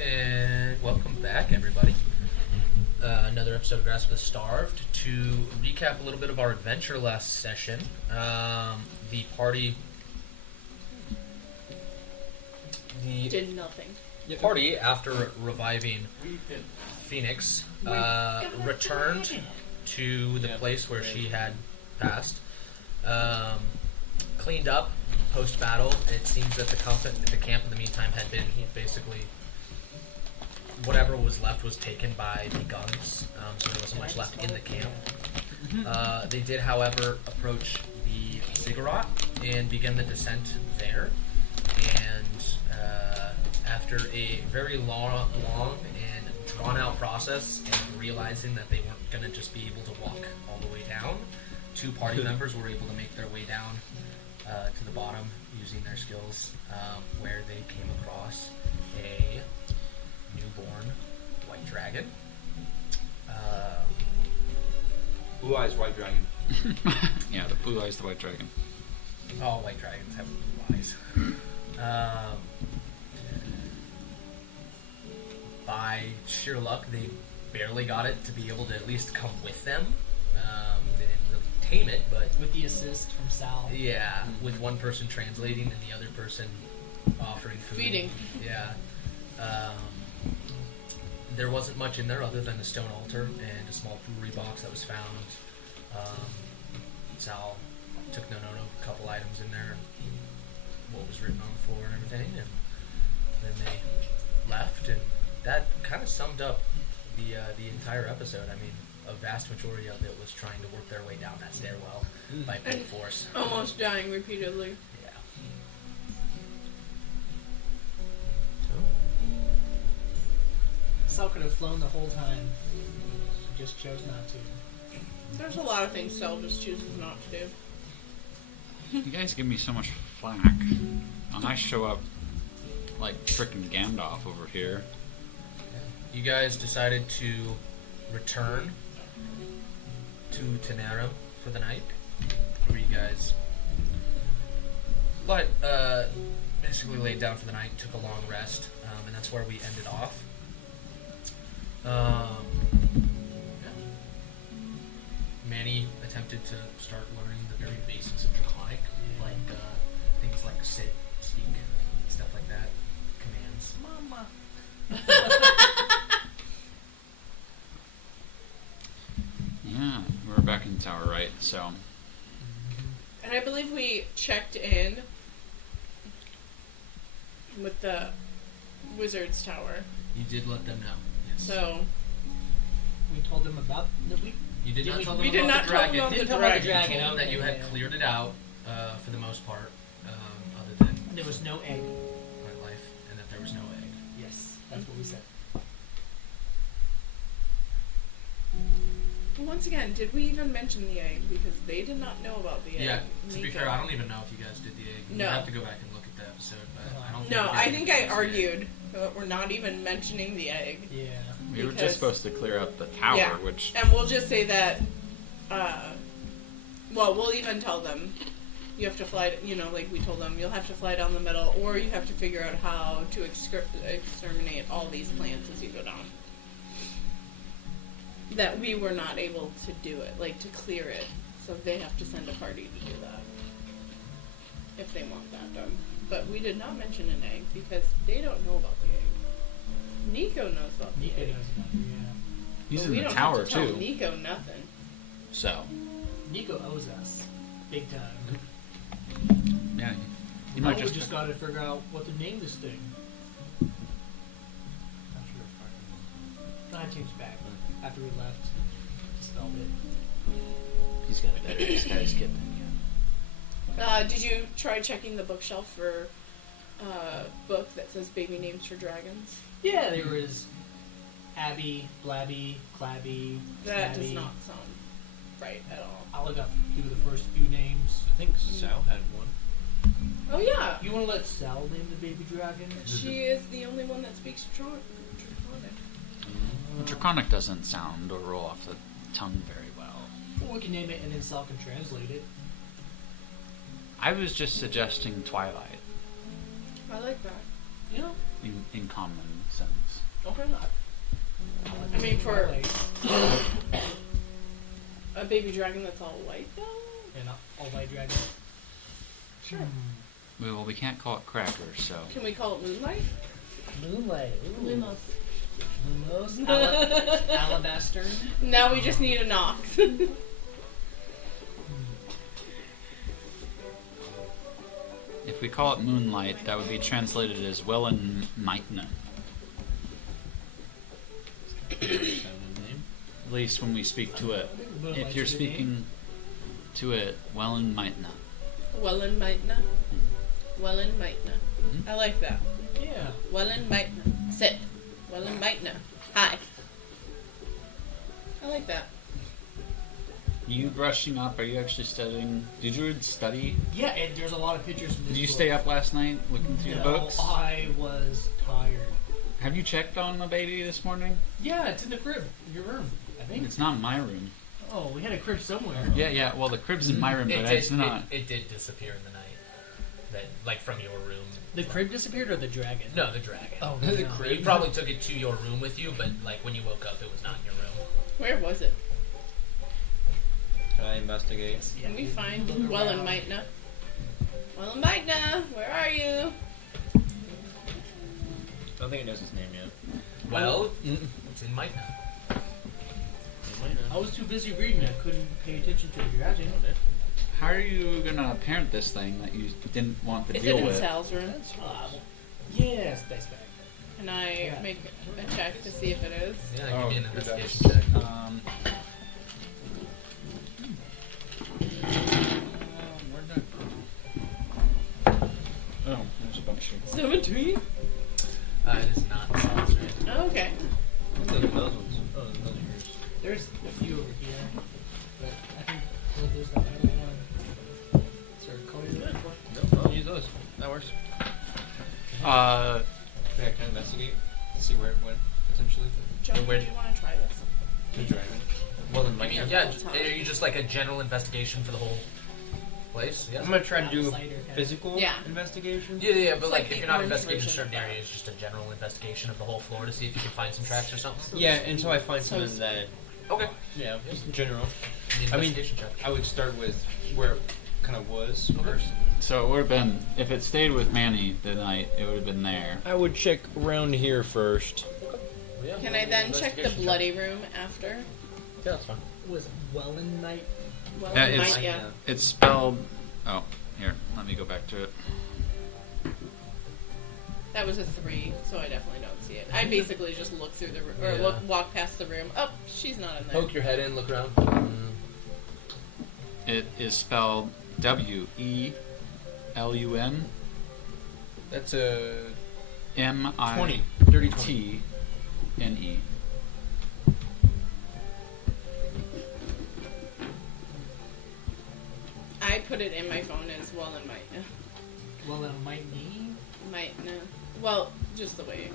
And welcome back, everybody. Another episode of Grasp of the Starved. To recap a little bit of our adventure last session, the party... Did nothing. The party, after reviving Phoenix, returned to the place where she had passed. Cleaned up post-battle. It seems that the camp in the meantime had been basically... whatever was left was taken by the guns, so there wasn't much left in the camp. They did, however, approach the ziggurat and begin the descent there. And after a very long and drawn-out process, and realizing that they weren't going to just be able to walk all the way down, two party members were able to make their way down to the bottom using their skills, where they came across a newborn white dragon. Blue Eyes White Dragon. Yeah, the blue eyes, the white dragon. All white dragons have blue eyes. By sheer luck, they barely got it to be able to at least come with them. They didn't really tame it, but... with the assist from Sal. Yeah, with one person translating and the other person offering food. Feeding. Yeah. There wasn't much in there other than a stone altar and a small brewery box that was found. Sal took note of a couple items in there, what was written on the floor and everything, and then they left, and that kind of summed up the entire episode. I mean, a vast majority of it was trying to work their way down that stairwell by brute force. Almost dying repeatedly. Yeah. Sal could have flown the whole time. She just chose not to. There's a lot of things Sel just chooses not to do. You guys give me so much flack. And I show up like frickin' Gandalf over here. You guys decided to return to Tenera for the night, where you guys basically laid down for the night, took a long rest, and that's where we ended off. Yeah. Manny attempted to start learning the very basics of Draconic, like things like sit, speak, stuff like that, commands. Mama. Yeah, we're back in the tower, right? So, And I believe we checked in with the Wizard's Tower. You did let them know. Yes. So, We told them about the You did Did not we- tell we them did about not the tell them dragon. about the Didn't tell dragon. You told them that Okay, you had yeah. cleared it out for the most part, other than there was no egg. my life, and that there was no egg. Yes, that's what we said. once again, did we even mention the egg? Because they did not know about the egg. Yeah, to be Nico. fair, I don't even know if you guys did the egg. No. You have to go back and look at the episode, but I don't think No, we did I think I discuss the egg. argued that we're not even mentioning the egg. Yeah. we were Because- just supposed to clear out the tower, Yeah. which... And we'll just say that, well, we'll even tell them, you have to fly, like we told them, you'll have to fly down the middle, or you have to figure out how to exterminate all these plants as you go down. That we were not able to do it, like to clear it, so they have to send a party to do that. If they want that done. But we did not mention an egg, because they don't know about the egg. Nico knows about the Nika egg. knows about it, yeah. He's But in we the don't tower, have to tell too. Nico nothing. So, Nico owes us. Big time. yeah. You Now might we just... just gotta figure out what to name this thing. Not sure if I changed back after we left. Spelled it. He's got a better disguise kit than you. Did you try checking the bookshelf for a book that says baby names for dragons? Yeah, there was Abby, Blabby, Clabby, That does Snabby. not sound right at all. I'll look up through the first few names. I think Sal had one. Oh yeah, You want to let Sal name the baby dragon? she is the only one that speaks Draconic. Well, Draconic doesn't sound or roll off the tongue very well. Or we can name it and then Sal can translate it. I was just suggesting Twilight. I like that. You know, in common sense. okay. I mean, for a baby dragon that's all white, though? And all white dragon. Sure. Well, we can't call it crackers, so. Can we call it moonlight? Moonlight. Ooh. Lumos. Lumos. Alabaster. Now we just need a knock. If we call it moonlight, that would be translated as Wellen Maitna. At least when we speak to it. If you're speaking to it, Wellen Maitna. Wellen Maitna. Wellen Maitna. I like that. Yeah. Wellen Maitna. Sit. Wellen Maitna. Hi. I like that. You brushing up? Are you actually studying? Did you study? Yeah, and there's a lot of pictures from this Did you book. stay up last night looking through the No, books? I was tired. Have you checked on the baby this morning? Yeah, it's in the crib. Your room, I think. It's not in my room. Oh, we had a crib somewhere. Yeah. Well, the crib's in my room, but it's not. It did disappear in the night. That, like, from your room. The crib disappeared or the dragon? No, the dragon. Oh, The no. crib? You probably took it to your room with you, but like when you woke up, it was not in your room. Where was it? Can I investigate? Yeah, Can we find look Wellen around. Maitna? Wellen Maitna, where are you? I don't think it knows his name yet. Well, it's in Mike now. I was too busy reading. I couldn't pay attention to the dragon. How are you gonna parent this thing that you didn't want to Is deal it in with? Sal's room? Yes, that's back. Can I Yeah. make a check to see if it is? Yeah, Oh, give me an good investigation check. Where'd that go? Oh, there's a bunch of. 17? It is not Sal's room. Oh, okay. Those are those ones. Oh, those are yours. There's a few over here, but I think there's the middle one. Sorry, color you looking for? No, I'll use those. That works. Can I investigate? See where it went, potentially? Joe, Where- do you want to try this? The dragon. Well, then, I Mike. mean, yeah, are you just like a general investigation for the whole place? Yeah. I'm gonna try to do Outsider kind of- physical Yeah. investigation. Yeah, but It's like like if the you're not orange investigating version certain of that. areas, just a general investigation of the whole floor to see if you can find some tracks or something. Yeah, until I find So something that, Okay. yeah, just in general. The I mean, investigation check. I would start with where it kind of was first. So it would have been, if it stayed with Manny the night, it would have been there. I would check around here first. Yeah, Can I then check the bloody room after? Yeah, that's fine. Was Wellen Knight? Well, Yeah, it it's- might, yeah. It's spelled. Oh, here, let me go back to it. That was a 3, so I definitely don't see it. I basically just look through the room, or Yeah. walk past the room. Oh, she's not in there. Poke your head in, look around. It is spelled WELUN That's a MITNE. dirty 20. I put it in my phone as well and might. Wellen might be. Might, no. Well, just the way.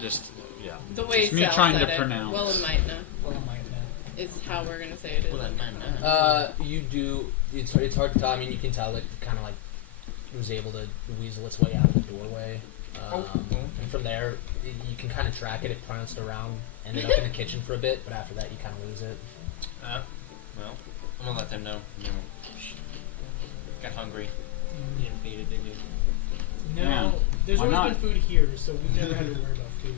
Just, yeah. The way It's me Sal trying said to it. pronounce. Well and might, no. Wellen might be. Is how we're gonna say it is. You do. It's hard to tell. I mean, you can tell it kind of like it was able to weasel its way out of the doorway. And from there, you can kind of track it. It pranced around, ended up in the kitchen for a bit, but after that, you kind of lose it. Well, I'm gonna let them know. You know, got hungry. Didn't feed it, did you? No, Yeah. there's Why always not? been food here, so we've never had to worry about food.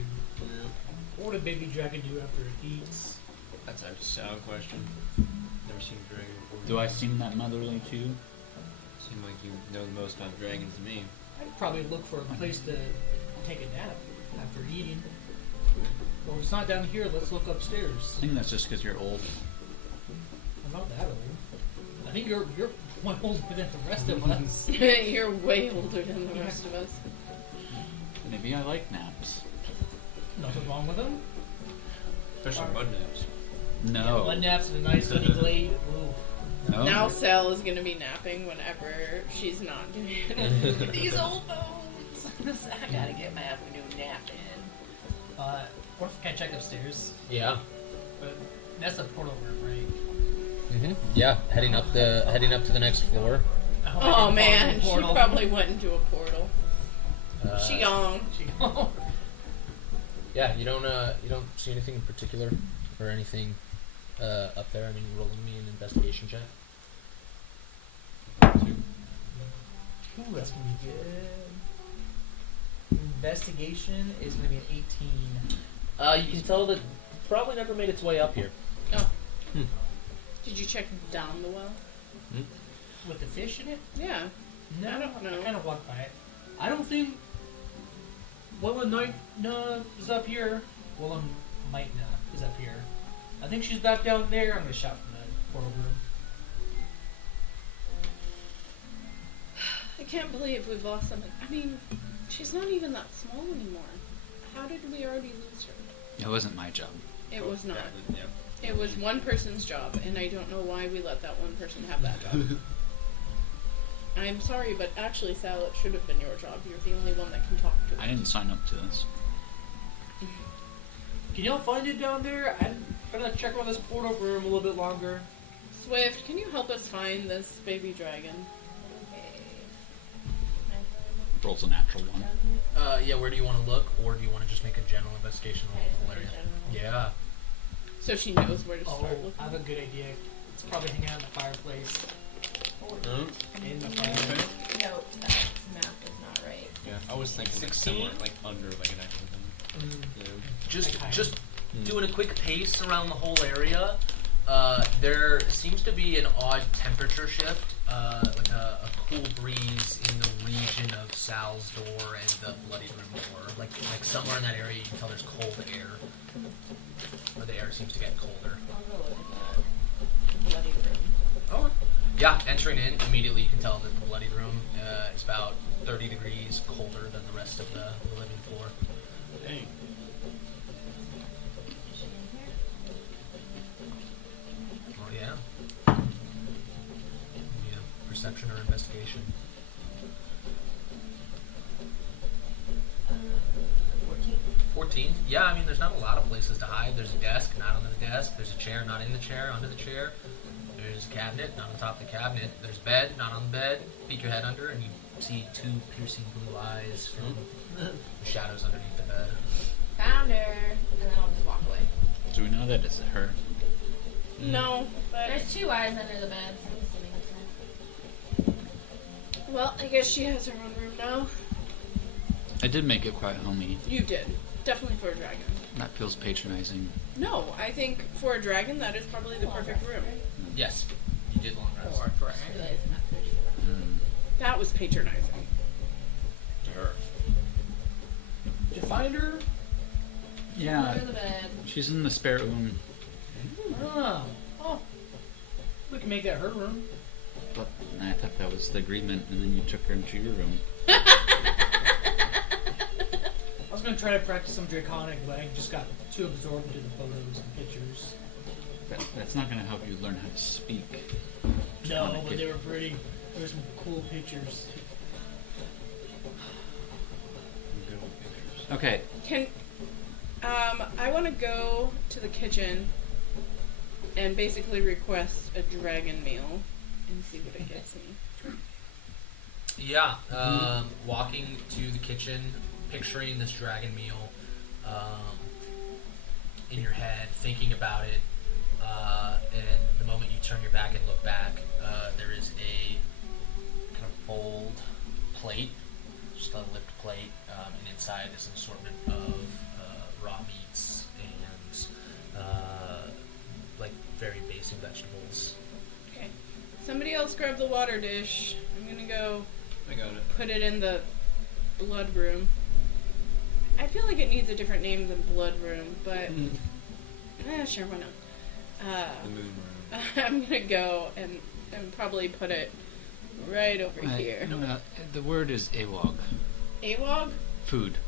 What would a baby dragon do after it eats? That's a sound question. Never seen a dragon before. Do I seem that motherly too? Seem like you know the most about dragons to me. I'd probably look for a place to take a nap after eating. Well, if it's not down here, let's look upstairs. I think that's just because you're old. I'm not that old. I think you're one older than the rest of us. You're way older than the rest of us. Maybe I like naps. Nothing wrong with them. Especially mud naps. No. One naps in a nice sunny glade. Ooh. No. Now Sal is gonna be napping whenever she's not doing it. These old bones. I gotta get my afternoon nap in. Or can I check upstairs? Yeah. But that's a portal room, right? Yeah. Heading up to the next floor. Oh man, she Portal. probably went into a portal. She gone. Yeah, you don't see anything in particular or anything up there. I mean, rolling me an investigation check. Ooh, that's gonna be good. Investigation is gonna be an 18. You can tell that probably never made its way up here. Oh. Did you check down the well? With the fish in it? Yeah. No, I don't know. I kind of walked by it. I don't think Woman Night is up here. Willem Mightna is up here. I think she's back down there. I'm gonna shout from the portal room. I can't believe we've lost something. I mean, she's not even that small anymore. How did we already lose her? It wasn't my job. It was not. Yeah. It was one person's job, and I don't know why we let that one person have that job. I'm sorry, but actually, Sal, it should have been your job. You're the only one that can talk to it. I didn't sign up to this. Can y'all find it down there? I'm gonna check around this portal room a little bit longer. Swift, can you help us find this baby dragon? Rolls a natural one. Yeah, where do you want to look, or do you want to just make a general investigation on the whole area? Yeah. So she knows where to start Oh, looking. I have a good idea. It's probably hanging out in the fireplace. In the fireplace. No, that math is not right. Yeah, I was thinking like 16? somewhere like under like an actual thing. Yeah. Just Okay. just doing a quick pace around the whole area. There seems to be an odd temperature shift, like a cool breeze in the region of Sal's door and the Bloody Room door. Like somewhere in that area, you can tell there's cold air, or the air seems to get colder. I'll go look at that bloody room. Oh. Yeah, entering in immediately, you can tell that the Bloody Room is about 30 degrees colder than the rest of the living floor. Dang. Is she in here? Oh yeah. Yeah, perception or investigation. 14. 14. Yeah, I mean, there's not a lot of places to hide. There's a desk, not under the desk. There's a chair, not in the chair, under the chair. There's a cabinet, not on top of the cabinet. There's a bed, not on the bed. Peek your head under, and you see two piercing blue eyes from the shadows underneath the bed. Found her, and then I'll just walk away. Do we know that it's her? No, but There's 2 eyes under the bed. I'm assuming it's her. well, I guess she has her own room now. I did make it quite homey. You did, definitely for a dragon. That feels patronizing. No, I think for a dragon, that is probably the perfect room. Yes, you did long rest. Or for her. That was patronizing. To her. Did you find her? Yeah, Under the bed. she's in the spare room. Oh. We can make that her room. But I thought that was the agreement, and then you took her into your room. I was gonna try to practice some Draconic, but I just got too absorbed into the photos and pictures. That's not going to help you learn how to speak. No, Draconic but is- they were pretty. There were some cool pictures. Good old pictures. Okay, Can I want to go to the kitchen and basically request a dragon meal and see what it gets me. Yeah, walking to the kitchen, picturing this dragon meal in your head, thinking about it, and the moment you turn your back and look back, there is a kind of bold plate, just a lipped plate, and inside is an assortment of raw meats and like very basic vegetables. Okay. Somebody else grab the water dish. I'm gonna go I got it. put it in the blood room. I feel like it needs a different name than blood room, but sure, why not? The moon room. I'm gonna go and probably put it right over here. No, the word is AWOG. AWOG? Food.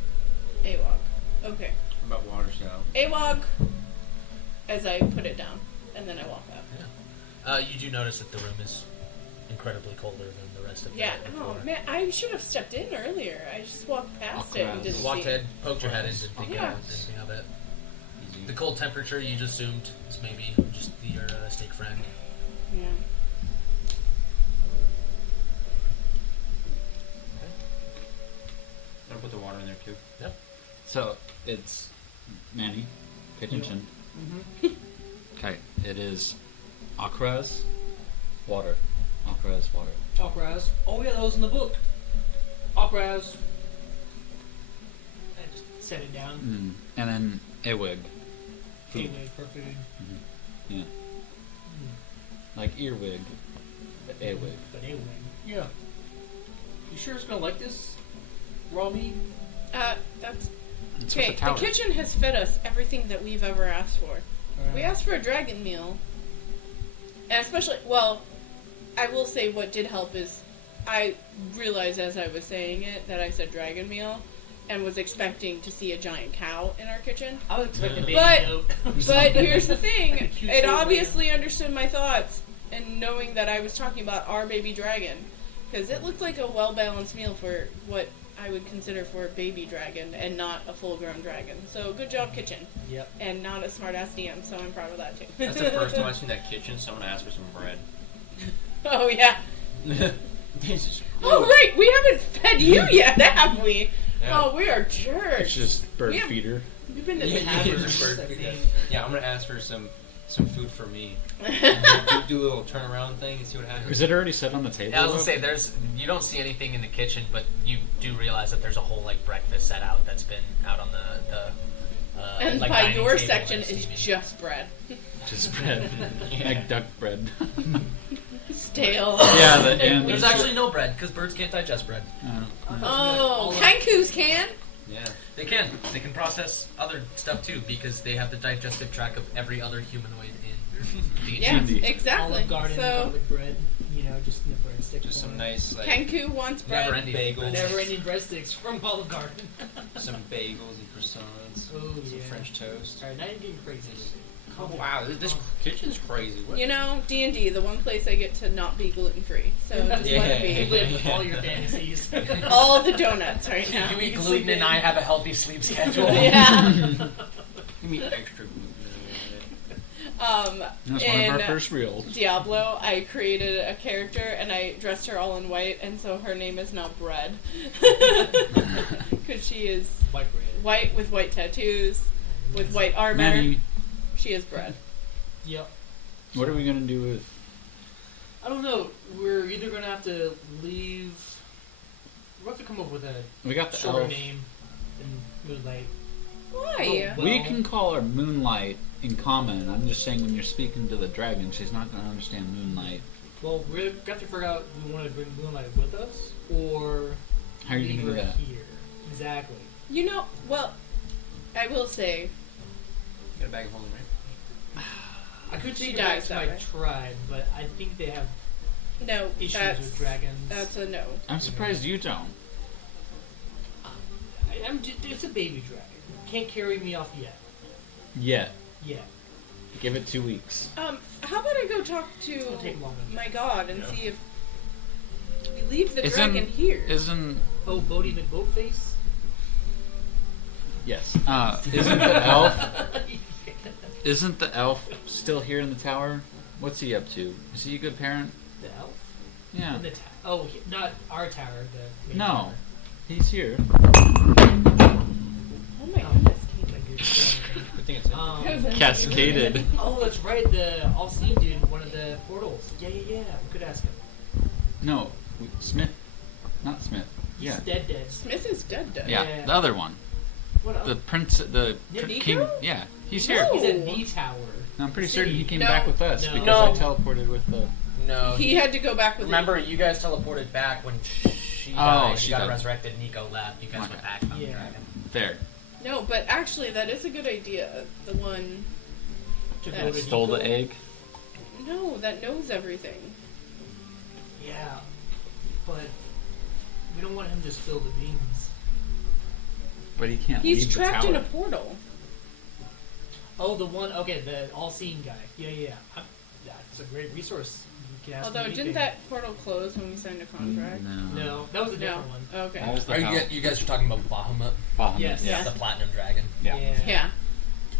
AWOG. Okay. What about water spout? AWOG! As I put it down, and then I walk out. You do notice that the room is incredibly colder than the rest of Yeah. the Oh floor. man, I should have stepped in earlier. I just walked past it and Awkward. didn't Walked see it. in, poked your head in, didn't think Yeah. anything of it. Easy. The cold temperature you just assumed is maybe just your steak friend. Yeah. I'll put water in there too. So it's Manny. Pay attention. Mm-hmm. Okay, it is Akraz, water. Akraz, water. Opraz. Oh yeah, that was in the book. Opraz. I just set it down. And then Ewig. Anyway, for food. Yeah. Like earwig, but Ewig. But anyway. Yeah. You sure it's gonna like this? Raw meat? That's It's okay. with The tower. kitchen has fed us everything that we've ever asked for. We asked for a dragon meal, and especially, well, I will say what did help is I realized as I was saying it that I said dragon meal, and was expecting to see a giant cow in our kitchen. I was expecting baby But- goat. But here's the thing: Like a cute it little obviously understood my thoughts, and knowing that I was talking about our baby dragon, because it looked like a well-balanced meal for what I would consider for a baby dragon and not a full-grown dragon. So good job, kitchen, Yep. and not a smart-ass DM. So I'm proud of that too. That's the first time I've seen that kitchen. Someone asked for some bread. Oh yeah. This is Oh right, we haven't fed you yet, have we? Yeah. Oh, we are jerks. It's just bird We have- feeder. We've been to Yeah, taverns, bird I feeder. think. Yeah, I'm gonna ask for some food for me. do a little turnaround thing and see what happens. Is it already set on the table? Yeah, I was gonna say you don't see anything in the kitchen, but you do realize that there's a whole like breakfast set out that's been out on the And like, by dining your table section and is steaming. just bread. Just bread. Yeah. Like duck bread. Stale. Yeah, the end. There's actually no bread because birds can't digest bread. Oh, kangaroos can? Yeah. They can. They can process other stuff too because they have the digestive tract of every other humanoid in the Yeah, Indeed. exactly. Olive Garden, So, garlic bread. You know, just in the breadstick. Just some form. nice like Kanku wants bread. Never ending. bagels. Never-ending breadsticks from Olive Garden. Some bagels and croissants. Oh, some yeah. French toast. Alright, now you're getting crazy. Oh wow, this kitchen's crazy. What? You know, D&D, the one place I get to not be gluten-free. So just let it You be. live all your fantasies. All the donuts right now. You eat gluten and I have a healthy sleep schedule. Yeah. Give me extra gluten. That's That's one of our first reels. Diablo, I created a character and I dressed her all in white, and so her name is now Bread. Because she is White bread. white with white tattoos, with white armor. Manny, She is Bread. Yep. what are we gonna do with? I don't know. We're either gonna have to leave. We'll have to come up with a We got the shorter elf. name in Moonlight. Why? Well- We can call her Moonlight in common. I'm just saying when you're speaking to the dragon, she's not gonna understand Moonlight. Well, we've got to figure out if we want to bring Moonlight with us or How are you leave gonna do her that? here. Exactly. You know, well, I will say, You got a bag of holding, right? I could She take her back dies to that my way. tribe, but I think they have no, issues that's with dragons. that's a no. I'm surprised you don't. It's a baby dragon. Can't carry me off yet. Yet. Yet. Give it 2 weeks. How about I go talk It's to gonna take longer. my god and Yeah. see if we leave the Isn't- dragon here? Isn't Oh, Bodhi McBoatface? yes? Isn't the elf? Isn't the elf still here in the tower? What's he up to? Is he a good parent? The elf? Yeah. In the not our tower. The main No. tower. He's here. Oh my goodness, Good thing it's in. Kate. Cascaded. Oh, that's right. The all-seeing dude, one of the portals. Yeah. We could ask him. No, Smith. Not Smith. He's Yeah. dead. Smith is dead. Yeah, Yeah. the other one. What else? The prince, the Nico? king. Yeah, he's here. No. He's at the tower. I'm pretty City. certain he came No. back with us No. because No. I teleported with the. No. He had to go back with. Remember, you guys teleported back when she Oh, died. she She got died. resurrected. Nico left. You guys Okay. went back on the Yeah. dragon. There. No, but actually, that is a good idea. The one, To That go to Stole the Nico. egg. no, that knows everything. Yeah, but we don't want him to spill the beans. But he can't He's leave trapped the in tower. a portal. Oh, the one. Okay, the all-seeing guy. Yeah. That's a great resource. You can ask Although, him didn't anything. that portal close when we signed a contract? No, that was a No. different one. Okay. That was the Are tower. you guys are talking about Bahamut? Bahamut. Yes. Yeah. The platinum dragon. Yeah. Yeah.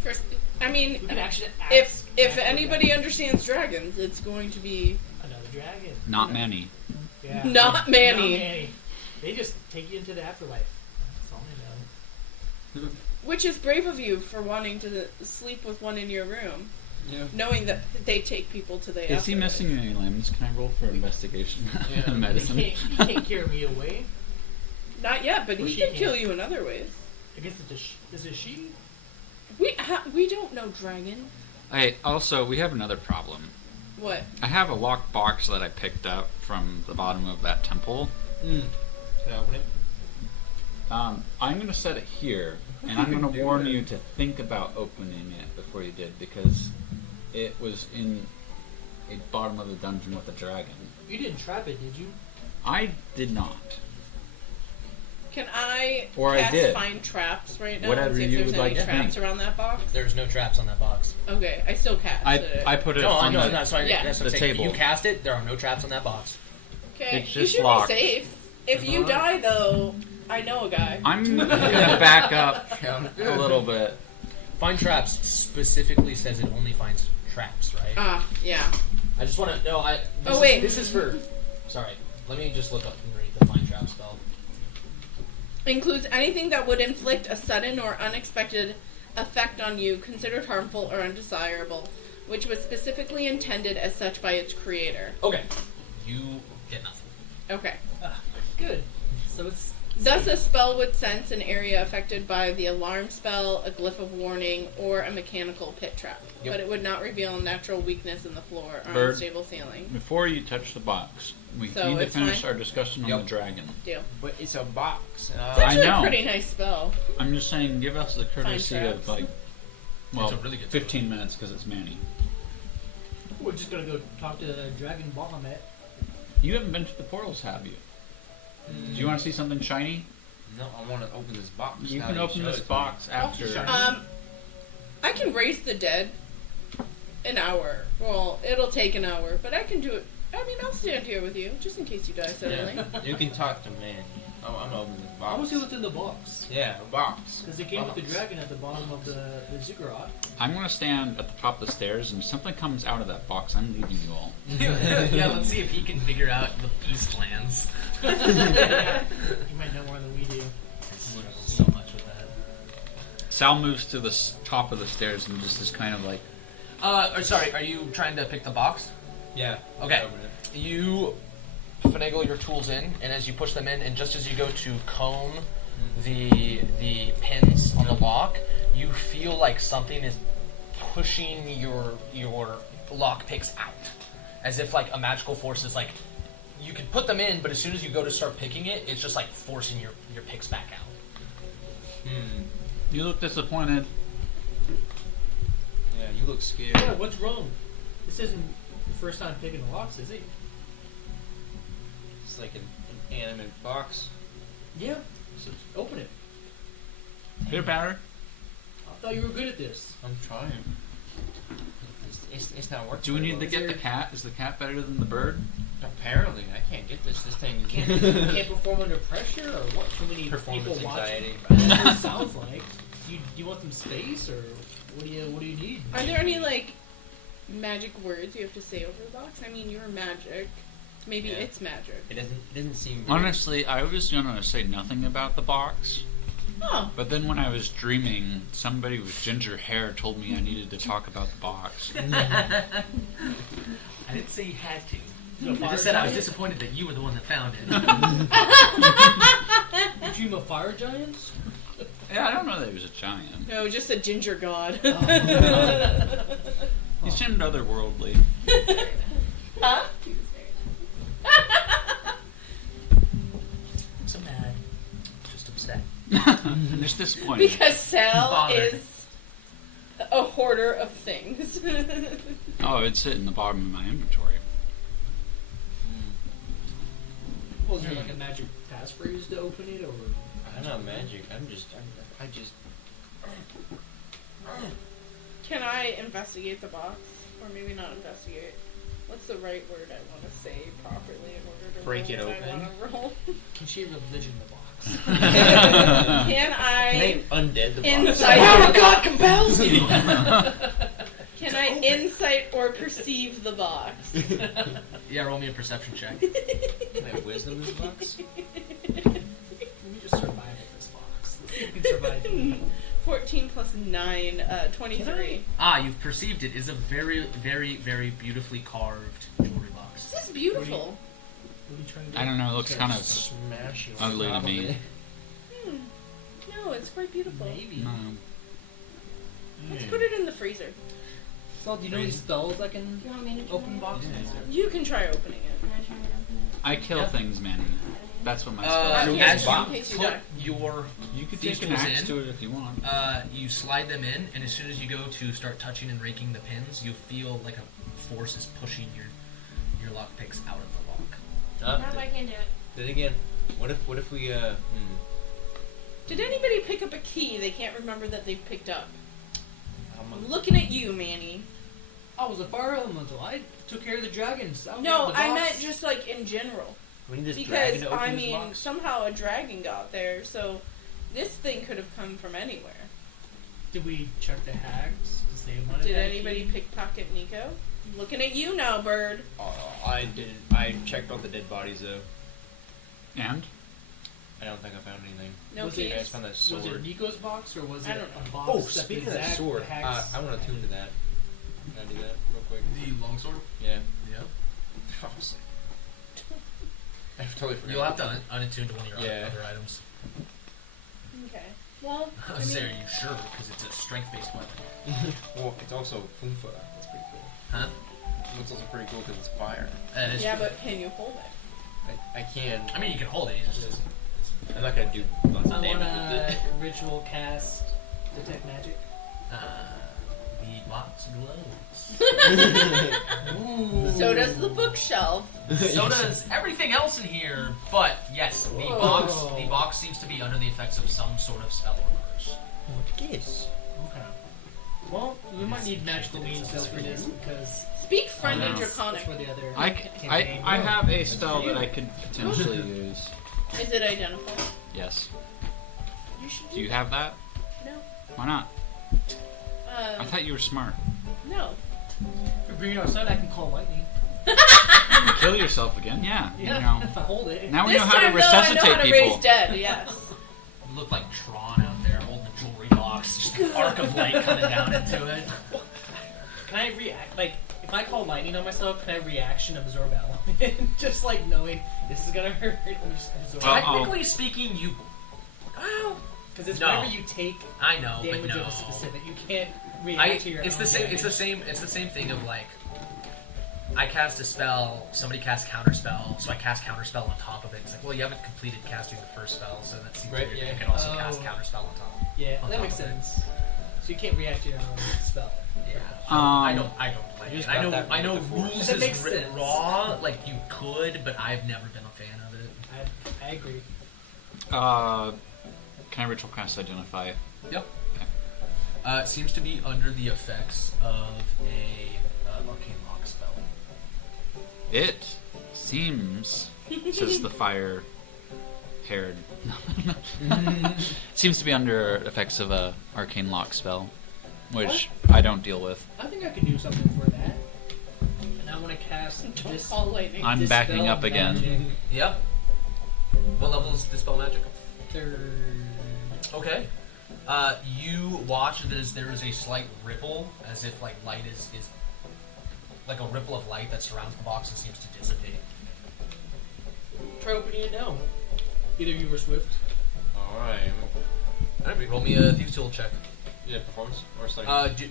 First, I mean, We can actually if ask anybody that. understands dragons, it's going to be Another dragon. Not many. Yeah. Not Manny. Not Manny. They just take you into the afterlife. That's all I know. Which is brave of you for wanting to sleep with one in your room, Yeah. knowing that they take people to the Is he afterlife. missing any limbs? Can I roll for investigation? Yeah. Medicine. He can't carry me away. Not yet, but Well, he she can can't. kill you in other ways. I guess it's is it she? We don't know dragon. Hey, also, we have another problem. What? I have a locked box that I picked up from the bottom of that temple. Can I open it? I'm going to set it here, and I'm going to warn you to think about opening it before you did, because it was in a bottom of the dungeon with a dragon. You didn't trap it, did you? I did not. Can I Or I cast did. find traps right now Whatever and see if you there's would any like to traps think. around that box? There's no traps on that box. Okay, I still cast it. I put it No, I on know the, that's fine. Yeah. That's what the I'm saying. table. You cast it. There are no traps on that box. Okay, It's you just should locked. be safe. If you die, though, I know a guy. I'm going to back up a little bit. Find traps specifically says it only finds traps, right? Ah, yeah. I just want to know. Wait. This is for. Sorry. Let me just look up and read the find trap spell. Includes anything that would inflict a sudden or unexpected effect on you considered harmful or undesirable, which was specifically intended as such by its creator. Okay. You get nothing. Okay. Good. So it's Thus, a spell would sense an area affected by the alarm spell, a glyph of warning, or a mechanical pit trap. Yep. But it would not reveal a natural weakness in the floor or Bird. unstable ceiling. Before you touch the box, we So need to it's finish fine? our discussion on Yep. the dragon. Deal. But it's a box. It's I actually know. a pretty nice spell. I'm just saying, give us the courtesy of, traps. like, well, It's a really good 15 minutes because it's Manny. we're just gonna go talk to Dragon Bahamut. You haven't been to the portals, have you? Do you want to see something shiny? No, I want to open this box. You now can that open showed this it to me. box after. shiny. I can raise the dead an hour. Well, it'll take an hour, but I can do it. I mean, I'll stand here with you, just in case you die suddenly. Yeah. You can talk to man. Oh, I'm gonna open this I box. want to see what's in the box. Yeah, a box. Because it came with the Box. dragon at the bottom of the ziggurat. I'm going to stand at the top of the stairs, and if something comes out of that box, I'm leaving you all. Yeah, let's see if he can figure out the Eastlands. You might know more than we do. So much with that. Sal moves to the top of the stairs and just is kind of like, Sorry, are you trying to pick the box? Yeah. Okay. Open it. You finagle your tools in, and as you push them in, and just as you go to comb the pins on the lock, you feel like something is pushing your lock picks out, as if like a magical force is like you can put them in, but as soon as you go to start picking it, it's just like forcing your picks back out. you look disappointed. Yeah, you look scared. Yeah, what's wrong? This isn't the first time picking the locks, is it? It's like an animate box. Yeah. So open it. Here, Batter. I thought you were good at this. I'm trying. It's not working. Do we very need to well. get the cat? Is the cat better than the bird? Apparently, I can't get this. This thing Can't perform under pressure, or what? Too many Performance people watching. anxiety. That's what it sounds like. Do you want some space, or what do you need? Are there any like magic words you have to say over the box? I mean, you're magic. Maybe Yeah. it's magic. It doesn't seem. Very, Honestly, I was going to say nothing about the box, Oh, but then when I was dreaming, somebody with ginger hair told me I needed to talk about the box. I didn't say you had to. I just said I was disappointed that you were the one that found it. You dream of fire giants? Yeah, I don't know that he was a giant. no, just a ginger god. He seemed otherworldly. Huh? So mad. Just upset. Just disappointed. Because Sal Bothered. is a hoarder of things. Oh, it'd sit in the bottom of my inventory. Well, is there like a magic passphrase to open it, or? I'm not magic. I just. Can I investigate the box? Or maybe not investigate. What's the right word I want to say properly in order to Break it roll what I open? want to roll? Can she religion the box? Can I They undead the box. insight? Power of God compels you! Can I insight or perceive the box? Yeah, roll me a perception check. Can I have wisdom in this box? Let me just survive with this box. can survive. 14 plus 9, 23. You've perceived it. Is a very, very, very beautifully carved jewelry box. This is beautiful. What are you trying to do? I don't know. It looks kind of Smash you ugly on to top of me. it. No, it's quite beautiful. Maybe. no. Let's put it in the freezer. So, do you know any spells that can You want me to try open it? boxes? You can try opening it. Can I try it open it? I kill Yeah. things, Manny. That's what my Uh, spell yeah, as in you case you put die. your You could these take an tools axe in, to it if you want. you slide them in, and as soon as you go to start touching and raking the pins, you feel like a force is pushing your lockpicks out of the lock. What if I can't do it? Then again, what if we Did anybody pick up a key they can't remember that they've picked up? I'm I'm looking at you, Manny. I was a fire elemental. I took care of the dragons. I No, got the I box. meant just like in general. we need this Because, dragon to open I this mean, box. somehow a dragon got there, so this thing could have come from anywhere. Did we check the hags? Because they might have Did had a anybody key. pickpocket Nico? Looking at you now, bird. I didn't. I checked all the dead bodies though. And? I don't think I found anything. No Was it- keys. I just found that sword. Was it Nico's box or was it I don't a box? Oh, that's the speaking of that exact sword, hags- I want to tune to that. Can I do that real quick? The longsword? Yeah. Yeah. I totally forgot. You'll have to unattune to one of your Yeah. other items. Okay. Well, I I was mean, are you sure? Because it's a strength-based weapon. Well, it's also Funfa. That's pretty cool. Huh? It's also pretty cool because it's fire. That is yeah, true. but can you hold it? I can. I mean, you can hold it. You just I'm not gonna do lots of I want damage to ritual cast detect magic. the box glows. Ooh. So does the bookshelf. So does everything else in here. But yes, the box seems to be under the effects of some sort of spell or curse. What is? Okay. Well, we might need magical means though for this because Speak friendly Oh, no. draconic. for the other I campaign. have a spell that I could potentially use. Is it identified? Yes. You should Do you have that? No. Why not? I thought you were smart. No. If we bring it outside, I can call lightning. You kill yourself again? Yeah. Yeah, You know. if I hold it. Now we This know how to time, though, I know resuscitate how to people. raise dead, yes. You look like Tron out there holding the jewelry box. Just an arc of light coming down into it. Can I react? Like, if I call lightning on myself, can I reaction absorb element? Just like knowing this is gonna hurt. Let me just absorb. Technically speaking, you. Well, Because it's No. whenever you take I know, but damage no. of a specific, you can't react to your It's own the same. damage. It's the same. It's the same thing of like. I cast a spell, somebody casts counterspell, so I cast counterspell on top of it. It's like, well, you haven't completed casting the first spell, so that seems Right, weird. yeah. You can also Oh. cast counterspell on top. Yeah, on that top makes of it. sense. So you can't react to your own spell. Yeah. Um, I don't like you it. just I got know. that I know right before. rules That is makes written sense. raw. Like you could, but I've never been a fan of it. I agree. Can I ritual cast identify? Yep. It seems to be under the effects of a arcane lock spell. It seems, says the fire-haired. Seems to be under effects of a arcane lock spell, which I don't deal with. I think I can do something for that. And I want to cast Don't this. call lightning. I'm this backing spell up again. magic. Yep. What level is Dispel Magic? Third. Okay. You watch as there is a slight ripple, as if like light is like a ripple of light that surrounds the box and seems to dissipate. Try opening it now. Either you or Swift. Alright. Alright, roll me a Thieves Tool check. Yeah, performance or something. Do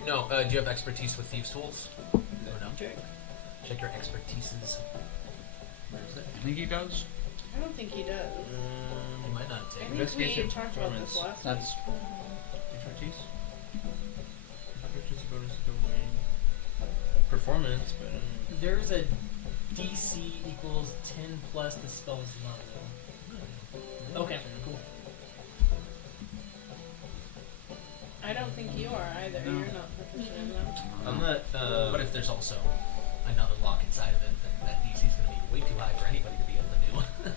you have expertise with Thieves Tools? Or no? Check your expertises. Where's that? I think he does. I don't think he does. You might not I take think it. we Investigation talked about this performance. last That's Expertise? Expertise bonus domain. Performance, but There's a DC equals 10 plus the spell's level. Okay, cool. I don't think you are either. No. You're not proficient in that. I'm not. But if there's also another lock inside of it, then that DC is going to be way too high for anybody to be able to do.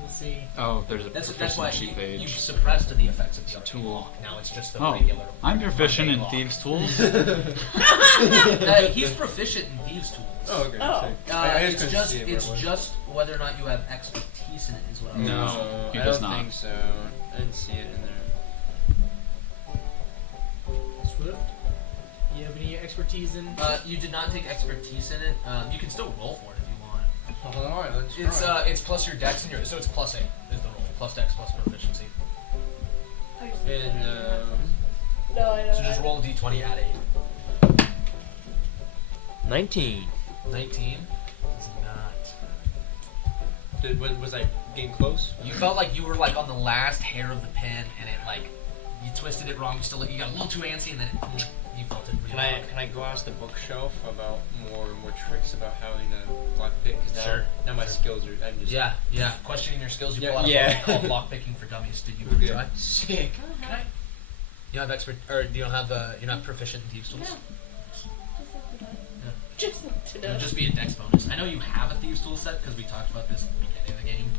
We'll see. oh, there's a That's why proficiency you page. suppressed the effects of the It's a arcane tool. lock. Now it's just the Oh, regular. I'm proficient in arcane thieves' tools. He's proficient in Thieves Tools. Oh, okay. Oh. sick. I It's couldn't just see it where it was. whether or not you have expertise in it is what I'm No, So, he I does don't not. think so. I didn't see it in there. expertise in? You did not take expertise in it. You can still roll for it if you want. All right, let's try. It's plus your dex and your so it's plus 8 is the roll. Plus dex plus proficiency. And No, I know. So just roll a d20, add 8. 19. 19 is not. Was I getting close? You felt like you were like on the last hair of the pen, and it like you twisted it wrong. You got a little too antsy, and then you felt it. Really Can I go ask the bookshelf about more tricks about how to lockpick? Sure. Now my skills are. I'm just. Yeah. Questioning your skills, you Yeah, pull out a yeah. book called Lockpicking for Dummies. Did you We're good. try? Sick. Can I? You don't have expert, or you don't have you're not proficient in thieves tools. No. Just to It know. would just be a dex bonus. I know you have a thieves tool set because we talked about this at the beginning of the game,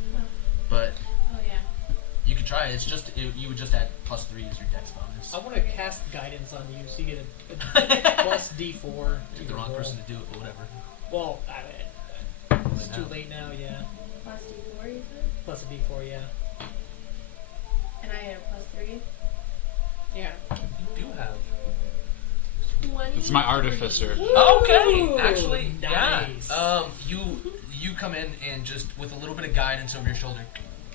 but Oh yeah. you could try it. It's just you would just add +3 as your dex bonus. I want to cast guidance on you, so you get a plus D4. You're to the wrong roll. person to do it, but whatever. Well, it's too late now. Yeah. Plus D4, you said? Plus a D4. Yeah. And I had a +3. Yeah. You do have. 20. It's my artificer. Okay, actually, Nice. yeah. You come in and just with a little bit of guidance over your shoulder.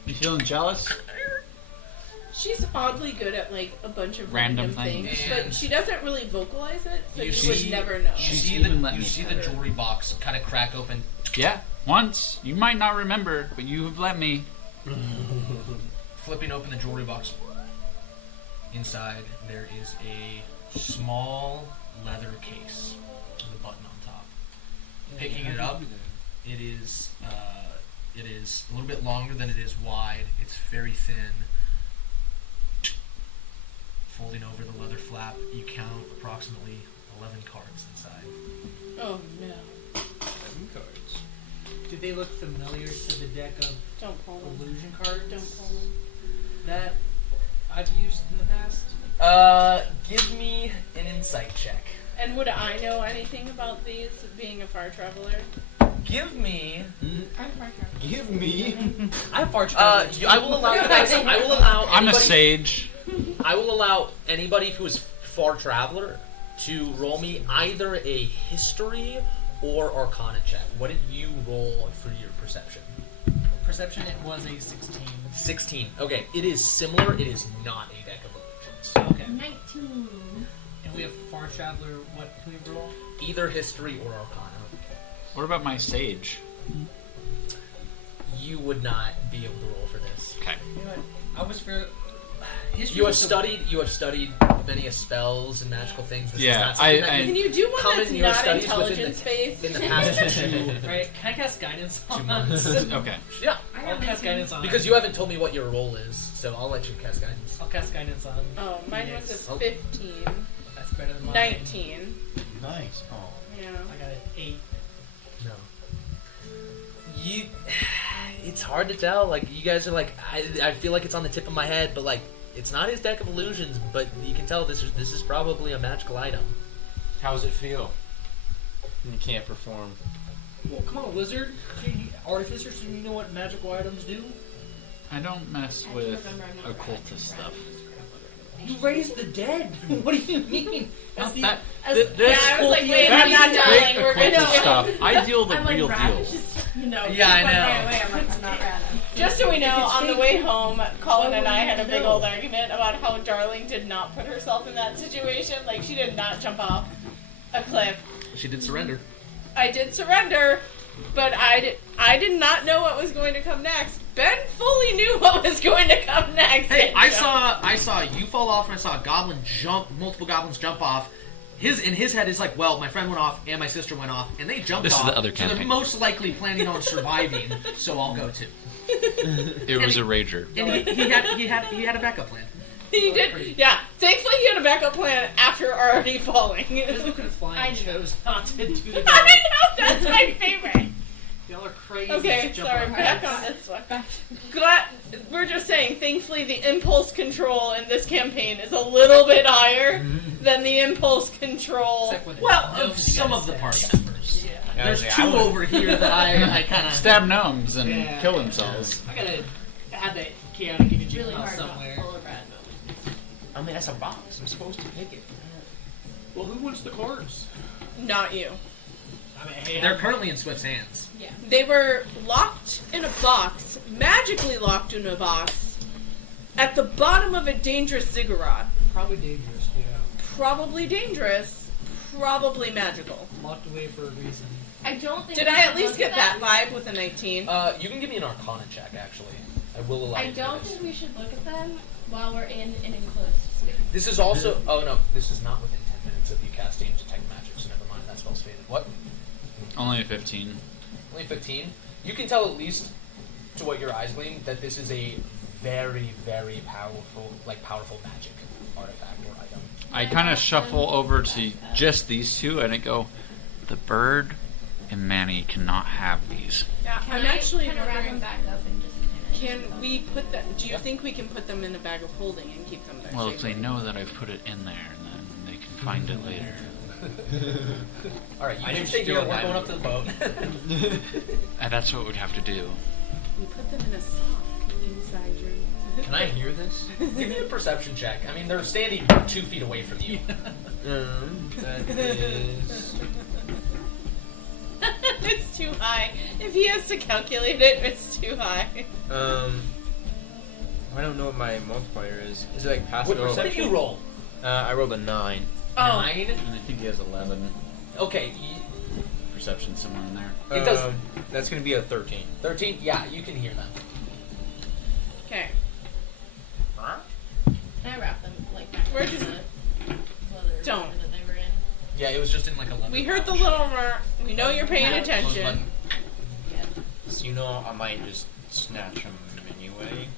You feeling jealous? She's oddly good at like a bunch of Random things, things. but she doesn't really vocalize it, so You you, see- would never know. You She's see even the let me the jewelry box kind of crack open. Yeah, once. You might not remember, but you have let me. Flipping open the jewelry box. Inside there is a small leather case with a button on top. Picking it up, it is a little bit longer than it is wide. It's very thin. Folding over the leather flap, you count approximately 11 cards inside. Oh no! 7 cards. Do they look familiar to the deck of Don't call them. illusion cards Don't call them. that I've used in the past? Give me an insight check. And would I know anything about these, being a far traveler? Give me. I'm far traveler. Give me. I'm far I will allow you guys. I will allow. I'm a anybody- sage. I will allow anybody who is far traveler to roll me either a history or arcana check. What did you roll for your perception? Perception, it was a 16. 16. Okay, it is similar. It is not a deck of illusions. Okay. 19. And we have far traveler. What can we roll? Either history or arcana. What about my sage? You would not be able to roll for this. Okay. You know what? I was for. History You have was a- studied. You have studied many spells and magical things. This Yeah, is not something that I- you- Can you do one Come that's in your not studies within intelligence based? in the past 2. Right? Can I cast guidance on 2 months. Okay. Yeah, I I'll have cast 19. guidance on. because you haven't told me what your role is, so I'll let you cast guidance. I'll cast guidance on. Oh, mine was Yes. a 15. That's better than mine. 19. Nice. Oh. Yeah. I got an 8. No. It's hard to tell. Like, you guys are like, I feel like it's on the tip of my head, but like, it's not his deck of illusions, but you can tell this is probably a magical item. How does it feel? When you can't perform. Well, come on, wizard. Artificer, so you know what magical items do? I don't mess I with remember I'm not occultist stuff. You raise the dead. What do you mean? That's the, That- As- this- yeah, I was like, wait, that's I'm not big dying. We're occultist gonna stuff. I deal the I'm like, real Brad deal. is just, you know, Yeah, I keep on know. my way. I'm like, I'm not Brad. Just so we know, on the way home, Colin Why and would I you had a big know? old argument about how Darling did not put herself in that situation. Like, she did not jump off a cliff. She did surrender. I did surrender, but I did not know what was going to come next. Ben fully knew what was going to come next. Hey, I saw you fall off, and I saw a goblin multiple goblins jump off. In his head is like, well, my friend went off and my sister went off, and they jumped This is off. the other so they're campaign. most likely planning on surviving. So I'll go too. It was a rager. And he had a backup plan. He did, yeah. Thankfully, he had a backup plan after already falling. Physical could fly I and know. chose not to do the I know, that's my favorite. Y'all are crazy. Okay, Jump sorry, on back heights. on this one. Glad, we're just saying, thankfully the impulse control in this campaign is a little bit higher than the impulse control. Except with Well, gnomes, of you some gotta of the say. party members. Yeah. There's I 2 would- over here that I kind of Stab gnomes and Yeah. kill themselves. I gotta add that chaotic energy Really file hard not to somewhere. pull a Brad moment. I mean, that's a box. I'm supposed to pick it. Well, who wants the cards? Not you. I mean, hey, They're currently in Swift's hands. Yeah. They were locked in a box, magically locked in a box, at the bottom of a dangerous ziggurat. probably dangerous. Yeah, Probably dangerous, probably magical. locked away for a reason. I don't think. Did we I should at least look get at that vibe with a 19? You can give me an Arcana check, actually. I will allow you I to do don't this. think we should look at them while we're in an enclosed space. This is also. Oh no, this is not within 10 minutes of you casting Detect Magic, so never mind. That spell's faded. What? Only a 15. Only 15. You can tell at least to what your eyes gleam that this is a very, very powerful magic artifact or item. I kind of shuffle over to just these two, and I go, the bird and Manny cannot have these. Yeah, Can I'm I actually kind of wrap them wondering, back up and just can we put them, do you think we can put them in a bag of holding and keep them there? Well, if they safely? know that I've put it in there, then they can find it later. Alright, you I can didn't stay steal here. We're that. going up to the boat. And that's what we'd have to do. We put them in a sock inside your... Can I hear this? Give me a perception check. I mean, they're standing 2 feet away from you. That is. It's too high. If he has to calculate it, it's too high. I don't know what my multiplier is. Is it like passive? What did you roll? I rolled a 9. 9? And I think he has 11. Okay, Perception somewhere in there. It does- That's gonna be a 13. 13? Yeah, you can hear them. Okay. Can I wrap them like back We're in just- the leather Don't. wrapper that they were in? Yeah, it was just in like a leather We heard the pouch. little mer. We know you're paying Close attention. button. Yeah. So you know, I might just snatch them anyway.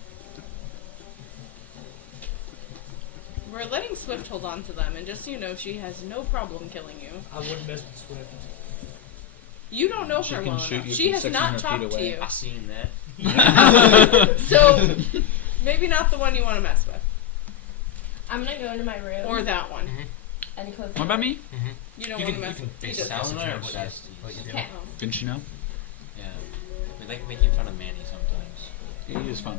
We're letting Swift hold on to them, and just so you know, she has no problem killing you. I wouldn't mess with Swift. You don't know She her can well shoot enough. you She from has 600 not feet talked to away. you. I seen that. So, maybe not the one you want to mess with. I'm gonna go into my room Or that one. and close. What about me? You don't You want can, to you mess can with base you it just- on Salmon or what you do. Okay. Oh. Didn't you know? Yeah. We like making fun of Manny sometimes. He is fun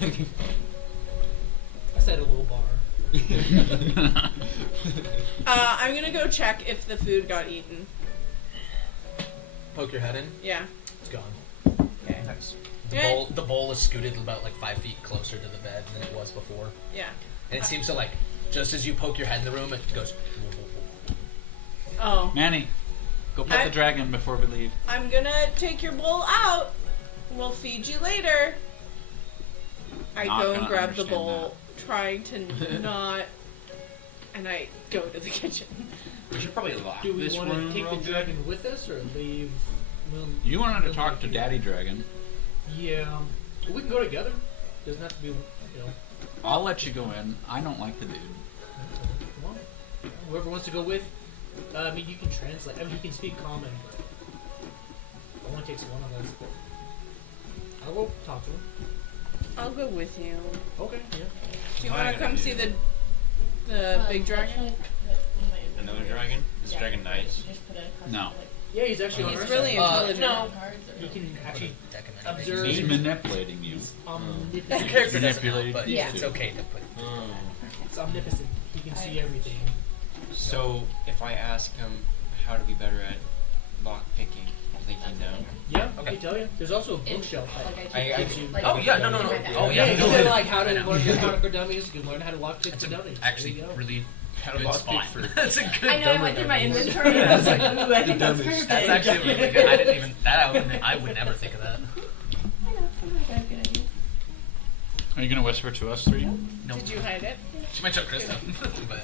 to me. I set a low bar. I'm gonna go check if the food got eaten. Poke your head in. Yeah. It's gone. Okay. Nice. The bowl is scooted about like 5 feet closer to the bed than it was before. Yeah. And it seems to like, just as you poke your head in the room, it goes. Oh. Manny, go pet I- the dragon before we leave. I'm gonna take your bowl out. We'll feed you later. I Not go and gonna grab the understand bowl, trying to not. And I go to the kitchen. We should probably lock Do we this want to room take the real good. dragon with us or leave? You wanted to talk to Daddy Dragon. Yeah. We can go together. Doesn't have to be, you know. I'll let you go in. I don't like the dude. Come on. Whoever wants to go with. I mean, you can translate. I mean, you can speak common, but it only takes one of us. I'll go talk to him. I'll go with you. Okay. Yeah. Do you What am I want to gonna come do? see the big dragon? Another dragon? Is dragon nice? No. Yeah, he's actually on our He's really side. intelligent. no. He can actually Decimate. observe. He's manipulating you. He's The omnipotent. character doesn't know, Manipulated but Yeah. it's okay to put. It's omnipotent. He can see everything. So, if I ask him how to be better at lock picking, I think you know. Yeah, Okay. I can tell you. There's also a bookshelf. I- gives you- Oh yeah, no. Oh Yeah, yeah, he no, said no. like how I to know. learn to for dummies. You can learn how to lock picks It's for dummies. actually There you go. really How to good lock spot. pick for. That's a good. I know. I went through my inventory and I was like, ooh, I think that's perfect. That's actually really good. I didn't even. I would never think of that. I know. I have good ideas. Are you gonna whisper to us three? No. Did you hide it? She might show Krista, but.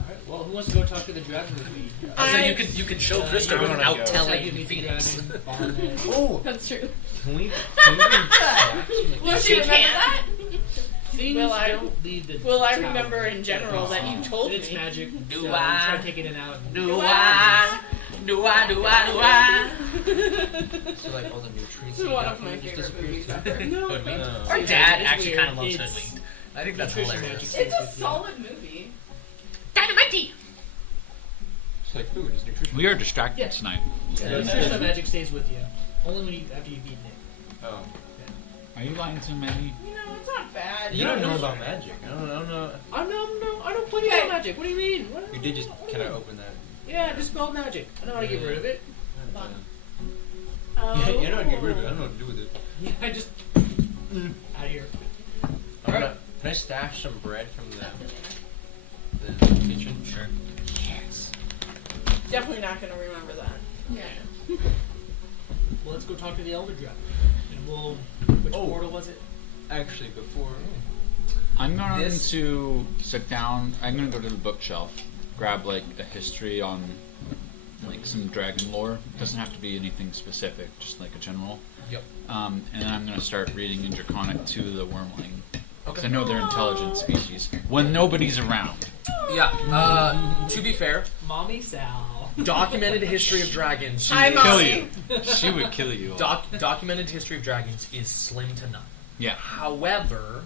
Alright, well, who wants to go talk to the dragon with me? So you can show Krista I wanna without go. telling Phoenix. Oh! That's true. Can we Will she remember that? Things Will I- don't leave the Well, I town. remember in general that you told It's me. magic. Do so I? try taking it out. Do I? So like all the nutrients. This is one of my favorite movies ever. Hoodwinked. No. Our It's dad weird. actually kind of loves It's- Hoodwinked. I think that's Nutrition hilarious. magic. It's a solid movie. Dynamite! It's like food. It's nutrition. We are distracted Yeah. tonight. The nutritional magic stays with you. Only when after you've eaten it. Oh. Are you lying to Manny? You know, it's not bad. You don't know about magic. I don't know. I don't plenty of magic. What do you mean? What? You did just kind of open that. Yeah, I just spelled magic. I know how to get rid of it. Fun. Yeah, you know how to get rid of it. I don't know what to do with it. Yeah, I just out of here. Can I stash some bread from the kitchen? Sure. Yes. Definitely not gonna remember that. Yeah. Well, let's go talk to the Elder Dragon. And we'll. Which portal was it? Actually, before. I'm going This- to sit down. I'm going to go to the bookshelf, grab like a history on like some dragon lore. It doesn't have to be anything specific, just like a general. Yep. And then I'm going to start reading in Draconic to the Wyrmling. Because Okay. I know they're intelligent species. When nobody's around. Yeah. To be fair, Mommy Sal. documented history of dragons. Hi, Kill Mommy. you. She would kill you. Documented history of dragons is slim to none. Yeah. However,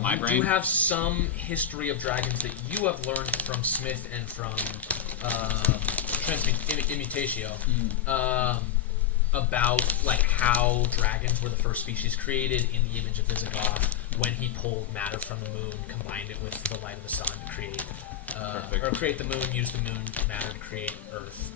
My we brain. do have some history of dragons that you have learned from Smith and from Immutatio. About like how dragons were the first species created in the image of Visigoth when he pulled matter from the moon, combined it with the light of the sun to create Perfect. or create the moon, use the moon matter to create Earth,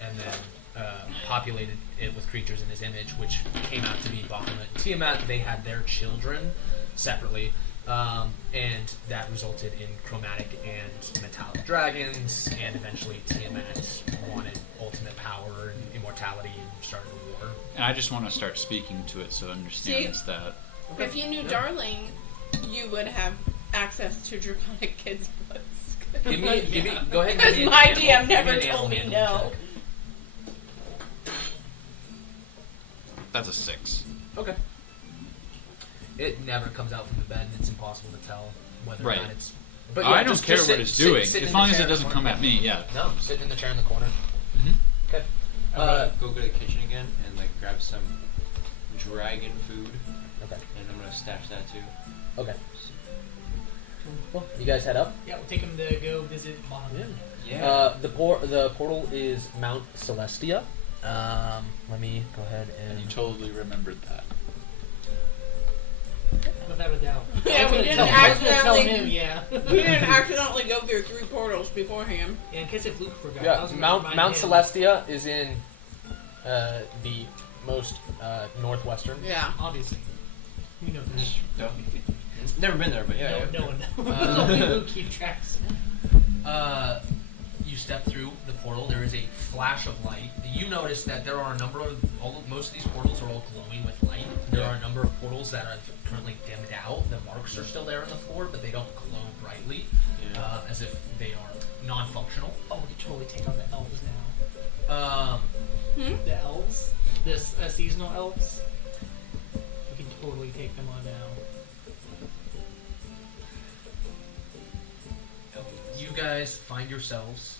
and then populated it with creatures in his image, which came out to be Bahamut, Tiamat. They had their children separately, and that resulted in chromatic and metallic dragons, and eventually Tiamat wanted ultimate power and immortality and started a war. And I just want to start speaking to it so it understands that. If you knew Darling, you would have access to Draconic Kids books. Give me, go ahead and Because give me an my animal- DM give never me an told me animal handling no. check. That's a 6. Okay. It never comes out from the bed, and it's impossible to tell whether or Right. not it's. But I don't care what it's doing, sit in as the long as chair it in the doesn't corner. come at me. Yeah. No, sitting in the chair in the corner. Mhm. Okay. I'm gonna go to the kitchen again and like grab some dragon food, Okay. and I'm gonna stash that too. Okay. Well, you guys head up. Yeah, we'll take him to go visit Bahamut. The portal is Mount Celestia. Let me go ahead and. You totally remembered that. Without a doubt. Yeah, I was we gonna didn't tell- I was gonna tell accidentally- him, yeah. We didn't accidentally go through 3 portals beforehand. Yeah, in case if Luke forgot. I Yeah, was gonna Mount remind him. Celestia is in the most northwestern. Yeah. Obviously. We know this. No. Never been there, but yeah. No one knows. Uh, Only Luke keep tracks. You step through the portal. There is a flash of light. You notice that there are a number of most of these portals are all glowing with light. There are a number of portals that are currently dimmed out. The marks are still there on the floor, but they don't glow brightly, Yeah. as if they are non-functional. Oh, we could totally take on the elves now. The elves? This seasonal elves? We can totally take them on now. You guys find yourselves,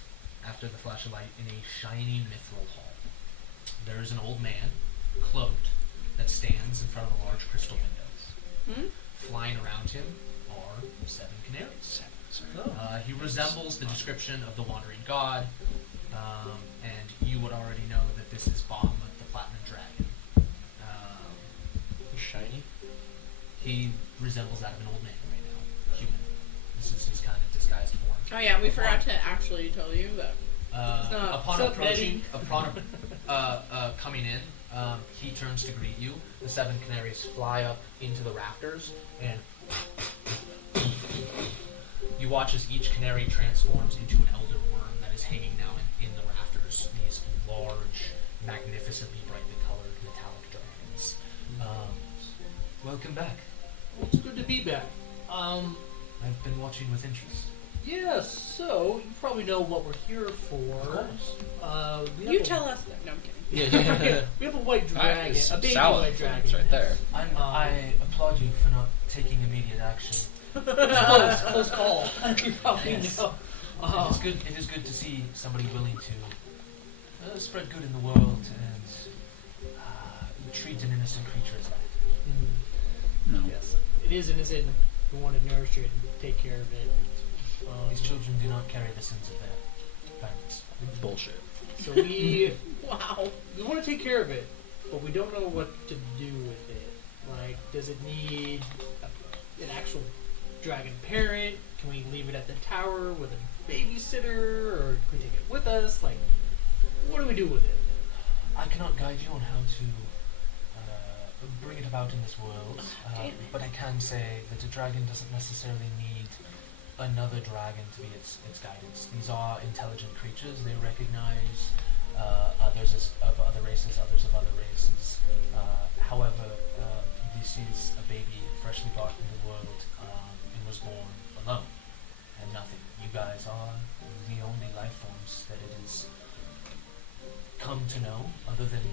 after the flash of light, in a shiny mithril hall. There is an old man, cloaked, that stands in front of a large crystal windows. Flying around him are 7 canaries. He resembles the description of the wandering god, and you would already know that this is Bahamut, the platinum dragon. He's shiny. He resembles that of an old man right now, human. This is his kind of disguised form. Oh yeah, we forgot to actually tell you that. Upon Sup, approaching, coming in, he turns to greet you. The 7 canaries fly up into the rafters, and you watch as each canary transforms into an elder worm that is hanging now in the rafters. These large, magnificently brightly colored metallic dragons. Welcome back. It's good to be back. I've been watching with interest. Yeah, so you probably know what we're here for. We have You a- tell us that. No, I'm kidding. We have a white dragon, a baby salad white food. dragon. It's right there. I applaud you for not taking immediate action. Close call. You probably Yes. know. It is good to see somebody willing to spread good in the world and treat an innocent creature as that. No. Yes, it is innocent. We want to nourish it and take care of it. These children do not carry the sins of their parents. Bullshit. So we Wow. want to take care of it, but we don't know what to do with it. Like, does it need an actual dragon parent? Can we leave it at the tower with a babysitter, or can we take it with us? Like, what do we do with it? I cannot guide you on how to bring it about in this world, but I can say that a dragon doesn't necessarily need another dragon to be its guidance. These are intelligent creatures. They recognize others of other races, others of other races. However, this is a baby freshly brought into the world and was born alone and nothing. You guys are the only life forms that it has come to know, other than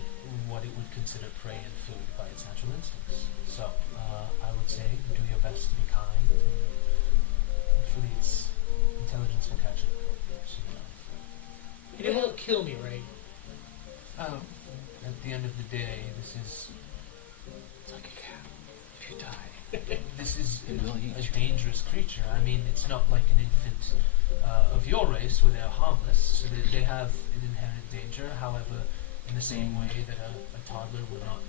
what it would consider prey and food by its natural instincts. So, I would say do your best to be kind, and hopefully its intelligence will catch it soon enough. And it won't kill me, right? At the end of the day, this is... It's like a cat. If you die, This is it will eat a you. dangerous creature. I mean, it's not like an infant of your race where they're harmless. So they have an inherent danger. However, in the same way that a toddler would not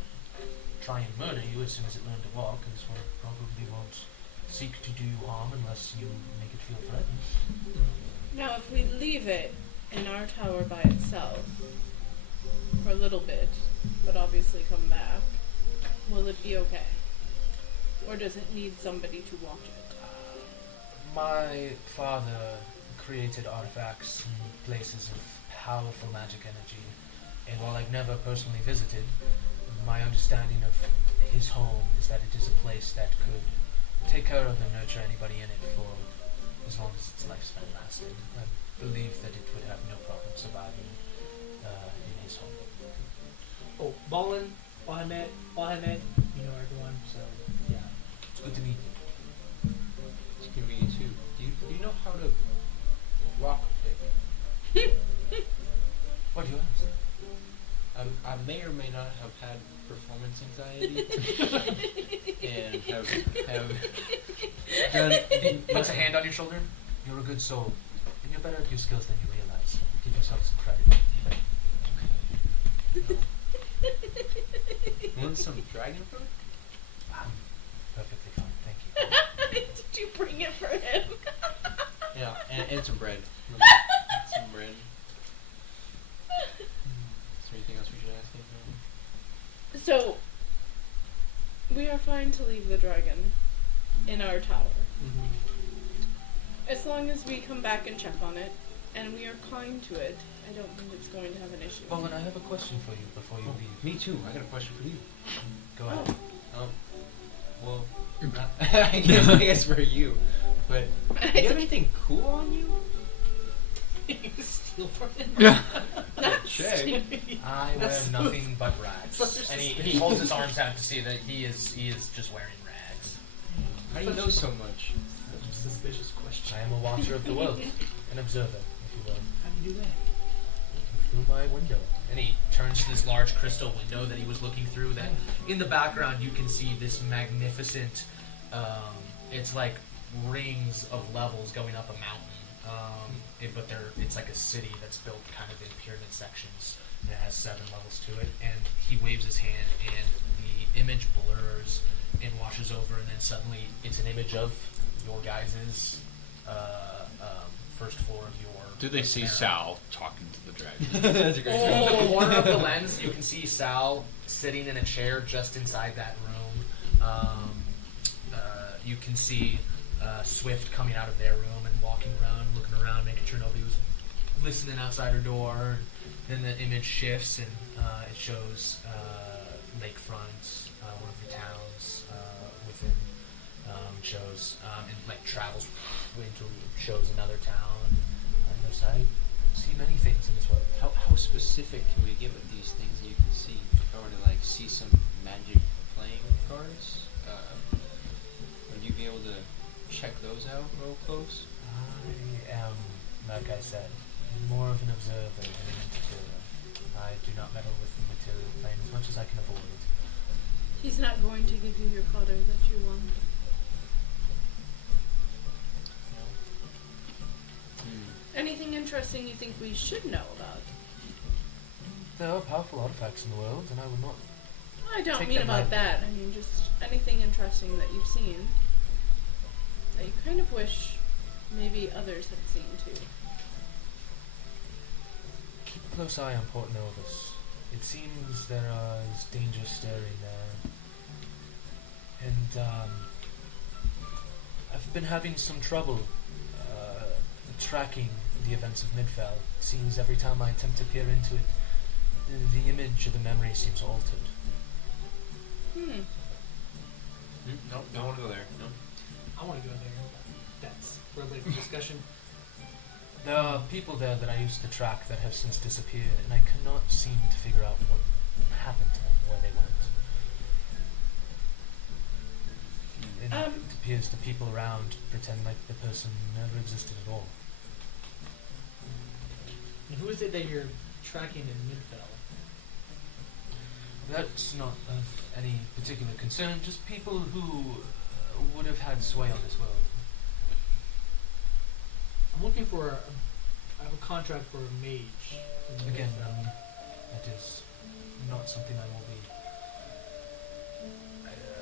try and murder you as soon as it learned to walk, this one probably won't seek to do you harm unless you make it feel threatened. Now, if we leave it in our tower by itself for a little bit, but obviously come back, will it be okay? Or does it need somebody to watch it? My father created artifacts in places of powerful magic energy, and while I've never personally visited, my understanding of his home is that it is a place that could take care of and nurture anybody in it for as long as its lifespan lasted. I believe that it would have no problem surviving in his home. Oh, Ballin, Bahamut, you know everyone, so yeah. It's good to meet you. It's convenient too. Do you know how to rock pick? What do you ask? I may or may not have had performance anxiety, and have done. Puts a hand on your shoulder. You're a good soul, and you're better at your skills than you realize. Give yourself some credit. Want some dragon food? I'm perfectly fine, thank you. Did you bring it for him? Yeah, and some bread. Some bread. Is there anything else we should ask him? So, we are fine to leave the dragon in our tower. As long as we come back and check on it, and we are kind to it, I don't think it's going to have an issue. Bolin, I have a question for you before you leave. Me too. I got a question for you. Go ahead. Well, I guess for you. But do you have anything cool on you? Steal from him. Yeah. Check. I wear nothing but rags. Such a And he suspicious holds his arms out to see that he is just wearing rags. How do you know so much? Suspicious question. I am a watcher of the world, an observer, if you will. How do you do that? Through my window. And he turns to this large crystal window that he was looking through, that in the background you can see this magnificent, it's like rings of levels going up a mountain. But it's like a city that's built kind of in pyramid sections. And it has 7 levels to it. And he waves his hand and the image blurs and washes over, and then suddenly it's an image of your guys' first floor of your... Do they see Era. Sal talking to the dragon? That's a great In the corner of the lens, you can see Sal sitting in a chair just inside that room. You can see Swift coming out of their room and walking around, looking around, making sure nobody was listening outside her door. Then the image shifts and it shows Lakefront, one of the towns within. Shows and like travels into shows another town. And there's I see many things in this world. How specific can we get with these things that you can see? If I were to like see some magic playing cards, would you be able to check those out real close? I am, like I said, more of an observer than an interferer. I do not meddle with the material plane as much as I can avoid. He's not going to give you your fodder that you want. Anything interesting you think we should know about? There are powerful artifacts in the world, and I would not. I don't Take mean them about lightly. that. I mean just anything interesting that you've seen that you kind of wish maybe others had seen too. Keep a close eye on Port Novus. It seems there is danger stirring there. And, I've been having some trouble, tracking the events of Midfell. It seems every time I attempt to peer into it, the image of the memory seems altered. Nope, don't want to go there. No. I want to go there. That's for a later discussion. There are people there that I used to track that have since disappeared, and I cannot seem to figure out what happened to them, where they went. And it appears the people around pretend like the person never existed at all. And who is it that you're tracking in Midfell? That's not of any particular concern, just people who would have had sway on this world. I'm looking for I have a contract for a mage. in Again, Midfell. that is not something I will be...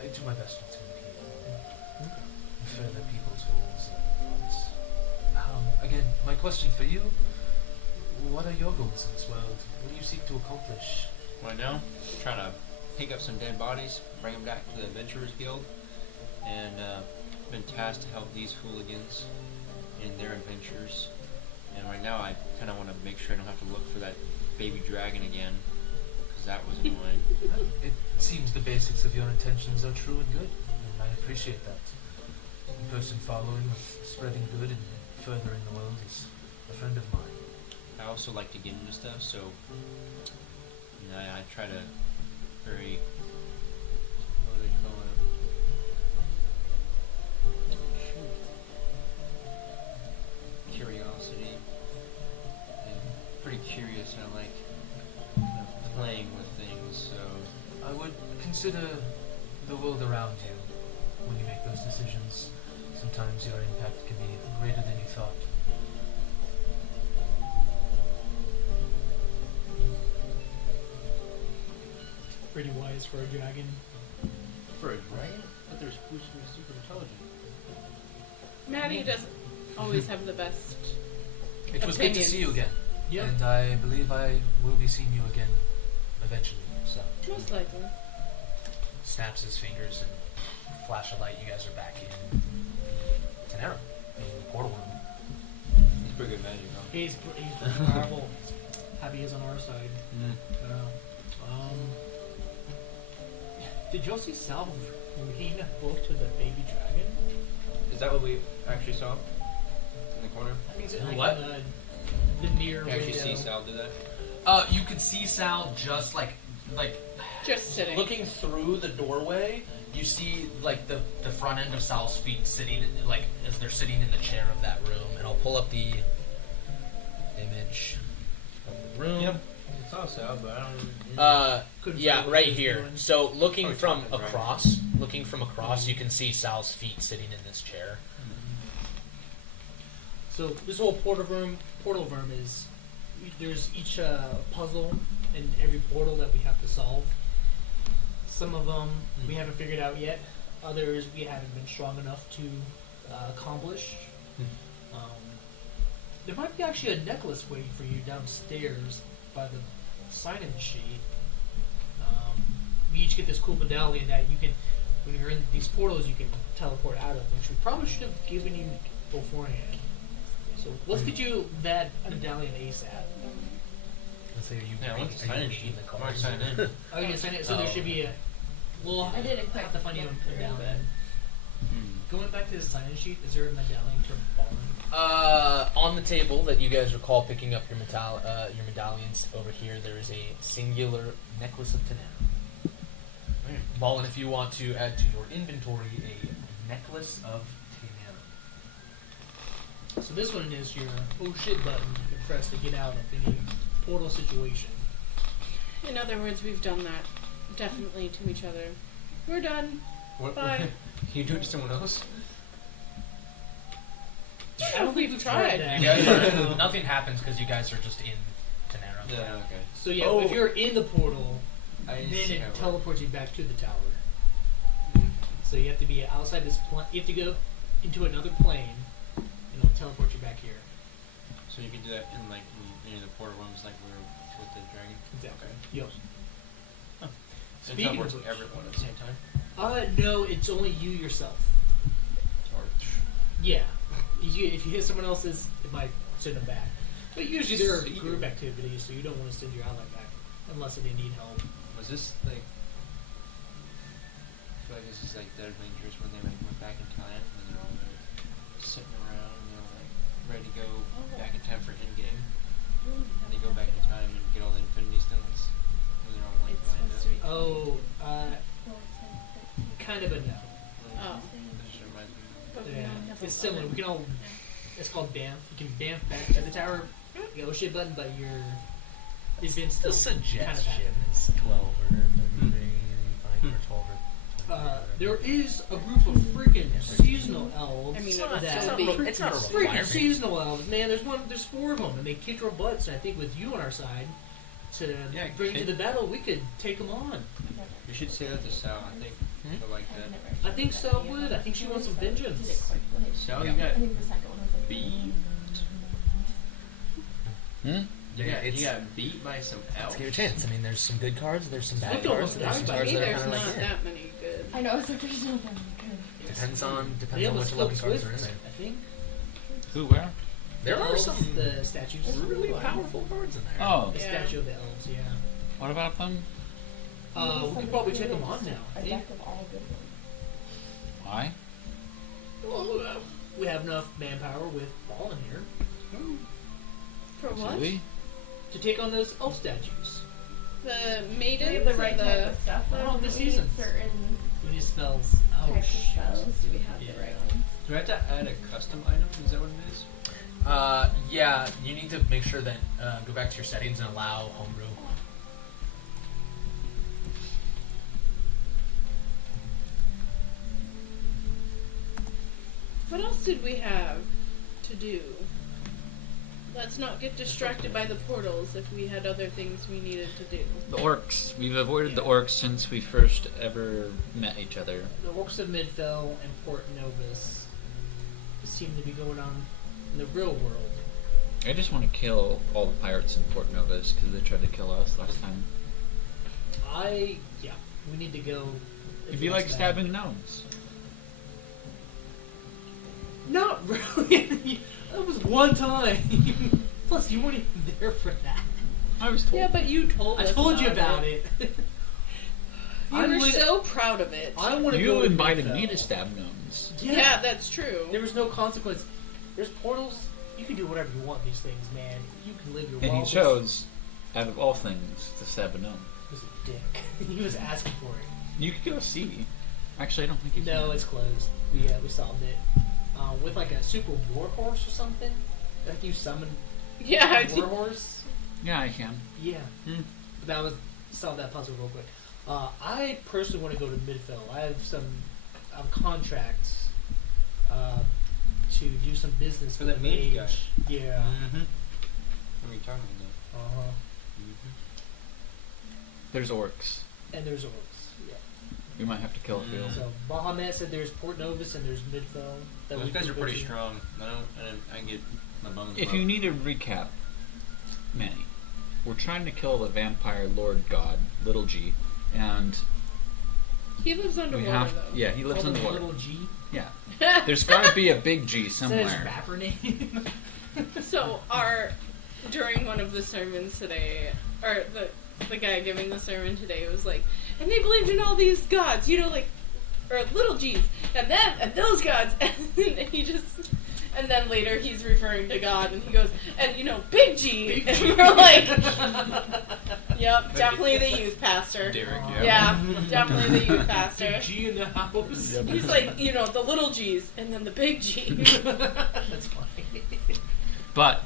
I do my best not to impede. Further people's goals and thoughts. Again, my question for you, what are your goals in this world? What do you seek to accomplish? Right now, trying to pick up some dead bodies, bring them back to the Adventurers Guild, and been tasked to help these hooligans in their adventures. And right now, I kind of want to make sure I don't have to look for that baby dragon again, because that was annoying. It seems the basics of your intentions are true and good, and I appreciate that. A person following, spreading good and furthering the world is a friend of mine. I also like to get into stuff, so I try to very, what do they call it? Curiosity. And pretty curious. I like playing with things, so I would consider the world around you when you make those decisions. Sometimes your impact can be greater than you thought. Pretty wise for a dragon. for a dragon, but they're supposed to be super intelligent. Maddie doesn't always have the best. It was good to see you again. Yep. And I believe I will be seeing you again eventually. So Most likely. snaps his fingers and flash a light. You guys are back in Tenera, in the portal room. He's pretty good magic, huh? He's pretty powerful. Happy he's on our side. Yeah. Did y'all see Sal reading a book to the baby dragon? Is that what we actually saw in the corner? I think it's In like what? the near You actually window. see Sal do that? You could see Sal just like Just sitting. looking through the doorway. You see like the front end of Sal's feet sitting like as they're sitting in the chair of that room. And I'll pull up the image of the room. Yep. I saw Sal, but I don't. Couldn't Yeah, figure what right he was here. doing. So looking Oh, from talking, right. across, you can see Sal's feet sitting in this chair. So this whole portal room is there's each puzzle in every portal that we have to solve. Some of them we haven't figured out yet. Others we haven't been strong enough to accomplish. There might be actually a necklace waiting for you downstairs by the sign-in sheet. We each get this cool medallion that you can, when you're in these portals, you can teleport out of, which we probably should have given you beforehand. So let's get you that medallion ASAP. Let's say, are you Yeah, reading- what's are you sign-in reading sheet? the I'm already cards? signed in. Oh, you can sign it. So there should be a. Well, I didn't quite have to find you a look through, medallion. Going back to the sign-in sheet, is there a medallion for Bond? On the table that you guys recall picking up your medallions over here, there is a singular necklace of Tenera. Ballin, if you want to add to your inventory a necklace of Tenera. So this one is your oh shit button you can press to get out of any portal situation. In other words, we've done that definitely to each other. We're done. What? Bye. Can you do it to someone else? I don't think we've tried that. You guys are, nothing happens because you guys are just in Tenera. Yeah, okay. So yeah, Oh. if you're in the portal, I then see it how it teleports you back to the tower. So you have to be outside this you have to go into another plane, and it'll teleport you back here. So you can do that in like any of the portal rooms, like we were with the dragon. Exactly. Yep. So it Speaking of teleports which- everyone at the same time. No, it's only you yourself. Or Yeah. If you hit someone else's, it might send them back. But usually there are See you. group activities, so you don't want to send your ally back unless they need help. was this like? I feel like this is like the Avengers when they like went back in time and they're all like sitting around and they're like ready to go back in time for Endgame. And they go back in time and get all the Infinity Stones. And they're all like It's lined supposed to be. up. Oh, kind of a no. Oh. That just reminds me. But we Yeah, don't have it's a similar. button. We can all. It's called BAMF. You can BAMF back at the tower. You go shit button, but your events The still kind of suggestion happen. is 12 or 33, 5 or 12 or. There is a group of freaking seasonal elves. I mean, It's it not, would it's still not, be. it's not a freaking requirement. seasonal elves, man. There's 4 of them, and they kick our butts. And I think with you on our side, to Yeah, bring to kick. the battle, we could take them on. You should say that to Sal. I think she'll like that. I think Sal would. I think she wants some vengeance. Sal, Yeah. you got I think the second one was like. beat. Hmm? You got beat by some elves. Let's give it a chance. I mean, there's some good cards, there's some bad Look, cards, almost there's some died by To cards me, that are there's kind of not like, that many good. I know, it's like there's no one good. depends on They have a which split 11 cards Swift, are in there. I think. Who? Where? There are Elves, some the statues. really powerful cards in there. Oh, The Yeah. statue of the elves, yeah. what about them? We could probably check them on now. I A think. deck of all good ones. Why? Well, we have enough manpower with Ball in here For what? Do we? to take on those elf statues. The We maidens have the or right the. type of stuff. Oh, though. the We need seasons. certain We need spells. Oh, types of shit. spells. Do we have Yeah. the right ones? Do I have to add a custom item? Is that what it is? Yeah, you need to make sure that go back to your settings and allow homebrew. What else did we have to do? Let's not get distracted by the portals if we had other things we needed to do. The orcs. We've avoided the orcs since we first ever met each other. The Orcs of Midfell and Port Novus seem to be going on in the real world. I just want to kill all the pirates in Port Novus because they tried to kill us last time. Yeah, we need to go. It'd be address like that. stabbing gnomes. Not really. That was one time. Plus, you weren't even there for that. I was told. Yeah, but you told I us told you about it. You I were would- so proud of it. I want to You go to invited Midfell. me to stab gnomes. Yeah, that's true. There was no consequence. There's portals. You can do whatever you want. These things, man. You can live your And he wildest. chose, out of all things, to stab a gnome. He was a dick. He was asking for it. You could go see. Actually, I don't think you can. No, it's closed. We solved it. With like a super war horse or something. Like you summon Yeah, I a war think. horse. Yeah, I can. Yeah. Hmm. But that was solve that puzzle real quick. I personally want to go to Midfell. I have some contracts to do some business For with that the mage mage. guy. Yeah. Mm-hmm. What are you talking about? Uh-huh. There's orcs. And there's orcs. Yeah. We might have to kill a few. Mm. So Bahamut said there's Port Novus and there's Midfell. That Those we guys could are go pretty to. strong. I can get my bones. If broke. you need a recap, Manny, we're trying to kill the vampire lord god, Little G, and He lives we underwater, have. though. Yeah, he lives Oh, the underwater. little G. Yeah, there's got to be a big G Is that his somewhere. rapper name? So during one of the sermons today, or the guy giving the sermon today was like, and they believed in all these gods, you know, like, or little G's, and those gods, and and then later he's referring to God, and he goes, and you know, big G, and we're like, yep, definitely the youth pastor. Derek, Yeah, definitely the youth pastor. G in the house. He's like, you know, the little G's, and then the big G. That's funny. But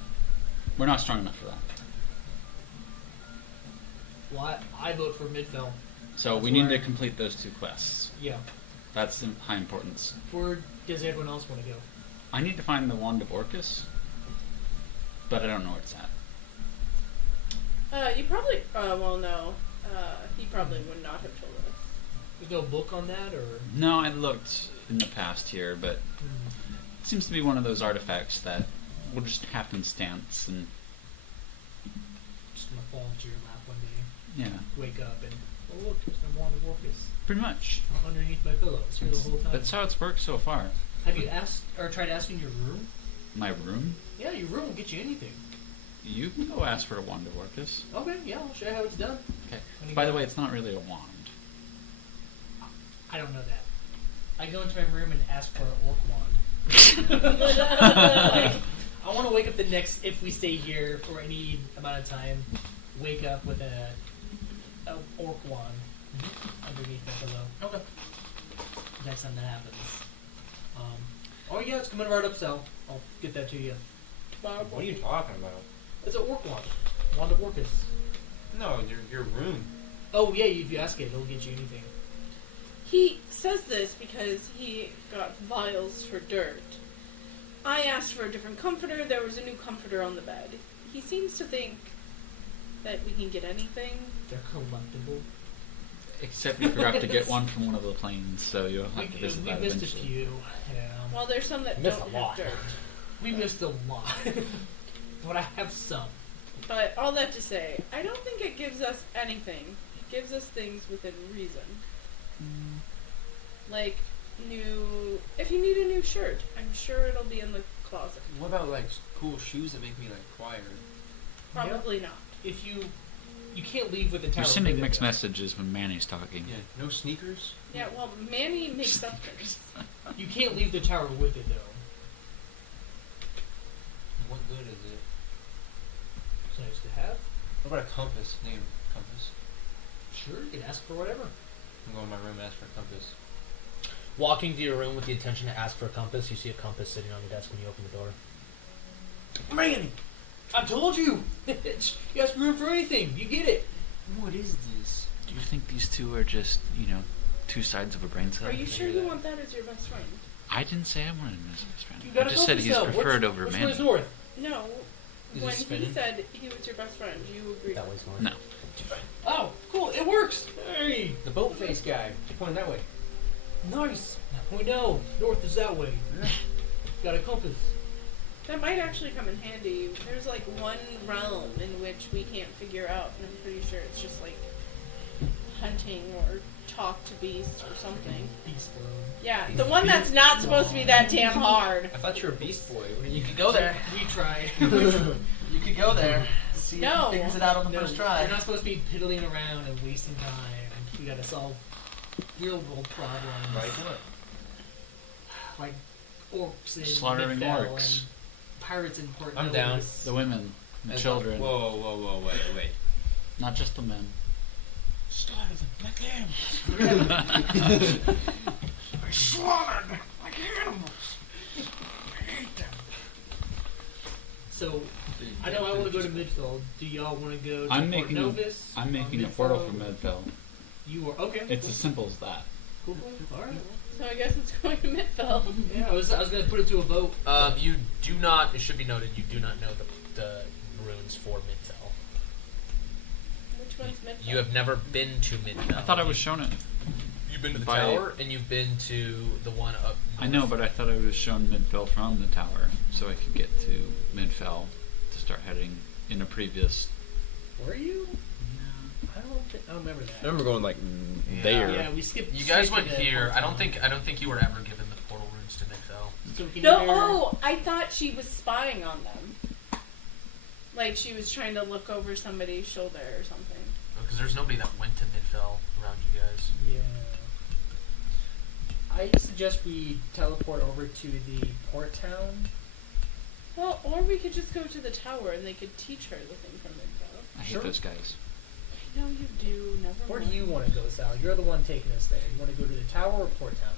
we're not strong enough for that. Well, I vote for Midfell. So That's we need where- to complete those 2 quests. Yeah. That's in high importance. Where does everyone else want to go? I need to find the Wand of Orcus, but I don't know where it's at. You probably, well, no. He probably would not have told us. There's no book on that, or No, I looked in the past here, but seems to be one of those artifacts that will just happenstance and Just gonna fall into your lap one day, yeah, wake up, and oh look, there's the wand of Orcus pretty much. underneath my pillow. It's here the whole time. That's how it's worked so far. Have you asked or tried asking your room? My room? Yeah, your room will get you anything. You can go ask for a wand of Orcus. Okay, yeah, I'll show you how it's done. Okay. When you By go- the way, it's not really a wand. I don't know that. I go into my room and ask for an orc wand. Like, I want to wake up the next, if we stay here for any amount of time, wake up with a orc wand underneath my pillow. Okay. Next time that happens. Oh yeah, it's coming right up, Sal. I'll get that to you. What are you talking about? It's an orc wand. Wand of Orcus. No, your room. Oh yeah, if you ask it, it'll get you anything. He says this because he got vials for dirt. I asked for a different comforter. There was a new comforter on the bed. He seems to think that we can get anything. They're collectible. Except you forgot to get one from one of the planes, so you'll have to visit We that missed a eventually. few. Yeah. Well, there's some that Missed don't a have lot. dirt. We missed a lot. But I have some. But all that to say, I don't think it gives us anything. It gives us things within reason. Like if you need a new shirt, I'm sure it'll be in the closet. What about like cool shoes that make me like quiet? Probably not. If you can't leave with the tower. You're sending with it, mixed though. messages when Manny's talking. Yeah, no sneakers. Yeah, well, Manny makes up things. You can't leave the tower with it though. What good is it? It's nice to have. What about a compass? Name compass. Sure, you can ask for whatever. I'm going to my room and ask for a compass. Walking to your room with the intention to ask for a compass, you see a compass sitting on your desk when you open the door. Man, I told you. You ask room for anything, you get it. What is this? Do you think these two are just, two sides of a brain cell? Are you sure you want that as your best friend? I didn't say I wanted him as his friend. You I gotta just said focus he's though. preferred over which Manny. way is north? No. Is it When he spinning? said he was your best friend, you agreed. That way's north. No. Oh, cool, it works. Hey, The boat face guy. Pointing that way. nice. We know north is that way. Got a compass. That might actually come in handy. There's like one realm in which we can't figure out, and I'm pretty sure it's just like hunting or talk to beasts or something. Beast bro. Yeah, the one that's not supposed to be that damn hard. I thought you were a beast boy. What are you? Go there. We tried. You could go there. See No. if he figures it out on the No, first try. We're not supposed to be piddling around and wasting time. We gotta solve real world problems. Like what? Like orcs and Slaughtering Midvale orcs. and pirates in Port I'm down. Novis. The women, the That's children, Whoa, wait. not just the men. Slaughter them like animals. I slaughtered them like animals. I hate them. So I know I want to go to Midvale. Do y'all want to go to I'm Port making Novis? I'm or making a Midvale? portal for Midvale. You are okay. It's cool. as simple as that. Cool. All right. So I guess it's going to Midvale. Yeah, I was gonna put it to a vote. You do not. It should be noted. You do not know the runes for Midvale. Which one's Midvale? You have never been to Midvale. I thought I was shown it. You've been to the by- tower, and you've been to the one up. I know, but I thought I was shown Midvale from the tower, so I could get to Midvale to start heading in a previous. Were you? I don't remember that. I remember going like Yeah. there. Yeah, we skipped. You guys straight went to the here. Port I don't think you were ever given the portal runes to Midvale. So we can No, either- oh, I thought she was spying on them. Like she was trying to look over somebody's shoulder or something. Because there's nobody that went to Midvale around you guys. Yeah. I suggest we teleport over to the port town. Well, or we could just go to the tower and they could teach her the thing from Midvale. I hate Sure. those guys. I know you do. Never Where mind. do you want to go, Sal? You're the one taking us there. You want to go to the tower or port town?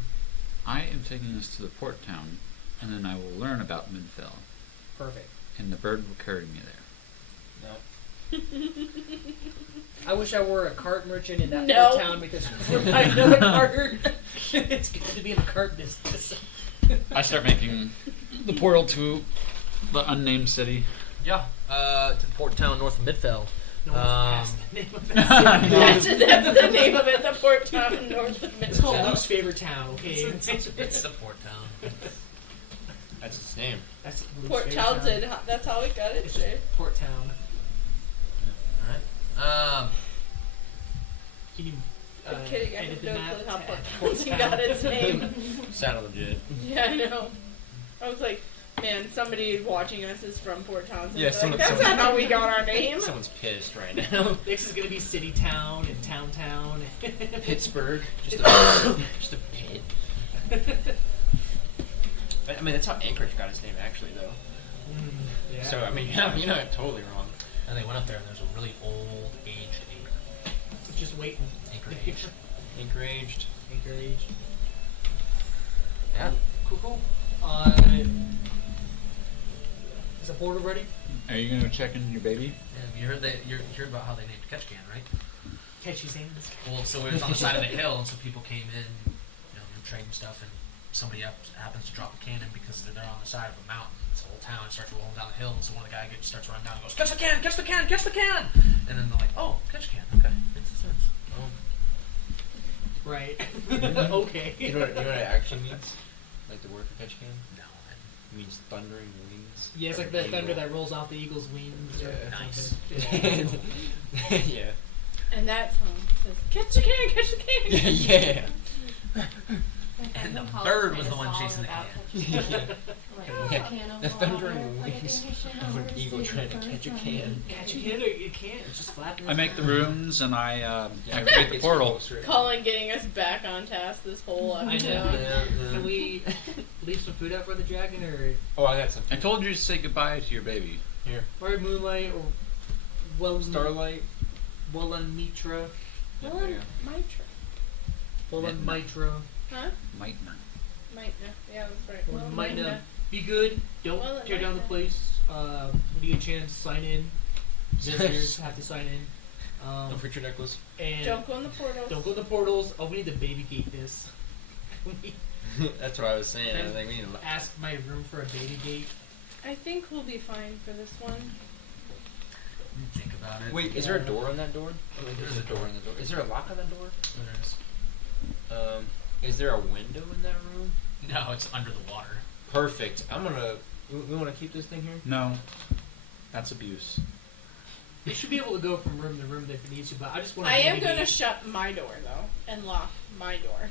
I am taking us to the port town, and then I will learn about Midvale, Perfect. and the bird will carry me there. I wish I were a cart merchant in that No. port town because I know a cart. It's good to be in the cart business. I start making the portal to the unnamed city. Yeah. To the port town north of Midvale. No one's past the name of that That's, city. that's the name of it, the port town north of It's called Midvale. Luke's favorite town, okay? It's the port town. That's its name. That's Luke's Port favorite Charlton. town. That's how we got it It's today. Port Town. Alright. Can you? I'm kidding. I edit have the no map clue how to Port add Port Charlton got Town? its name. Sounded legit. Yeah, I know. I was like, man, somebody watching us is from Port Townsend. Yeah, Like, someone- that's someone- not how we got our name. Someone's pissed right now. Next is gonna be City Town and Town. Pittsburgh. Just a pit. I mean, that's how Anchorage got its name, actually, though. Yeah. So, I mean, you're not totally wrong. And they went up there and there's a really old aged anchor. Just waiting. Anchor age. Anchor aged. Anchor age. Yeah. Cool. Is the portal ready? Are you gonna check in your baby? Yeah, you heard about how they named Ketch Can, right? Catch his hands. Well, so it was on the side of the hill, and so people came in, and trading stuff, and somebody happens to drop a cannon because they're on the side of a mountain. This whole town starts rolling down the hill, and so one of the guys starts running down and goes, "Catch the can! Catch the can! Catch the can!" And then they're like, "Oh, catch can! Okay, makes sense." Oh. Right. Okay. You know what it actually means? Like the word for catch can? No, It means thundering wings. Yeah, it's like the thunder that rolls off the eagle's wings. Or Yeah. Nice. something. Yeah. Yeah. And that song says, "Catch the can! Catch the can!" Yeah. And the College bird made was a the one song chasing the about can. catching Yeah. Like, Yeah. can of The water, thundering like wings a of an eagle trying to catch a can. Catch a can or you can't. It's just flapping. I make the rooms and I Yeah, activate the it's portal. closer. Colin getting us back on task this whole I know. episode. Can we leave some food out for the dragon or Oh, I got some. I told you to say goodbye to your baby. Here. or Moonlight or Starlight. Wellan Mitra? Yeah, Well, there you go. Mitra. Wellan Midna. Mitra. Huh? Might not. Mitra. Yeah, that's right. Or Well, might Mitra. not. Be good. Don't Well, it tear might down the not. place. When you get a chance, sign in. Visitors have to sign in. Don't forget your necklace. And Don't go in the portals. don't go to the portals. Oh, we need to baby gate this. We That's what I was saying. I was like, we need to ask my room for a baby gate. I think we'll be fine for this one. Think about it. Wait, is there a door on that door? Oh, there's a door on the door. Is there a lock on that door? There's- Is there a window in that room? No, it's under the water. Perfect. I'm gonna. We want to keep this thing here. No. That's abuse. It should be able to go from room to room if it needs to, but I just want to. I am going to shut my door, though, and lock my door.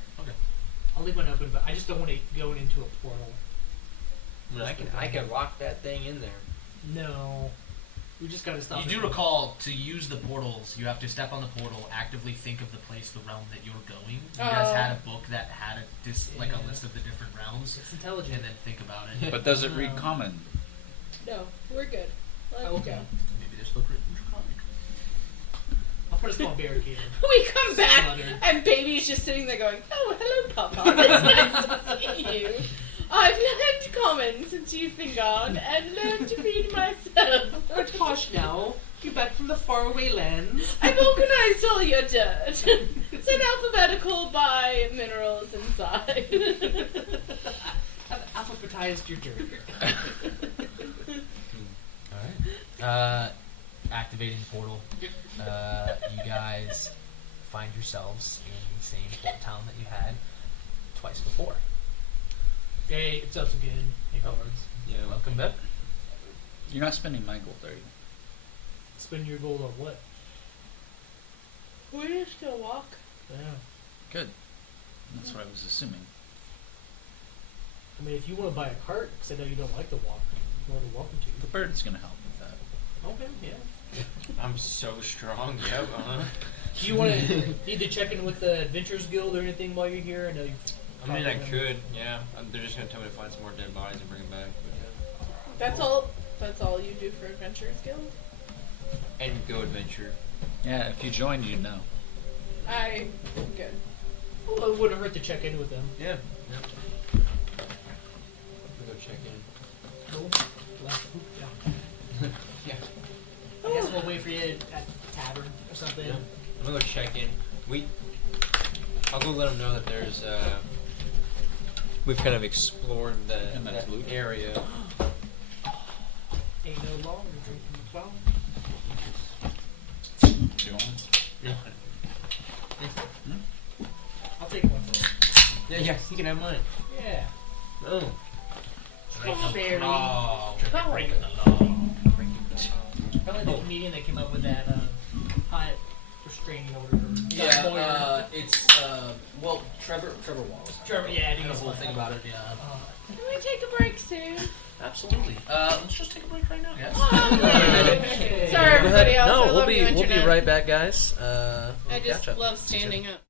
I'll leave one open, but I just don't want it going into a portal. I mean, I can lock that thing in there. No. We just gotta stop. You do recall to use the portals, you have to step on the portal, actively think of the place, the realm that you're going. You guys Oh. had a book that had like a list of the different realms, It's intelligent. and then think about it. But does it read common? No, we're good. Let's Okay. go. Maybe there's book written comic. I'll put a small barricade. We come back, Smothered. and baby's just sitting there going, "Oh, hello, Papa. It's nice to see you. I've learned common since you've been gone, and learned to read myself. But posh now. You're back from the faraway lands. I've organized all your dirt. It's in alphabetical by minerals inside." I've alphabetized your dirt. Alright. Activating portal. You guys find yourselves in the same port town that you had twice before. Hey, it's us again. Hey, Oh. cards. Yeah. Welcome back. You're not spending my gold, are you? Spend your gold on what? We still walk. Yeah. Good. That's what I was assuming. I mean, if you want to buy a cart, because I know you don't like to walk, you're more than welcome to. The bird's gonna help with that. Okay, yeah. I'm so strong. Yep. Do you want to need to check in with the Adventurers Guild or anything while you're here? I know you. I mean, I could. Yeah. They're just gonna tell me to find some more dead bodies and bring them back. But, That's all. That's all you do for Adventurers Guild. yeah. And go adventure. Yeah, if you joined, you'd know. I good. Well, it wouldn't hurt to check in with them. Yeah. Yep. Go check in. Cool. Yeah. Yeah. I guess we'll wait for you at the tavern or something. Yeah. I'm gonna go check in. I'll go let them know that there's we've kind of explored And that's that Luke. area. Ain't no longer drinking the flower. Do you want? I'll take one for you. Yeah, you can have mine. Yeah. Oh. Right Very. Oh, Oh. breaking the law. Probably the comedian that came up with that hot restraining order. Yeah, it's well, Trevor Wallace. Trevor, yeah, I Did think a it's whole fine. thing about it. Yeah, Can we take a break soon? absolutely. Let's just take a break right now, guys. Sorry, Go everybody ahead. else. No, I we'll love be you, Internet. right back, guys. I We'll just catch up. love See you soon. standing up.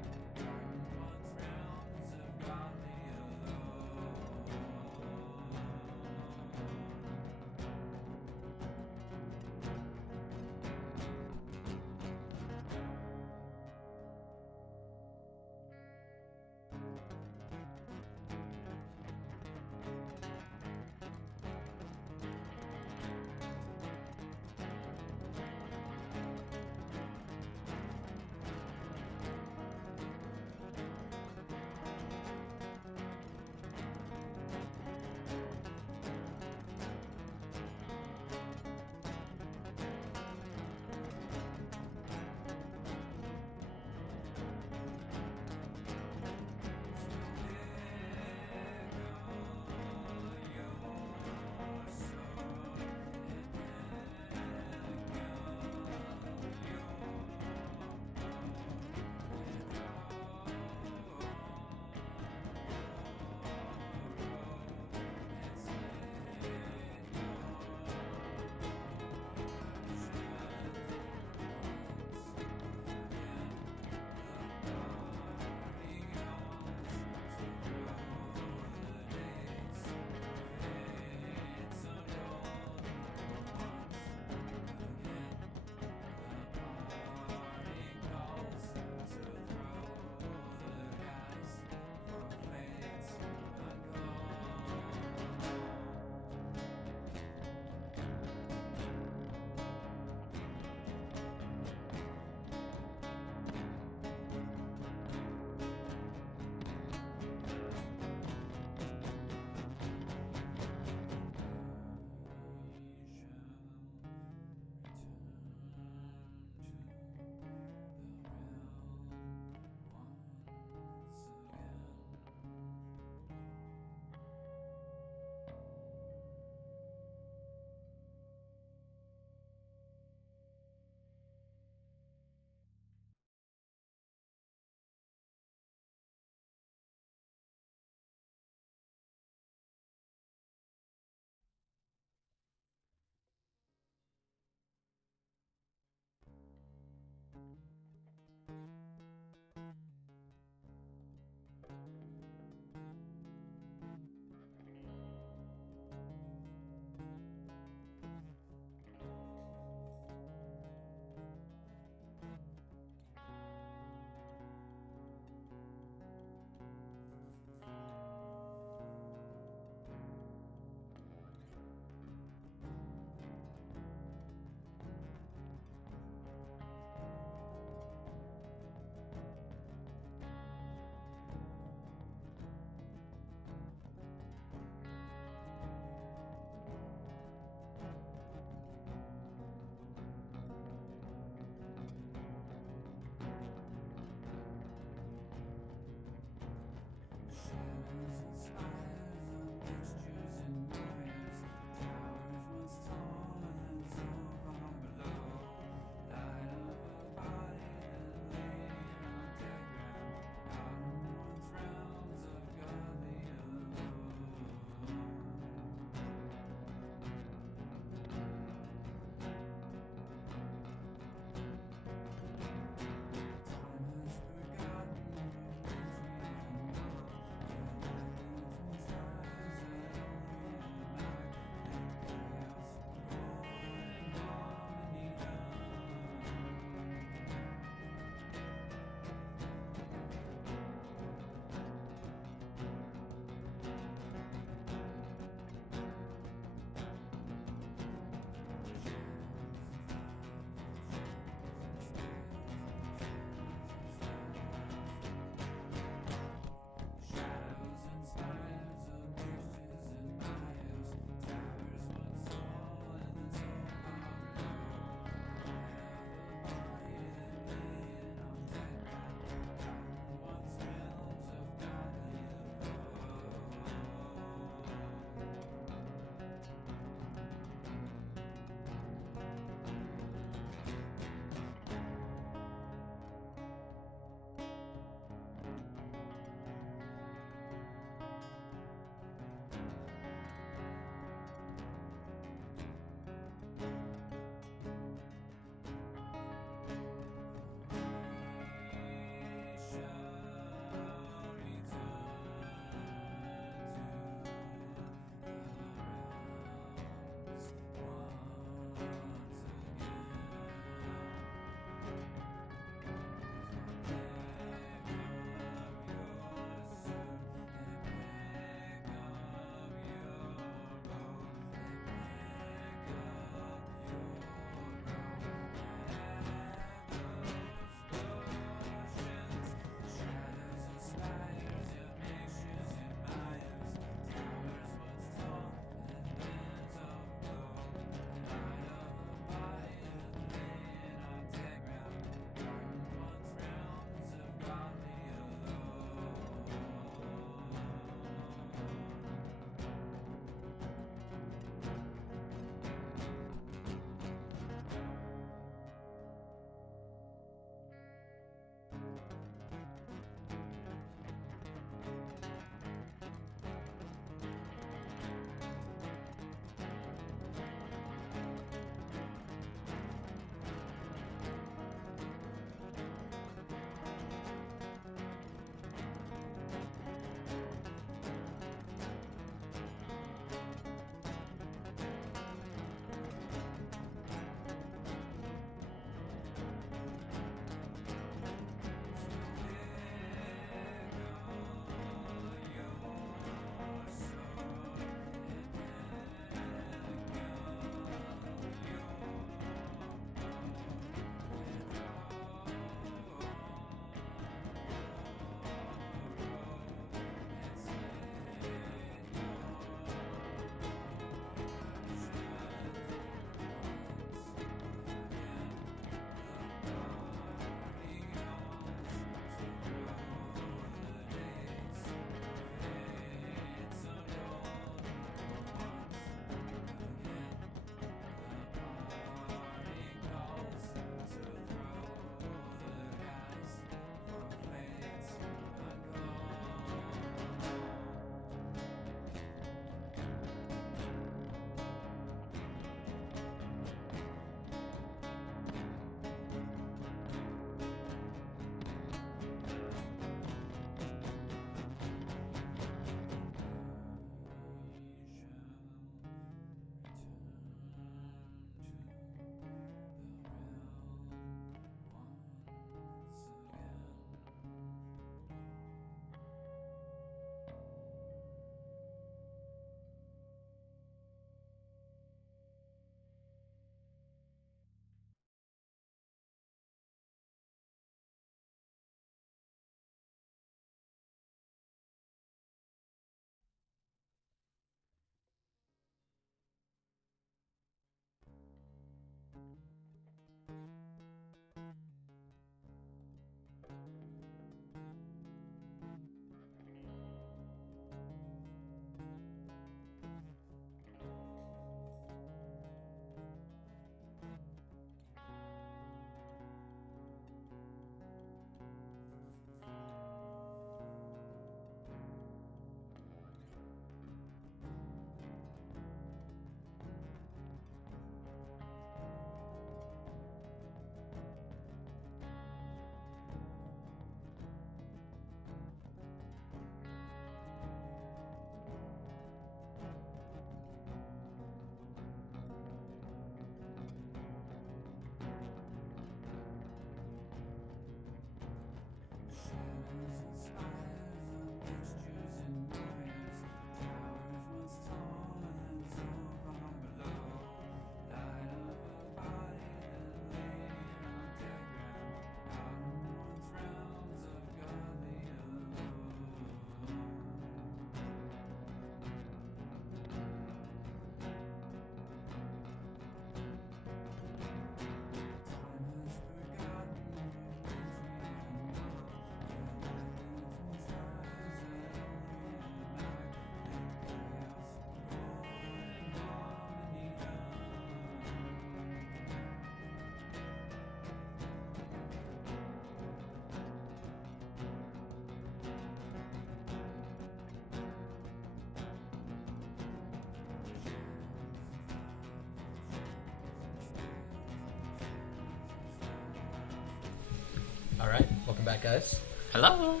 All right, welcome back, guys. Hello.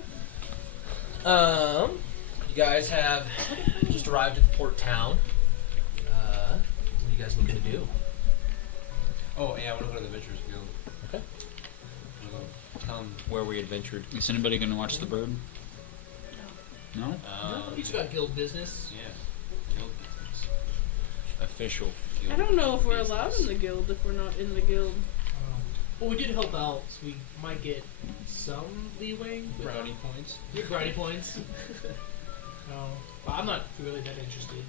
You guys have just arrived at Port Town. What are you guys looking to do? Oh yeah, I want to go to the Adventurers Guild. Okay. I'm gonna go tell them where we adventured. Is anybody gonna watch the bird? No. No, he's got guild business. Yeah. Guild business. Official. Guild I don't know if we're business. allowed in the guild if we're not in the guild. Well, we did help out, so we might get some leeway. with Brownie that. points. Yeah, brownie points. But I'm not really that interested.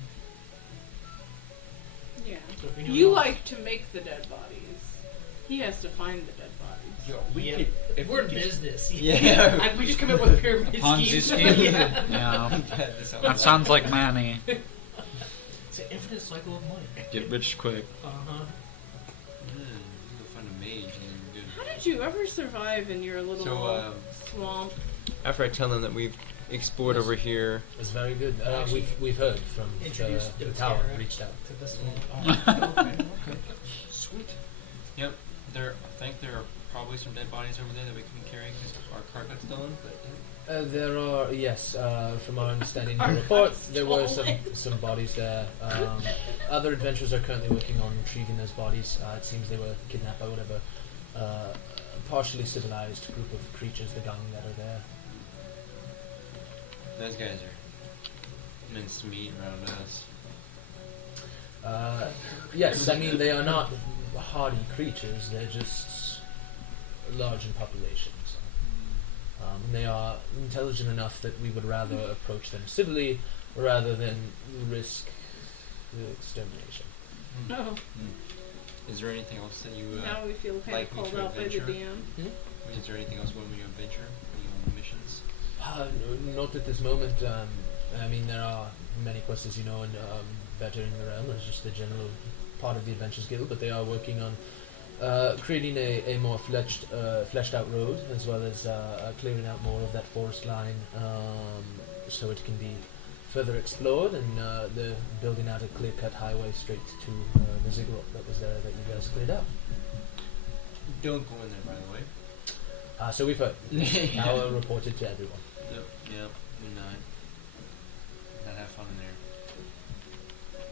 Yeah. So if anyone You else- like to make the dead bodies. He has to find the dead bodies. Yo, Yeah, if we're we in could- business. Yeah. We just come up with a pyramid Ponzi scheme. scheme. Yeah. Yeah. That Sounds like money. It's an infinite cycle of money. Get rich quick. Uh-huh. You go find a mage and you're How good. did you ever survive in your little So, swamp? After I tell them that we've explored over here, It's very good. Actually, We've heard from introduced the the tower. Terra. Reached out. To this one. okay. Sweet. Yep. I think there are probably some dead bodies over there that we can carry because our cart got stolen. But There are, yes, from our understanding Our of the report, guts there were stolen. some bodies there. Other adventurers are currently working on retrieving those bodies. It seems they were kidnapped by whatever partially civilized group of creatures, the gang that are there. those guys are minced meat around us. Yes, I mean, they are not hardy creatures, they're just large in populations. They are intelligent enough that we would rather approach them civilly rather than risk the extermination. No. Is there anything else that you Now we feel kind like of me called to out by the adventure? DM. Is there anything else you want me to adventure? Are you on missions? Not at this moment. I mean, there are many quests, as you know, in bettering the realm. It's just the general part of the Adventures Guild, but they are working on creating a more fleshed out road, as well as clearing out more of that forest line, so it can be further explored, and they're building out a clear-cut highway straight to the ziggurat that was there that you guys cleared out. Don't go in there, by the way. So we've heard. Our reported to everyone. Yep. Do not have fun in there.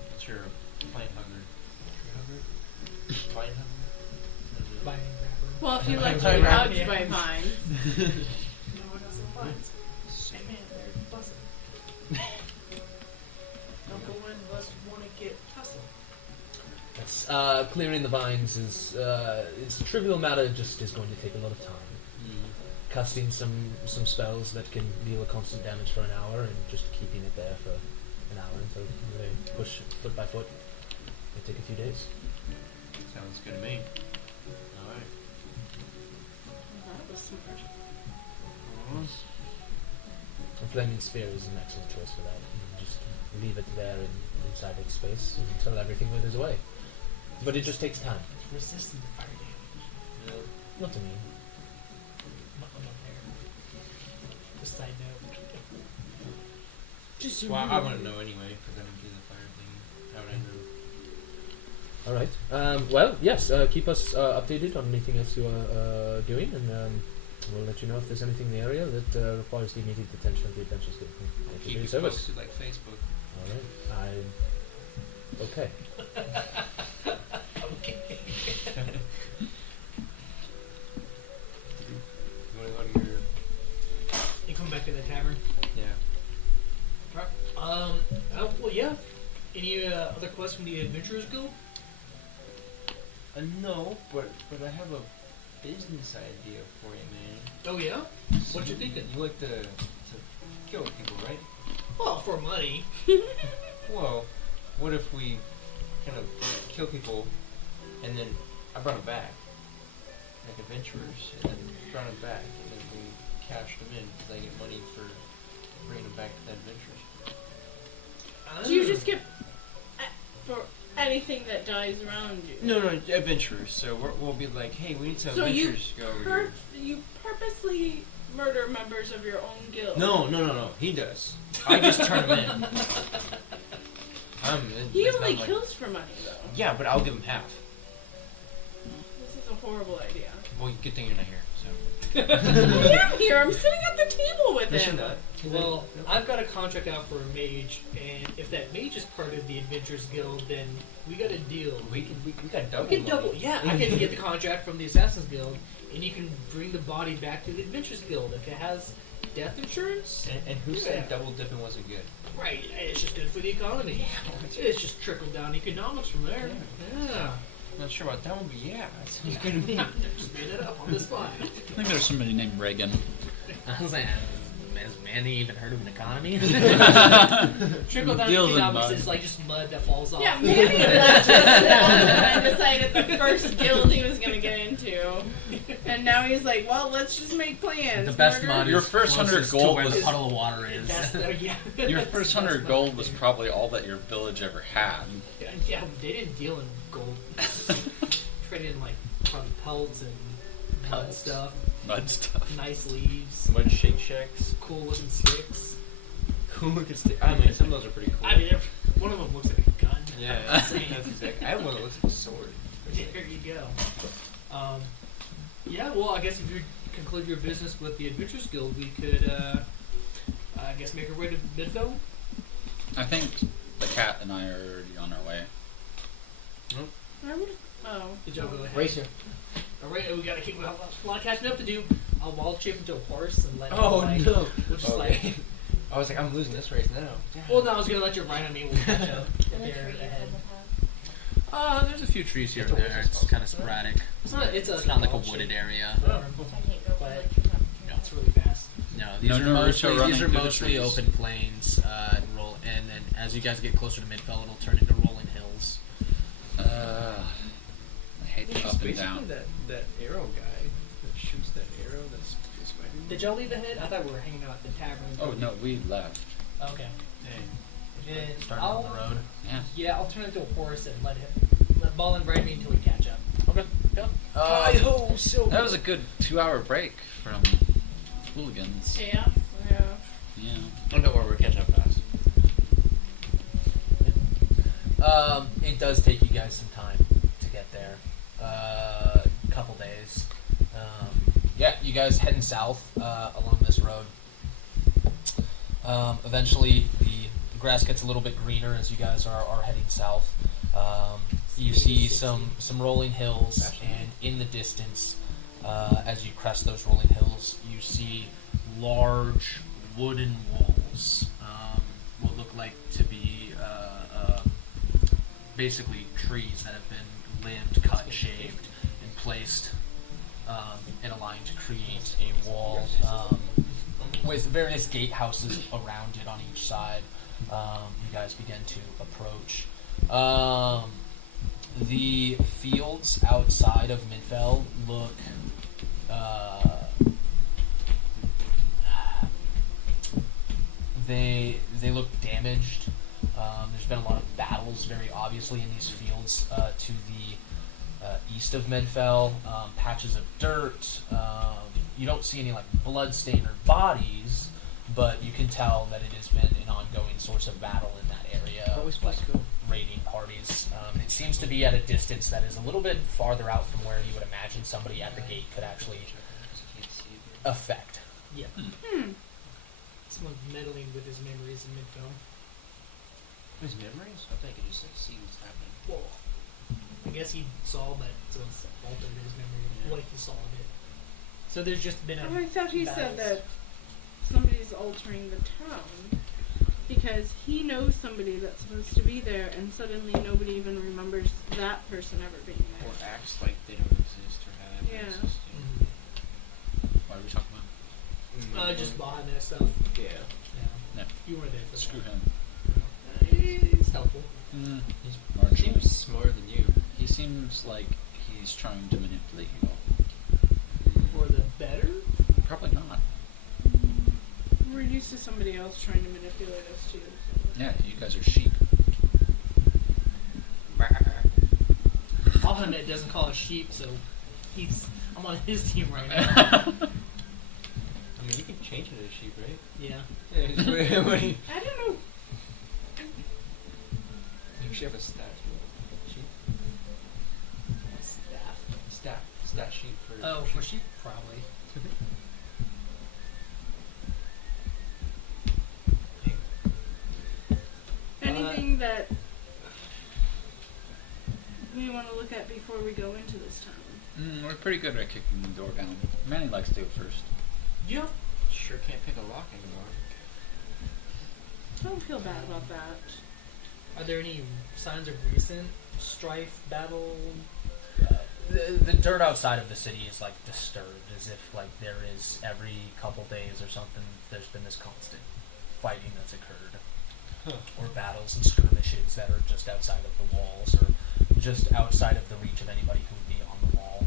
What's your plant hugger? Plant hugger? Vine grabber. Well, if you like to Vine be grabber. hugged by vines. No, I got some vines. Hey man, they're buzzing. Don't go in unless you want to get tussled. That's, clearing the vines is it's a trivial matter. It just is going to take a lot of time. Casting some spells that can deal a constant damage for an hour, and just keeping it there for an hour until they push foot by foot. It'll take a few days. Sounds good to me. Alright. That was smart. A flaming sphere is an excellent choice for that. You can just leave it there inside its space until everything withers away. But it just takes time. It's resistant to fire damage. Yeah. Not to me. Not there. Just side note. Just Well, I want to know anyway, because I don't do the fire thing. How would I know? All right. Well, yes. Keep us updated on anything else you are doing, and we'll let you know if there's anything in the area that requires the immediate attention of the Adventures Guild. Thank you for Keep your you service. posted like Facebook. All right. Okay. Okay. You want to go to your... You come back to the tavern? Yeah. Well, yeah. Any other quests from the Adventurers Guild? No, but I have a business idea for you, man. Oh, yeah? What you thinking? You like to kill people, right? Well, for money. Well, what if we kind of kill people and then I brought them back, like adventurers, and then brought them back, and then we cashed them in because I get money for bringing them back to the adventurers. So you just get for anything that dies around you. No, adventurers. So we'll be like, hey, we need some So you adventurers to go over here. You purposely murder members of your own guild. No. He does. I just turn them in. He it's only not like- kills for money, though. Yeah, but I'll give him half. This is a horrible idea. Well, good thing you're not here. So I am here. I'm sitting at the table with Is she him. not? Well, I've got a contract out for a mage, and if that mage is part of the Adventurers Guild, then we got a deal. We got double. We can double. Yeah, I can get the contract from the Assassins Guild, and you can bring the body back to the Adventurers Guild if it has death insurance. And who Yeah. said double dipping wasn't good? Right, it's just good for the economy. It's just trickled down economics from there. Yeah. Not sure about that one, but yeah, that sounds good to me. Just made it up on the spot. I think there's somebody named Reagan. I was like, has Manny even heard of an economy? Trickle down Deals in economics mud. is like just mud that falls off. Yeah, maybe left us and decided the first guild he was gonna get into, and now he's like, well, let's just make plans. The best Murder- mod Your is first 100 closest to gold where was- the puddle of water is. That's yeah. Your That's first the best 100 mud. gold was probably all that your village ever had. Yeah, they didn't deal in gold. Traded in like front pelts and mud Pelts. stuff, Mud stuff. nice leaves, Mud shake shacks. cool looking sticks. Cool looking stick. I mean, some of those are pretty cool. I mean, one of them looks like a gun. yeah, that's exactly. I have one that looks like a sword. There you go. Yeah, well, I guess if you conclude your business with the Adventurers Guild, we could, I guess, make our way to Midville. I think the cat and I are already on our way. I would. Oh. Did y'all go ahead? Racer. All right, we got a lot of catching up to do. I'll wall chip into a horse and let Oh, him, like, no. we'll just Okay. like. I was like, I'm losing this race now. Well, no, I was gonna let you ride on me. We'll catch up. And the There tree ahead. doesn't have. There's a few trees here It's and a there. witch's It's house. kind of sporadic. It's not. It's not like a wall wooded shape. area. Farm. I can't go for But- like your No. It's really fast. No, No Naruto running these are through the mostly trees. open plains. And then as you guys get closer to Midvale, it'll turn into rolling hills. I hate the up and down. that arrow guy that shoots that arrow that's fighting. Did y'all leave ahead? I thought we were hanging out at the tavern. Oh no, we left. Okay. Then Starting on the road. Yeah. Yeah, I'll turn into a horse and let Ballin ride me until we catch up. Okay. Yeah. That was a good 2-hour break from hooligans. Yeah. Yeah. Yeah. Oh no, we're catching up fast. It does take you guys some time to get there. Couple days. Yeah, you guys heading south along this road. Eventually, the grass gets a little bit greener as you guys are heading south. You see some rolling hills, and in the distance, as you crest those rolling hills, you see large wooden walls. What look like to be basically trees that have been limbed, cut, shaved, and placed in a line to create a wall with various gatehouses around it on each side. You guys begin to approach. The fields outside of Midvale look they look damaged. There's been a lot of battles, very obviously, in these fields to the east of Midvale. Patches of dirt. You don't see any like bloodstain or bodies, but you can tell that it has been an ongoing source of battle in that area. Where are we supposed to go? Raiding parties. And it seems to be at a distance that is a little bit farther out from where you would imagine somebody at the gate could actually affect. Yeah. Someone's meddling with his memories in Midvale. His memories? I think it just like see what's happening. Well, I guess he saw, but so it's altered his memory of what he saw of it. So there's just been a. Oh, I thought he said battles. that somebody's altering the town because he knows somebody that's supposed to be there, and suddenly nobody even remembers that person ever being Or there. acts like they don't exist or have Yeah. existed. What are we talking about? Just behind that stuff. Yeah. Yeah. No. You were there for Screw that. him. It's helpful. He's He marginally. seems smarter than you. He seems like he's trying to manipulate you all. For the better? Probably not. We're used to somebody else trying to manipulate us too. So. Yeah, you guys are sheep. Alhamet doesn't call us sheep, so I'm on his team right now. I mean, you can change it to sheep, right? Yeah. You I don't know. should have a stat sheet. Staff. Stat sheet for. Oh, for sheep, probably. anything that we want to look at before we go into this town? We're pretty good at kicking the door down. Manny likes to do it first. Yeah. Sure can't pick a lock anymore. Don't feel bad about that. Are there any signs of recent strife, battle? The dirt outside of the city is like disturbed, as if like there is every couple days or something. There's been this constant fighting that's occurred, or battles and skirmishes that are just outside of the walls, or just outside of the reach of anybody who would be on the wall,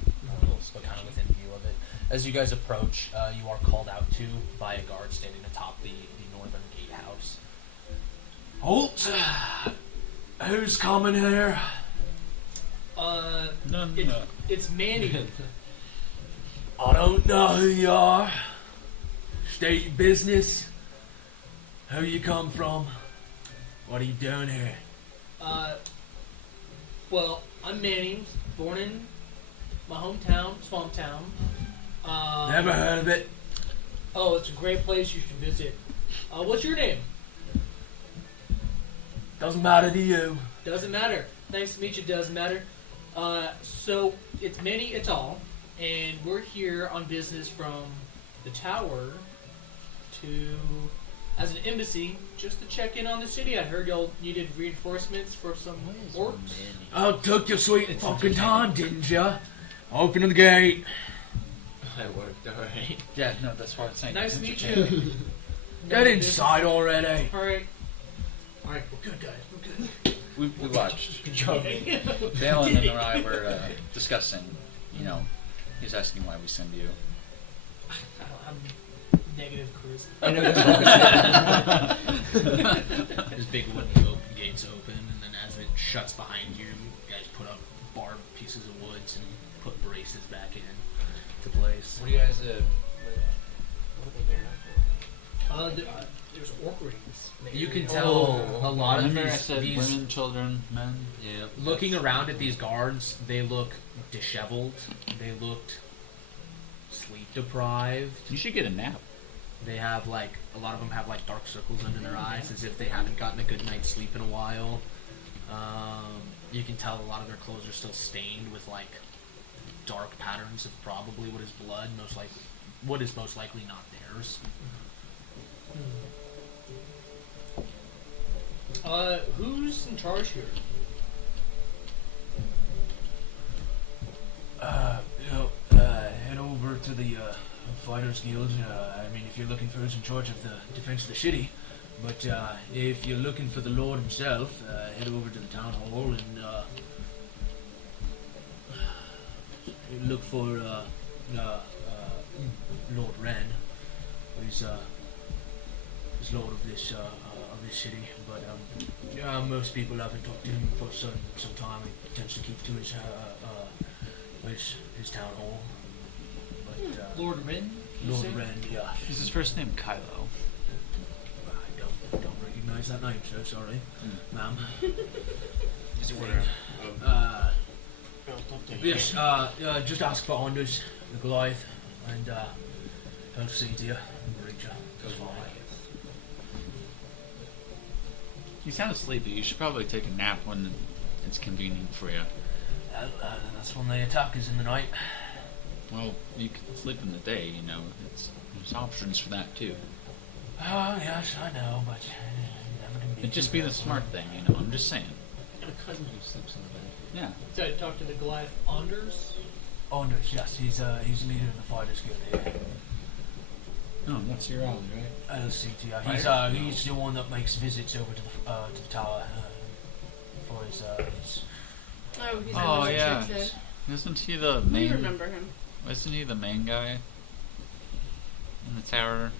but kind of within view of it. As you guys approach, you are called out to by a guard standing atop the northern gatehouse. Halt! Who's coming here? It's Manny. I don't know who you are. State your business. Who you come from? What are you doing here? Well, I'm Manny, born in my hometown, Swamp Town. Never heard of it. Oh, it's a great place you should visit. What's your name? Doesn't matter to you. Doesn't matter. Nice to meet you, doesn't matter. So, it's Manny Etal, and we're here on business from the tower as an embassy, just to check in on the city. I heard y'all needed reinforcements for some orcs. Oh, took your sweet fucking time, didn't ya? Open the gate. That worked, alright. Yeah, no, that's what I'm saying. Nice to meet you. Get inside already. Alright. Alright, we're good, guys. We're good. We watched. Good job. Dalen and I were discussing, he's asking why we send you. I'm negative charisma. I know. This big wooden gates open, and then as it shuts behind you, you guys put up barbed pieces of woods and put braces back in to place. What do you guys, what are they there now for? There's orc rings. You can tell a lot of Remember I these, said women, children, men? Yeah. looking around at these guards, they look disheveled. They looked sleep deprived. You should get a nap. They have a lot of them have dark circles under their eyes, as if they haven't gotten a good night's sleep in a while. You can tell a lot of their clothes are still stained with dark patterns of probably what is blood, what is most likely not theirs. Who's in charge here? Head over to the Fighters Guild. If you're looking for who's in charge of the defense of the city. But if you're looking for the Lord himself, head over to the town hall and look for Lord Wren. He's Lord of this city. But most people haven't talked to him for some time. He tends to keep to his town hall. But Lord Wren? Lord Wren, yeah. Is his first name Kylo? I don't recognize that name, so sorry, ma'am. Is it Yes, just ask for Anders, the Goliath, and he'll see to you. Reach you. You sound sleepy. You should probably take a nap when it's convenient for you. That's when they attack is in the night. Well, you can sleep in the day, there's options for that too. Oh, yes, I know, but never can be. It'd just be the smart thing, I'm just saying. I have a cousin who sleeps in the bed. Yeah. So I talked to the Goliath Anders. Anders, yes, he's leader of the Fighters Guild here. Oh, that's your alley, right? LCT. He's the one that makes visits over to the tower for his. Oh, he's Oh, the yeah. tricks Isn't he the We main? remember him. Isn't he the main guy in the tower?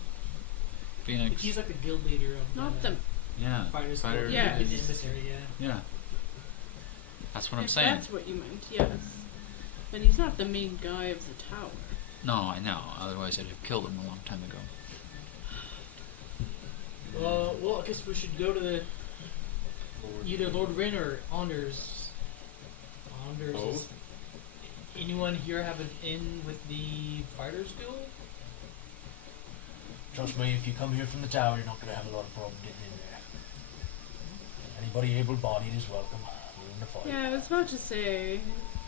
Phoenix. He's like the guild leader of Not the. Yeah. Fighters Fighter- Guild. Yeah. He's emissary, yeah. Yeah. That's what I'm If saying. that's what you meant, yes. But he's not the main guy of the tower. No, I know. Otherwise, I'd have killed him a long time ago. Well, I guess we should go to either Lord Wren or Anders. Anders. Both? Anyone here have an in with the Fighters Guild? Trust me, if you come here from the tower, you're not going to have a lot of problem getting in Anybody able-bodied is welcome. We're in the fight. Yeah, I was about to say,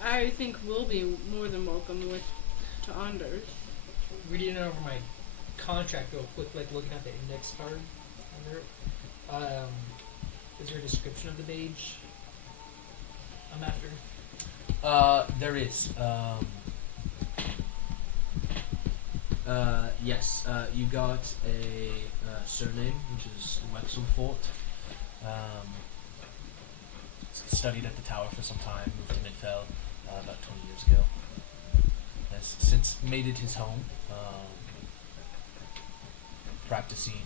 I think we'll be more than welcome to Anders. Reading over my contract real quick, like looking at the index card under it. Is there a description of the mage I'm after? There is. Yes. You got a surname, which is Wexelfort. Studied at the tower for some time. Moved to Midfell about 20 years ago. Has since made it his home. Practicing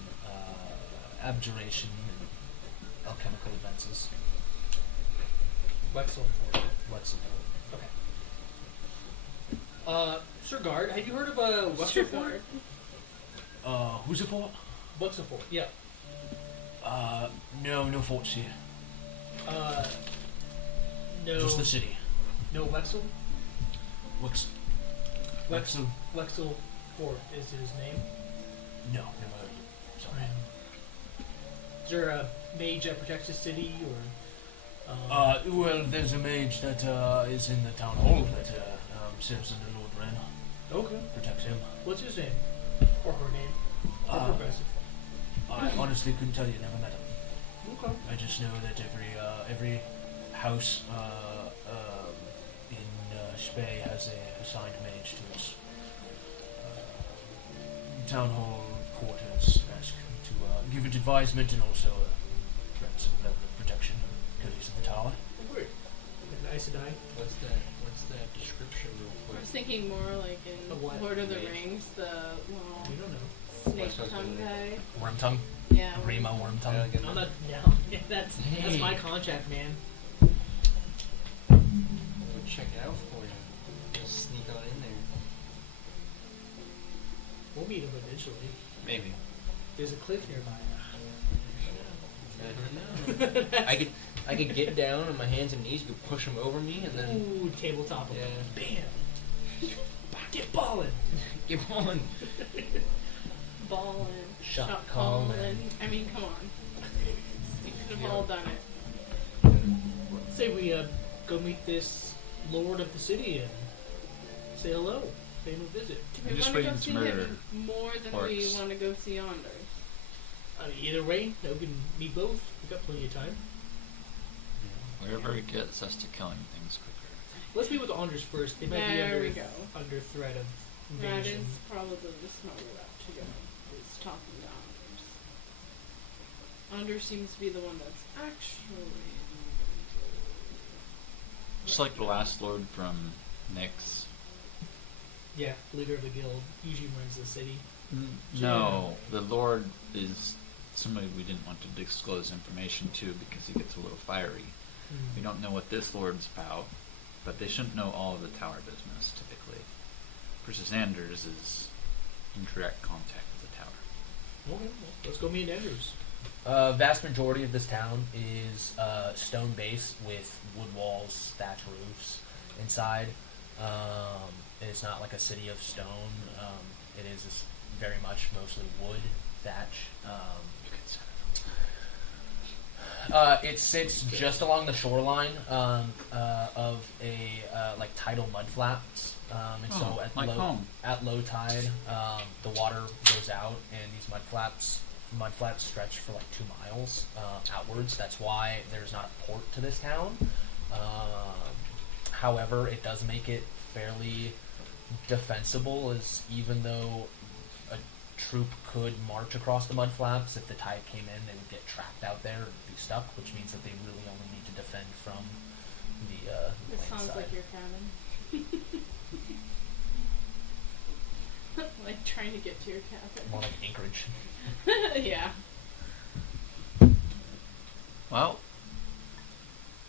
abjuration and alchemical advances. Wexel. Wexelfort. Okay. Sir Guard, have you heard of Wexelford? Who's it for? Wexelford, yeah. No forts here. No. Just the city. No Wexel? Wexel. Wexelford is his name. No, never heard. Sorry. Is there a mage that protects the city, or? Well, there's a mage that is in the town hall that serves under Lord Ren. Okay. Protects him. What's his name? Or her name? Or progressive? I honestly couldn't tell you. Never met him. Okay. I just know that every house in Spey has a assigned mage to its town hall quarters. Ask to give it advisement and also grant some level of protection. Goodies of the tower. Great. Nice and What's that description real I quick? was thinking more like in Of what? Lord of the Mage. Rings, the little We don't know. snake What's tongue that? guy. Wormtongue. Yeah. Rima Wormtongue. Yeah, I'm not. No, that's Hey. my contract, man. We'll check it out for you. Just sneak on in there. We'll meet him eventually. Maybe. There's a cliff nearby. I could get down on my hands and knees, go push him over me, and then Ooh, tabletop. yeah, Bam. Get ballin'. get on. Ballin'. Shot Shot callin'. callin'. I mean, come on. We could have all done it. Say we go meet this lord of the city and say hello, pay him a visit. Do I'm we just want to go waiting to see murder him more than we orcs. want to go see Anders? I mean, either way, no, we can meet both. We've got plenty of time. Wherever it gets us to killing things quicker. Let's meet with Anders first. They might There be we go. under threat of That invasion. is probably the smarter route to go. Is talking to Anders. Anders seems to be the one that's actually. Just like the last lord from Nyx. Yeah, leader of the guild. Usually runs the city. No, the lord is somebody we didn't want to disclose information to because he gets a little fiery. We don't know what this lord's about, but they shouldn't know all of the tower business typically. Versus Anders is in direct contact with the tower. Okay, well, let's go meet Anders. Vast majority of this town is stone base with wood walls, thatch roofs inside. It's not like a city of stone. It is very much mostly wood, thatch. It sits just along the shoreline of a like tidal mudflats. And so at like low home. at low tide, the water goes out, and these mudflats stretch for like 2 miles outwards. That's why there's not a port to this town. However, it does make it fairly defensible, as even though a troop could march across the mudflaps, if the tide came in, they would get trapped out there and be stuck, which means that they really only need to defend from the This plain sounds side. like your cabin. Like trying to get to your cabin. More like Anchorage. Yeah. Well,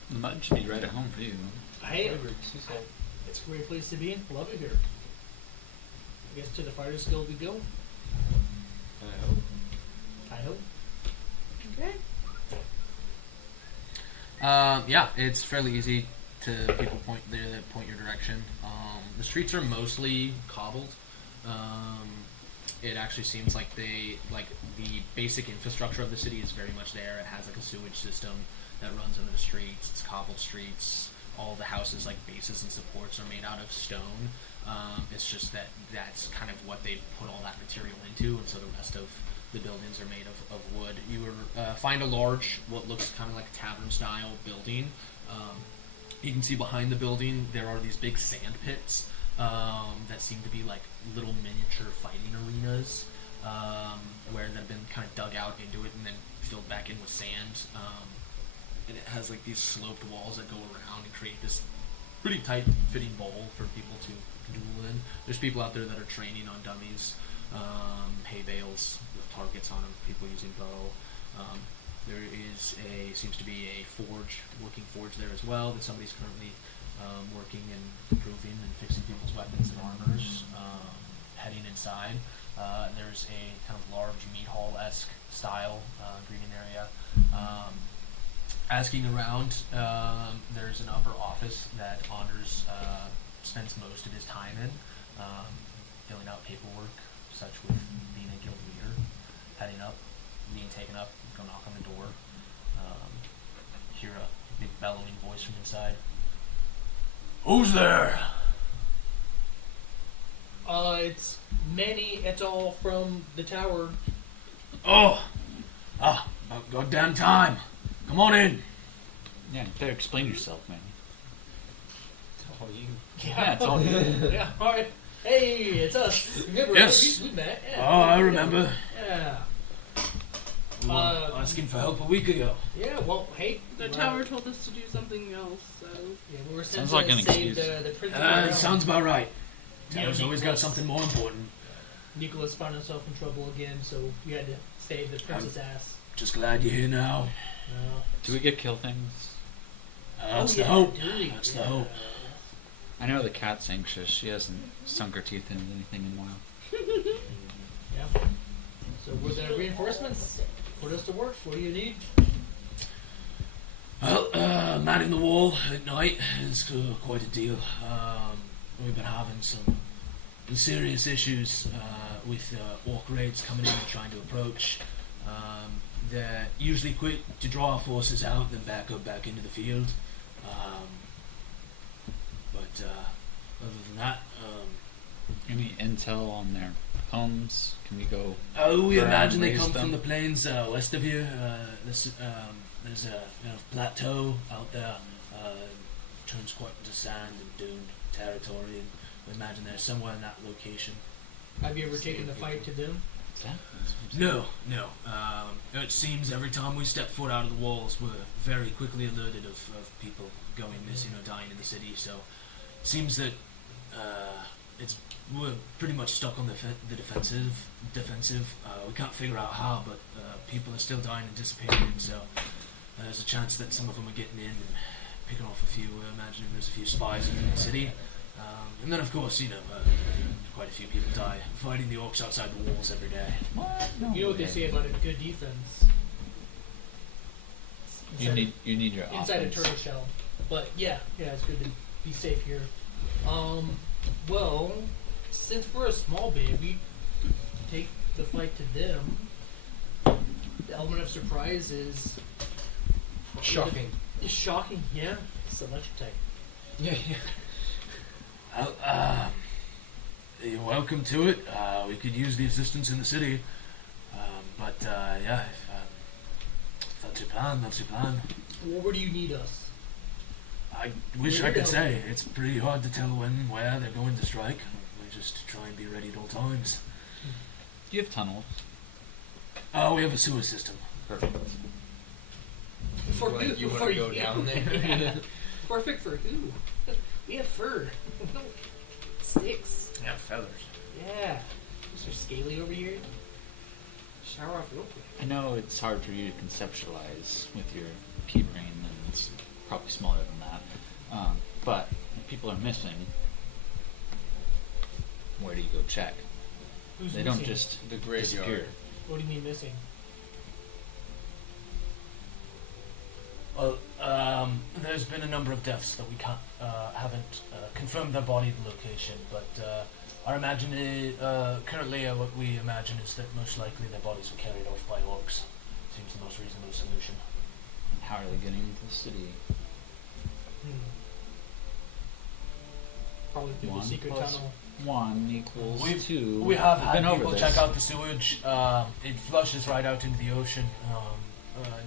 the mud should be right at home for you. Hey, She said, it's a great place to be in. Love it here. I guess to the Fighters Guild we go. I hope. I hope. Okay. Yeah, it's fairly easy to people point your direction. The streets are mostly cobbled. it actually seems like the basic infrastructure of the city is very much there. It has like a sewage system that runs under the streets. It's cobbled streets. All the houses, like bases and supports, are made out of stone. It's just that's kind of what they put all that material into, and so the rest of the buildings are made of wood. You find a large, what looks kind of like a tavern-style building. You can see behind the building there are these big sand pits that seem to be like little miniature fighting arenas where they've been kind of dug out into it and then filled back in with sand. And it has like these sloped walls that go around and create this pretty tight-fitting bowl for people to duel in. There's people out there that are training on dummies, hay bales with targets on them, people using bow. There seems to be a working forge there as well that somebody's currently working and improving and fixing people's weapons and armors. Heading inside, there's a kind of large meat hall-esque style greeting area. Asking around, there's an upper office that Anders spends most of his time in, filling out paperwork, such with being a guild leader. Heading up, being taken up, go knock on the door, hear a big bellowing voice from inside. Who's there? It's Manny. It's all from the tower. Oh! About goddamn time! Come on in! Yeah, you better explain yourself, man. Oh, you. Yeah, it's all you. Yeah. All right. Hey, it's us. Remember? Yes. We met. Oh, Yeah. I remember. Yeah. We were asking for help a week ago. Yeah. Well, hey. The tower told us to do something else, so. Yeah, we were sent Sounds to like an save excuse. the Prince of the Realm. Sounds about right. Yeah, Tower's always got Nicholas. something more important. Nicholas found himself in trouble again, so we had to save the prince's ass. Just glad you're here now. Do we get kill things? That's Oh, the yeah, hope. dude, That's the yeah. hope. I know the cat's anxious. She hasn't sunk her teeth into anything in a while. Yeah. So were there reinforcements? Put us to work. What do you need? Well, manning the wall at night is quite a deal. We've been having some serious issues with orc raids coming in and trying to approach. They're usually quick to draw our forces out, then back into the field. But other than that, Any intel on their homes? Can we go? we Burn, imagine they raise come them. from the plains west of here. There's a kind of plateau out there. Turns quite into sand and dune territory, and we imagine they're somewhere in that location. Have you ever taken the fight to them? No. It seems every time we step foot out of the walls, we're very quickly alerted of people going missing or dying in the city. So, it seems that we're pretty much stuck on the defensive. We can't figure out how, but people are still dying and dissipating. So, there's a chance that some of them are getting in and picking off a few. We're imagining there's a few spies in the city. And then, of course, quite a few people die fighting the orcs outside the walls every day. What? No You know what they way. say about a good defense. You need your inside a offense. turtle shell. But yeah, it's good to be safe here. Well, since we're a small baby, take the fight to them. The element of surprise is Shocking. It's shocking, yeah. So much type. Yeah. You're welcome to it. We could use the assistance in the city. But if that's your plan, that's your plan. Well, where do you need us? I wish I could say. It's pretty hard to tell when and where they're going to strike. We just try and be ready at all times. Do you have tunnels? We have a sewer system. Perfect. For Like, who? you wanna For go you. down there? Yeah. Perfect for who? We have fur. Sticks. Yeah, feathers. Yeah. Mr. Scaly over here. Shower off real quick. I know it's hard for you to conceptualize with your key brain, and it's probably smaller than that. But if people are missing, where do you go check? Who's They missing? don't just The graveyard. disappear. What do you mean missing? Well, there's been a number of deaths that we haven't confirmed their body location, but currently what we imagine is that most likely their bodies were carried off by orcs. Seems the most reasonable solution. How are they getting into the city? Probably through the 1 secret plus tunnel. 1 equals 2. We have We've had been over people this. check out the sewage. It flushes right out into the ocean.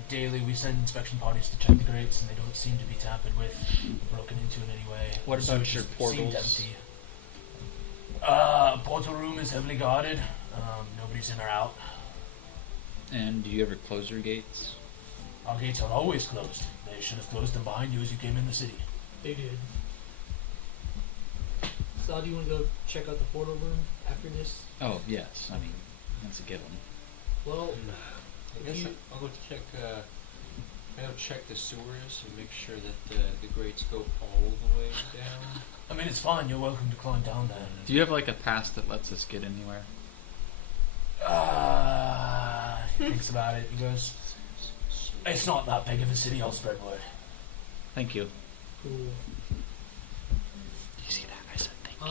Daily we send inspection parties to check the grates, and they don't seem to be tampered with, or broken into in any way. What The about sewage your seems portals? empty. Portal room is heavily guarded. Nobody's in or out. And do you ever close your gates? Our gates are always closed. They should have closed them behind you as you came in the city. They did. Sal, do you want to go check out the portal room after this? Oh, yes. I mean, that's a given. Well, I guess I'll go check. I'll check the sewers and make sure that the grates go all the way down. I mean, it's fine. You're welcome to climb down there. Do you have like a pass that lets us get anywhere? He thinks about it. He goes, "It's not that big of a city. I'll spread word." Thank you. cool. You see that? I said thank you.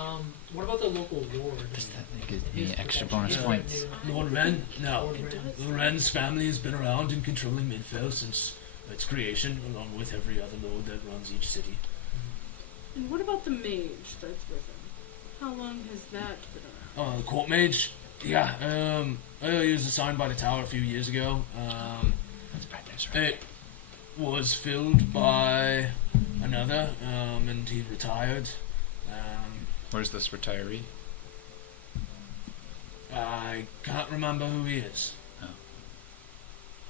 What about the local lord? Does that give His me extra protection? bonus Yeah, points? yeah. Lord Ren? No. Lord Ren. Lord Ren's family has been around and controlling Midfell since its creation, along with every other lord that runs each city. And what about the mage that's with him? How long has that been around? The court mage? Yeah, he was assigned by the tower a few years ago. That's right, that's right. It was filled by another, and he retired. Where's this retiree? I can't remember who he is. Oh.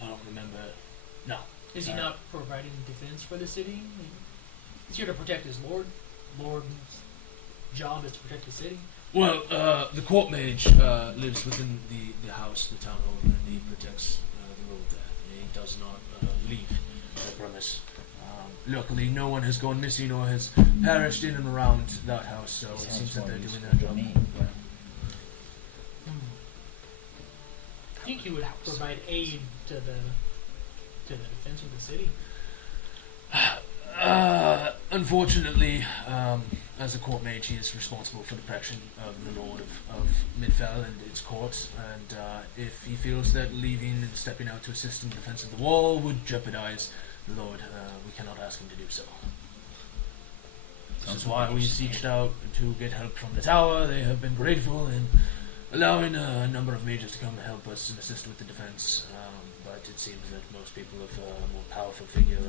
I don't remember. No. Is he not providing defense for the city? He's here to protect his lord. Lord's job is to protect the city. Well, the court mage lives within the house, the town hall, and he protects the lord there. He does not leave the premise. Luckily, no one has gone missing or has perished in and around that house, so it seems that they're doing their job. I think he would provide aid to the defense of the city. Unfortunately, as a court mage, he is responsible for the protection of the Lord of Midfell and its courts, and if he feels that leaving and stepping out to assist in defense of the wall would jeopardize the Lord, we cannot ask him to do so. This is why we seeked out to get help from the tower. They have been grateful in allowing a number of mages to come and help us and assist with the defense, but it seems that most people of more powerful figure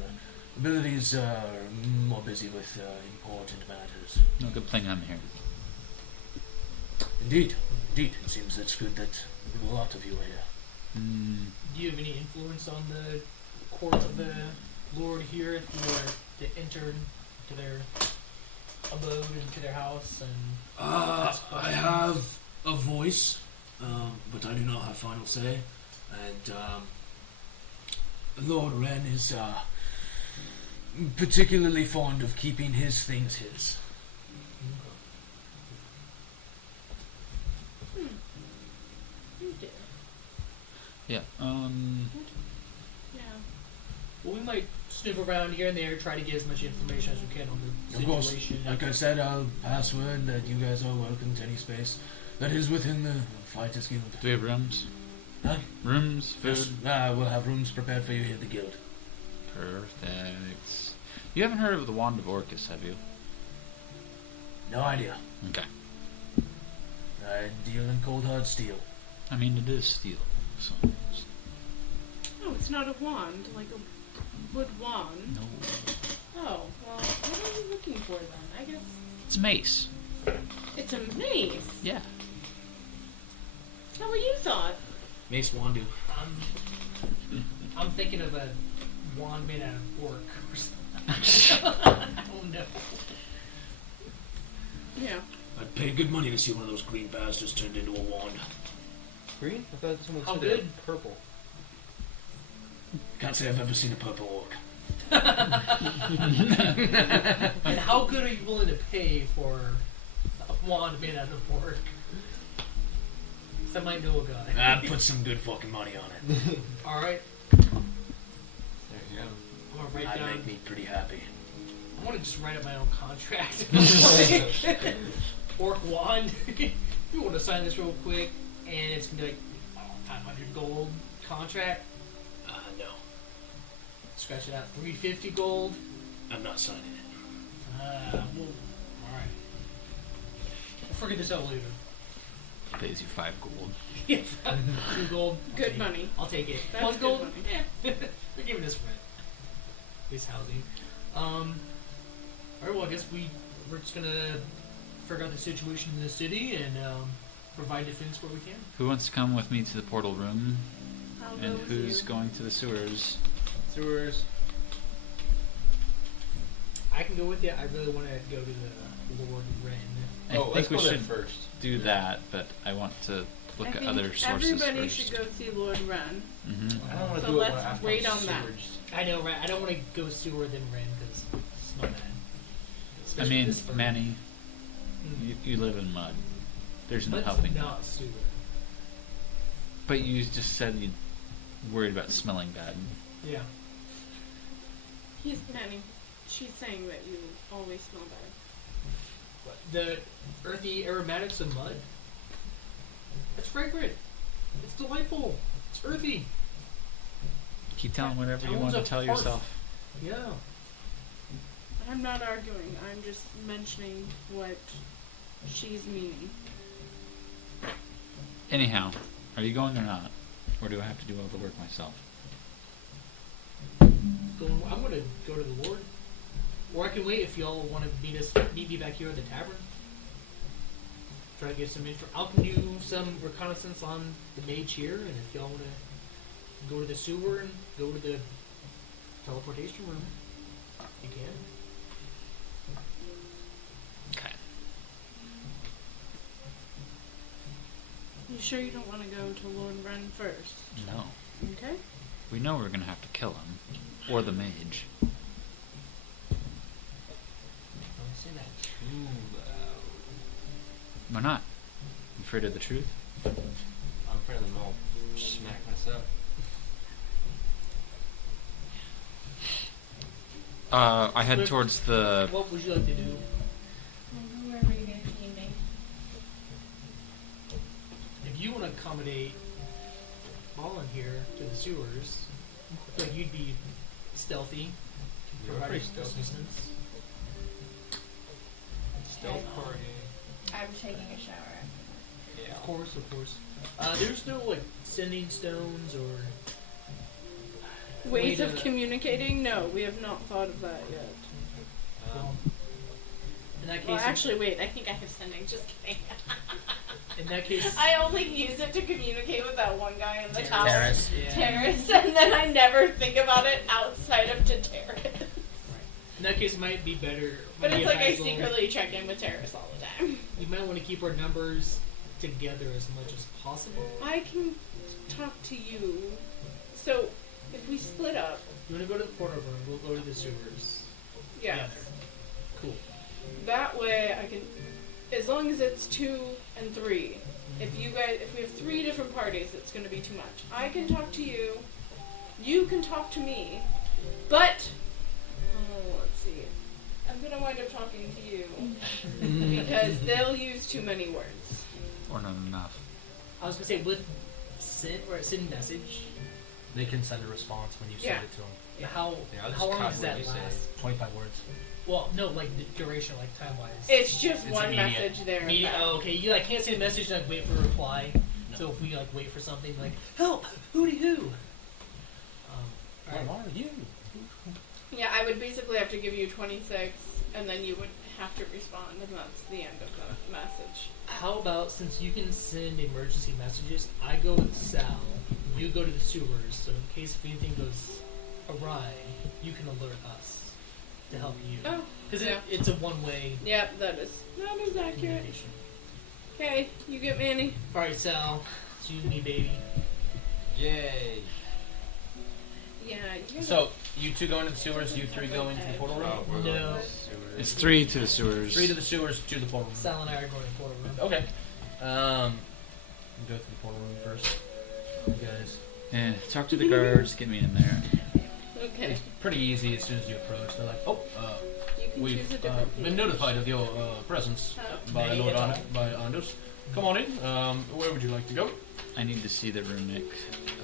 abilities are more busy with important matters. No, good thing I'm here. Indeed. It seems it's good that a lot of you are here. Do you have any influence on the court of the Lord here if you were to enter to their abode and to their house and ask I questions? have a voice, but I do not have final say, and Lord Ren is particularly fond of keeping his things his. Okay. Yeah. Yeah. Well, we might snoop around here and there, try to get as much information as we can on the Of course, situation. like I said, I'll pass word that you guys are welcome to any space that is within the Fighters Guild. Do we have rooms? Huh? Rooms, food. Yes, we'll have rooms prepared for you here at the guild. Perfect. You haven't heard of the Wand of Orcus, have you? No idea. Okay. I deal in cold hard steel. I mean, it is steel, so. Oh, it's not a wand, like a wood wand. No. Oh, well, what are you looking for then? I guess It's mace. it's a mace. Yeah. Is that what you thought? Mace Wandu. I'm thinking of a wand made out of orc or something. I don't know. Yeah. I'd pay good money to see one of those green bastards turned into a wand. Green? I thought someone How said good? purple. Can't say I've ever seen a purple orc. And how good are you willing to pay for a wand made out of orc? 'Cause I might know a guy. I'd put some good fucking money on it. Alright, There you go. I'm gonna write That'd down. make me pretty happy. I want to just write up my own contract. Orc wand. You want to sign this real quick, and it's gonna be like 500 gold contract. No, Scratch it out. 350 gold. I'm not signing it. Well, all right. We'll figure this out later. Pays you 5 gold. Yeah. 2 gold. Good Okay. money. I'll take it. That's 1 good gold. money. Yeah. We're giving this rent. This housing. Alright, well, I guess we're just gonna figure out the situation in the city and provide defense where we can. Who wants to come with me to the portal room? I'll go And with who's you. going to the sewers? Sewers. I can go with you. I really want to go to the Lord Ren. I Oh, think let's we go there should first. do that, but I want to look I at think other sources everybody first. should go see Lord Ren. Mm-hmm. I don't want to So do it let's when after wait I'm on that. sewage. I know, right? I don't want to go sewer then Ren because it's not bad. I Especially mean, this far. Manny, Mm. you live in mud. There's no Let's helping that. not sewer. But you just said you worried about smelling bad. Yeah. He's Manny. She's saying that you always smell bad. The earthy aromatics of mud. It's fragrant. It's delightful. It's earthy. Keep telling whatever you Tones want to of tell hearth. yourself. Yeah. I'm not arguing. I'm just mentioning what she's meaning. Anyhow, are you going or not? Or do I have to do all the work myself? I'm gonna go to the Lord. Or I can wait if y'all want to meet me back here at the tavern. Try to get some info. I can do some reconnaissance on the mage here, and if y'all want to go to the sewer and go to the teleportation room, you can. Okay. You sure you don't want to go to Lord Ren first? No. Okay. We know we're going to have to kill him. Or the mage. Don't say that. Too loud. Why not? You afraid of the truth? I'm afraid of them all smack us up. I head towards the... What would you like to do? I'll go wherever you guys need me. If you want to accommodate Fallen here to the sewers, like you'd be stealthy, You're providing pretty stealthy. assistance. Stealth party. I'm taking a shower after Yeah. Of course, of course. There's no like sending stones or Ways way of to- communicating? No, we have not thought of that yet. Well, in that case, Well, actually, wait. I think I have sending. Just kidding. in that case, I only use it to communicate with that one guy in the tower. Terrace. yeah. Terrace, and then I never think about it outside of to Terrace. In that case, it might be better. But maybe it's like I advisable- secretly check in with Terrace all the time. You might want to keep our numbers together as much as possible. I can talk to you. So, if we split up, You want to go to the portal room? We'll go to the sewers. yeah. together. Cool. That way I can, as long as it's 2 and 3. If we have 3 different parties, it's going to be too much. I can talk to you. You can talk to me. But, let's see. I'm going to wind up talking to you because they'll use too many words. Or not enough. I was gonna say with send message. They can send a response when you Yeah. send it to them. How Yeah, I'll just how long copy does what that you say. last? 25 words. Well, no, like the duration, like time wise. It's just It's one immediate. message there. and Media, back. oh, okay. You like can't send a message and like wait for a reply. No. So if we like wait for something like help, hooty hoo. Alright. What are you? Yeah, I would basically have to give you 26, and then you would have to respond, and that's the end of the message. How about since you can send emergency messages, I go with Sal. You go to the sewers, so in case if anything goes awry, you can alert us to help you. Oh, Because yeah. it's a one-way Yep, that is accurate. communication. Okay, you get Manny. All right, Sal. It's you and me, baby. Yay. Yeah, you guys So, you 2 go into the sewers, you 3 go into the portal room? Oh, we're No. going to the sewers. It's 3 to the sewers. 3 to the sewers, 2 to the portal room. Sal and I are going to portal room. Okay. Go to the portal room first. You guys. Yeah, talk to the guards, get me in there. Okay. It's pretty easy as soon as you approach. They're like, oh, You can we've choose a different been page. notified of your presence by May Lord it all. by Anders. Come on in. Where would you like to go? I need to see the runic.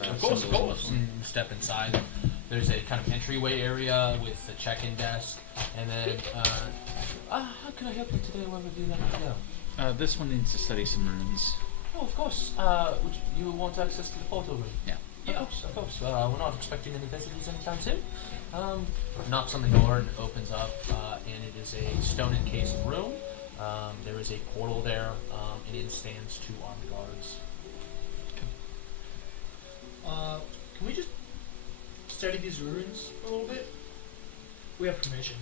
Of course. symbols. Step inside. There's a kind of entryway area with the check-in desk, and then how can I help you today? Where would you like to go? This one needs to study some runes. Oh, of course. Would you want access to the photo room? Yeah. Of course. We're not expecting any visitors anytime soon. Knocks on the door and opens up, and it is a stone-encased room. There is a portal there, and in stands 2 armed guards. Can we just study these runes for a little bit? We have permission.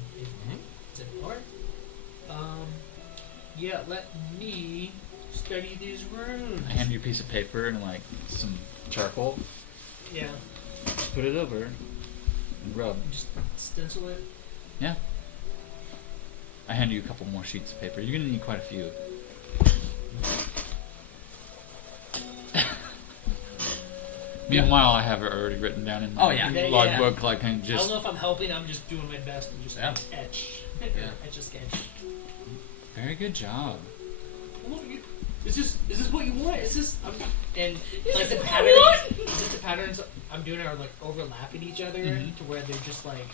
Is it hard? Yeah, let me study these runes. I hand you a piece of paper and like some charcoal. Yeah, Put it over and rub. just stencil it. Yeah. I hand you a couple more sheets of paper. You're gonna need quite a few. Meanwhile, I have it already written down in my Oh, yeah. logbook. Like, I I don't just know if I'm helping. I'm just doing my best and just etch. Yeah. Etch a sketch. very good job. Look, is this what you want? Is this and Is like the this what patterns? you want? Is it the patterns I'm doing are like overlapping each other Mhm. to where they're just like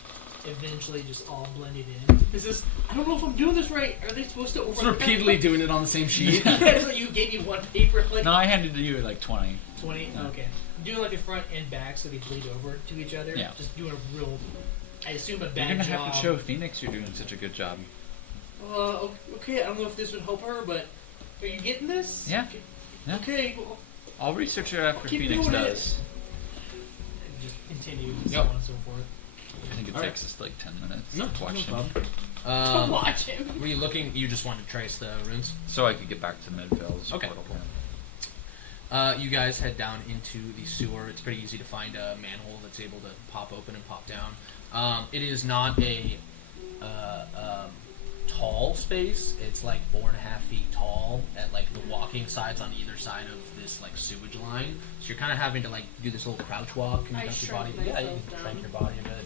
eventually just all blended in? Is this? I don't know if I'm doing this right. Are they supposed to overlap? Repeatedly doing it on the same sheet. Yeah, it's like you gave me one paper like No, I handed to you like 20. 20. Yeah. Okay, doing like the front and back so they bleed over to each other. Yeah. Just doing a real. I assume a You're bad gonna job. have to show Phoenix you're doing such a good job. Okay, I don't know if this would help her, but are you getting this? Yeah. Okay. Yeah. Okay. Well, I'll research it after Keep Phoenix doing it. does. and just continue and so Yep. on and so forth. I think it All right. takes us like 10 minutes No, to watch no him. problem. To watch him. Were you looking? You just wanted to trace the runes. So I could get back to Midville's Okay. portal. You guys head down into the sewer. It's pretty easy to find a manhole that's able to pop open and pop down. It is not a tall space. It's like 4.5 feet tall at like the walking sides on either side of this like sewage line. So you're kind of having to like do this little crouch walk and I dump your body. shrunk Yeah, you myself can down. shrink your body a bit.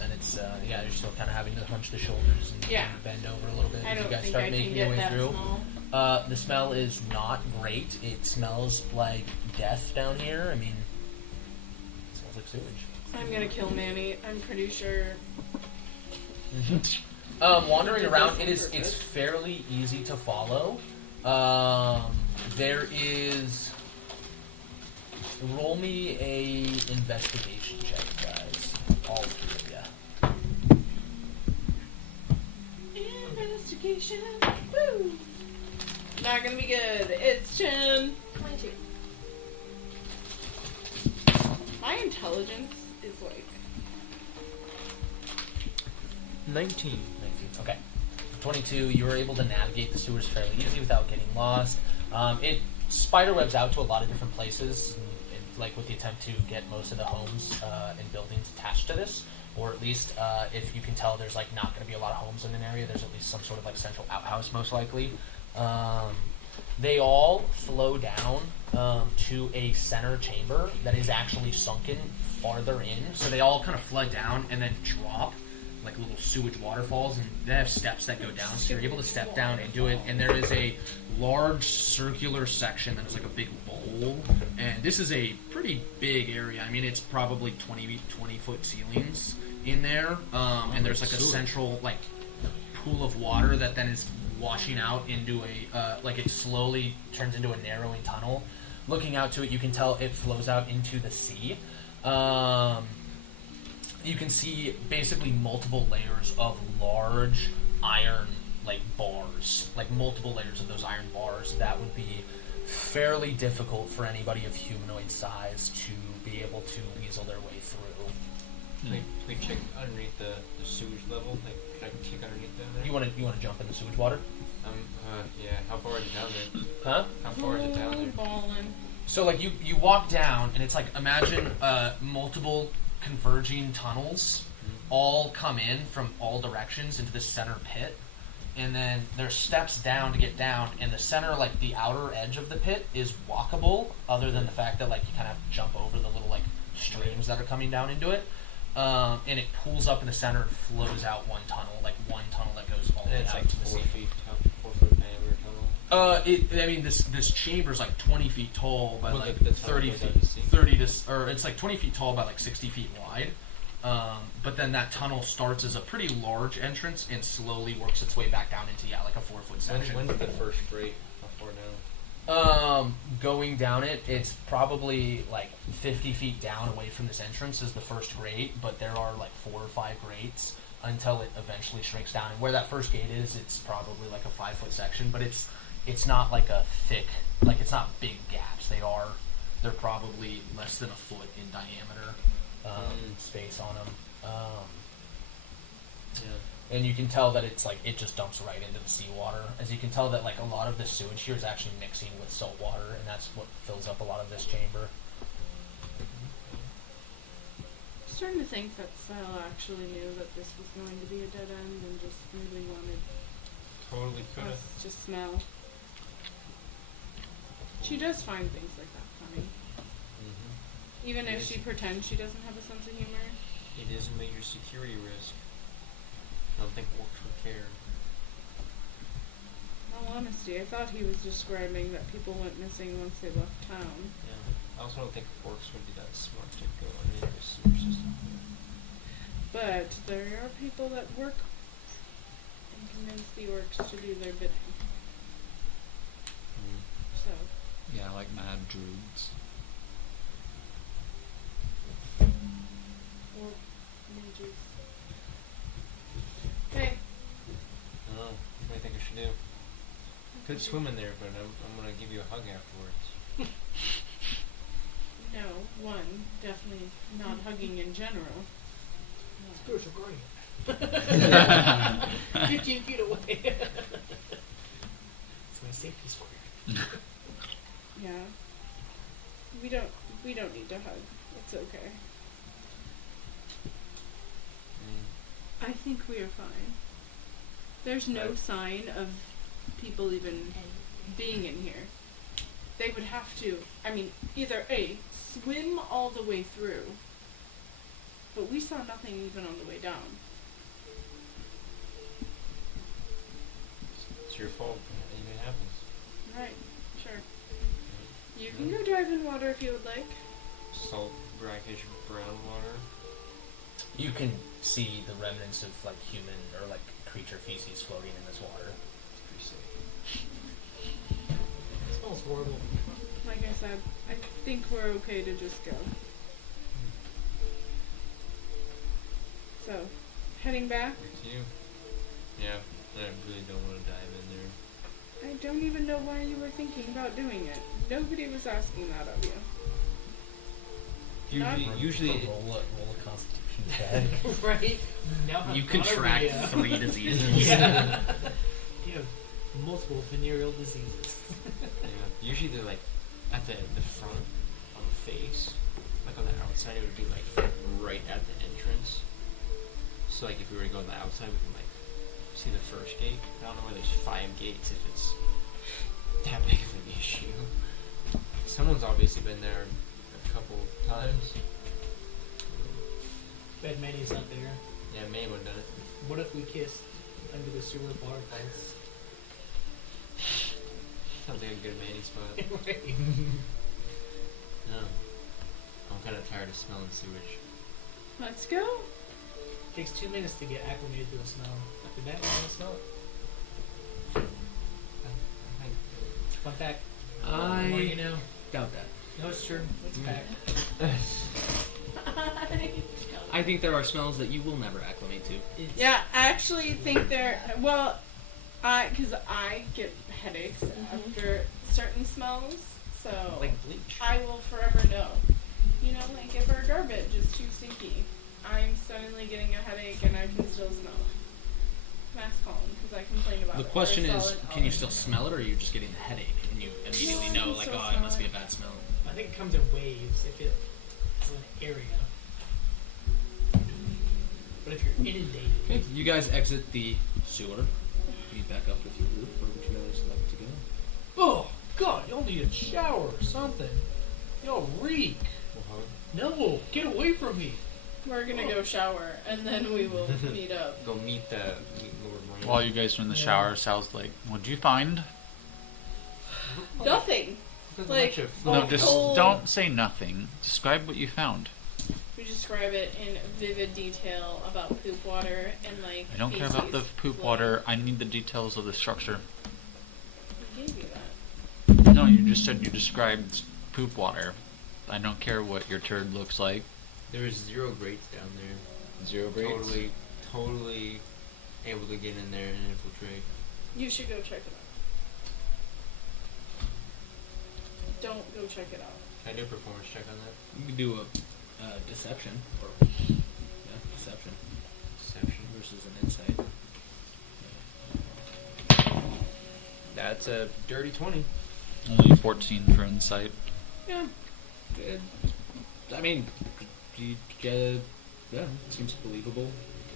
And it's you're still kind of having to hunch the shoulders and, Yeah. and bend over a little bit I as you don't guys think start I making can your get way that through. small. The smell is not great. It smells like death down here. I mean, it smells like sewage. I'm gonna kill Manny. I'm pretty sure. Wandering Did around, this on it's purpose. fairly easy to follow. There is. Roll me a investigation check, guys. All three of ya. Investigation. Woo! Not gonna be good. It's 10. 22. My intelligence is like. 19. 19. Okay. 22, you were able to navigate the sewers fairly easy without getting lost. It spiderwebs out to a lot of different places, and like with the attempt to get most of the homes and buildings attached to this, or at least if you can tell there's like not going to be a lot of homes in an area, there's at least some sort of like central outhouse most likely. They all flow down to a center chamber that is actually sunken farther in, so they all kind of flood down and then drop like little sewage waterfalls, and they have steps that go down, so you're able to step down into it, and there is a large circular section that is like a big bowl, and this is a pretty big area. I mean, it's probably 20 foot ceilings in there, and there's like a central like pool of water that then is washing out into a like it slowly turns into a narrowing tunnel. Looking out to it, you can tell it flows out into the sea. You can see basically multiple layers of large iron like bars, like multiple layers of those iron bars that would be fairly difficult for anybody of humanoid size to be able to weasel their way through. Can we check underneath the sewage level? Like, can I kick underneath down there? You want to jump in the sewage water? Yeah. How far is it down there? Huh? How far is it down there? Ballin'. So like you walk down and it's like imagine multiple converging tunnels all come in from all directions into the center pit, and then there's steps down to get down, and the center, like the outer edge of the pit, is walkable other than the fact that like you kind of jump over the little like streams that are coming down into it. and it pulls up in the center and flows out one tunnel that goes all the way And it's out like to the 4 sea. feet tall, 4 foot diameter tunnel. This chamber's like 20 feet tall by Well, like the tunnel 30 goes out feet, to sea. 30 to, or it's like 20 feet tall by like 60 feet wide. But then that tunnel starts as a pretty large entrance and slowly works its way back down into like a 4-foot section. When's the first grate? How far down? Going down it, it's probably like 50 feet down away from this entrance is the first grate, but there are like 4 or 5 grates until it eventually shrinks down. And where that first gate is, it's probably like a 5-foot section, but it's not like a thick, like it's not big gaps. They're probably less than a foot in diameter, space on them. Yeah. And you can tell that it's like it just dumps right into the seawater. As you can tell that like a lot of this sewage here is actually mixing with salt water, and that's what fills up a lot of this chamber. Starting to think that Sal actually knew that this was going to be a dead end and just really wanted Totally could have. us to smell. She does find things like that funny. Mm-hmm. Even if Yes. she pretends she doesn't have a sense of humor. It is a major security risk. I don't think orcs would care. In all honesty, I thought he was describing that people went missing once they left town. Yeah. I also don't think orcs would be that smart to go underneath the sewer system. But there are people that work and convince the orcs to do their bidding. Mm. So, Yeah, like mad druids. or mages. Hey, I don't know. What do you think I should do? Could swim in there, but I'm gonna give you a hug afterwards. no, one, definitely not hugging in general. Spiritual guardian. 15 feet away. It's my safety square. Yeah. We don't need to hug. It's okay. Mm. I think we are fine. There's no Right. sign of people even being in here. They would have to, either A, swim all the way through, but we saw nothing even on the way down. It's your fault. Anything happens. Right, sure. You can go dive in water if you would like. Salt, brackish, brown water. You can see the remnants of like human or like creature feces floating in this water. It's pretty safe. It smells horrible. Like I said, I think we're okay to just go. So, heading back. It's you. Yeah, I really don't want to dive in there. I don't even know why you were thinking about doing it. Nobody was asking that of you. Usually, roll a constitution check. Right? Now have You contract gonorrhea. 3 diseases. Yeah. You have multiple venereal diseases. yeah. Usually they're like at the front on the face, like on the outside it would be like right at the entrance. So like if we were to go on the outside, we can like see the first gate. I don't know why there's 5 gates if it's that big of an issue. Someone's obviously been there a couple times. Bet Manny's not there. Yeah, May would have done it. What if we kissed under the sewer waterfalls? Sounds like a good Manny spot. Right. No. I'm kind of tired of smelling sewage. Let's go. Takes 2 minutes to get acclimated to the smell. After that, you don't smell it. Fun fact. The more you know. doubt that. No, it's true. It's fact. I think there are smells that you will never acclimate to. It's Yeah, I actually think because I get headaches after certain smells, so Like bleach. I will forever know. You know, like if our garbage is too stinky, I'm suddenly getting a headache and I can still smell it. Max Colin, because I complain about The it. question for a is, solid can you hour. still smell it, or are you just getting the headache and you immediately No, I know, can like, still oh, smell it must be it. a bad smell? I think it comes in waves if it's an area. But if you're inundated, Okay, you guys exit the sewer. You back up with your group. Where would you guys like to go? oh god, you'll need a shower or something. You'll reek. We'll hug. No, get away from me. We're gonna go shower, and then we will meet up. Go meet Lord Wyrmling. While you guys are in the shower, Sal's like, "What'd you find?" Nothing. There's a Like, bunch of No, Oh, just oh. don't say nothing. Describe what you found. We describe it in vivid detail about poop water and like. I don't care about the feces poop flowing. water. I need the details of the structure. We gave you that. No, you just said you described poop water. I don't care what your turd looks like. There's 0 grates down there. 0 Totally able to get in there and infiltrate. You should go check it out. Don't go check it out. Can I do a performance check on that? You can do a deception or deception Deception. versus an insight. That's a dirty 20. Only 14 for insight. Yeah. I mean, yeah, seems believable.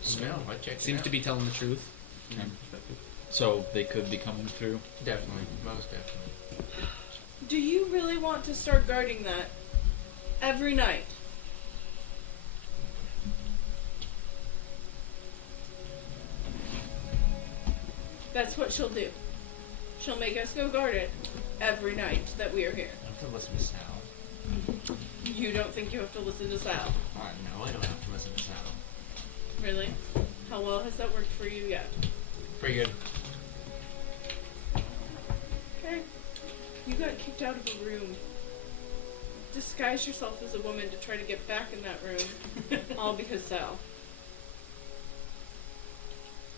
Smell. I checked. Seems to be telling the truth. Okay. So they could be coming through. Definitely. Most definitely. Do you really want to start guarding that every night? That's what she'll do. She'll make us go guard it every night that we are here. I have to listen to Sal. You don't think you have to listen to Sal? No, I don't have to listen to Sal. Really? How well has that worked for you yet? Pretty good. Okay. You got kicked out of a room. Disguise yourself as a woman to try to get back in that room. All because Sal.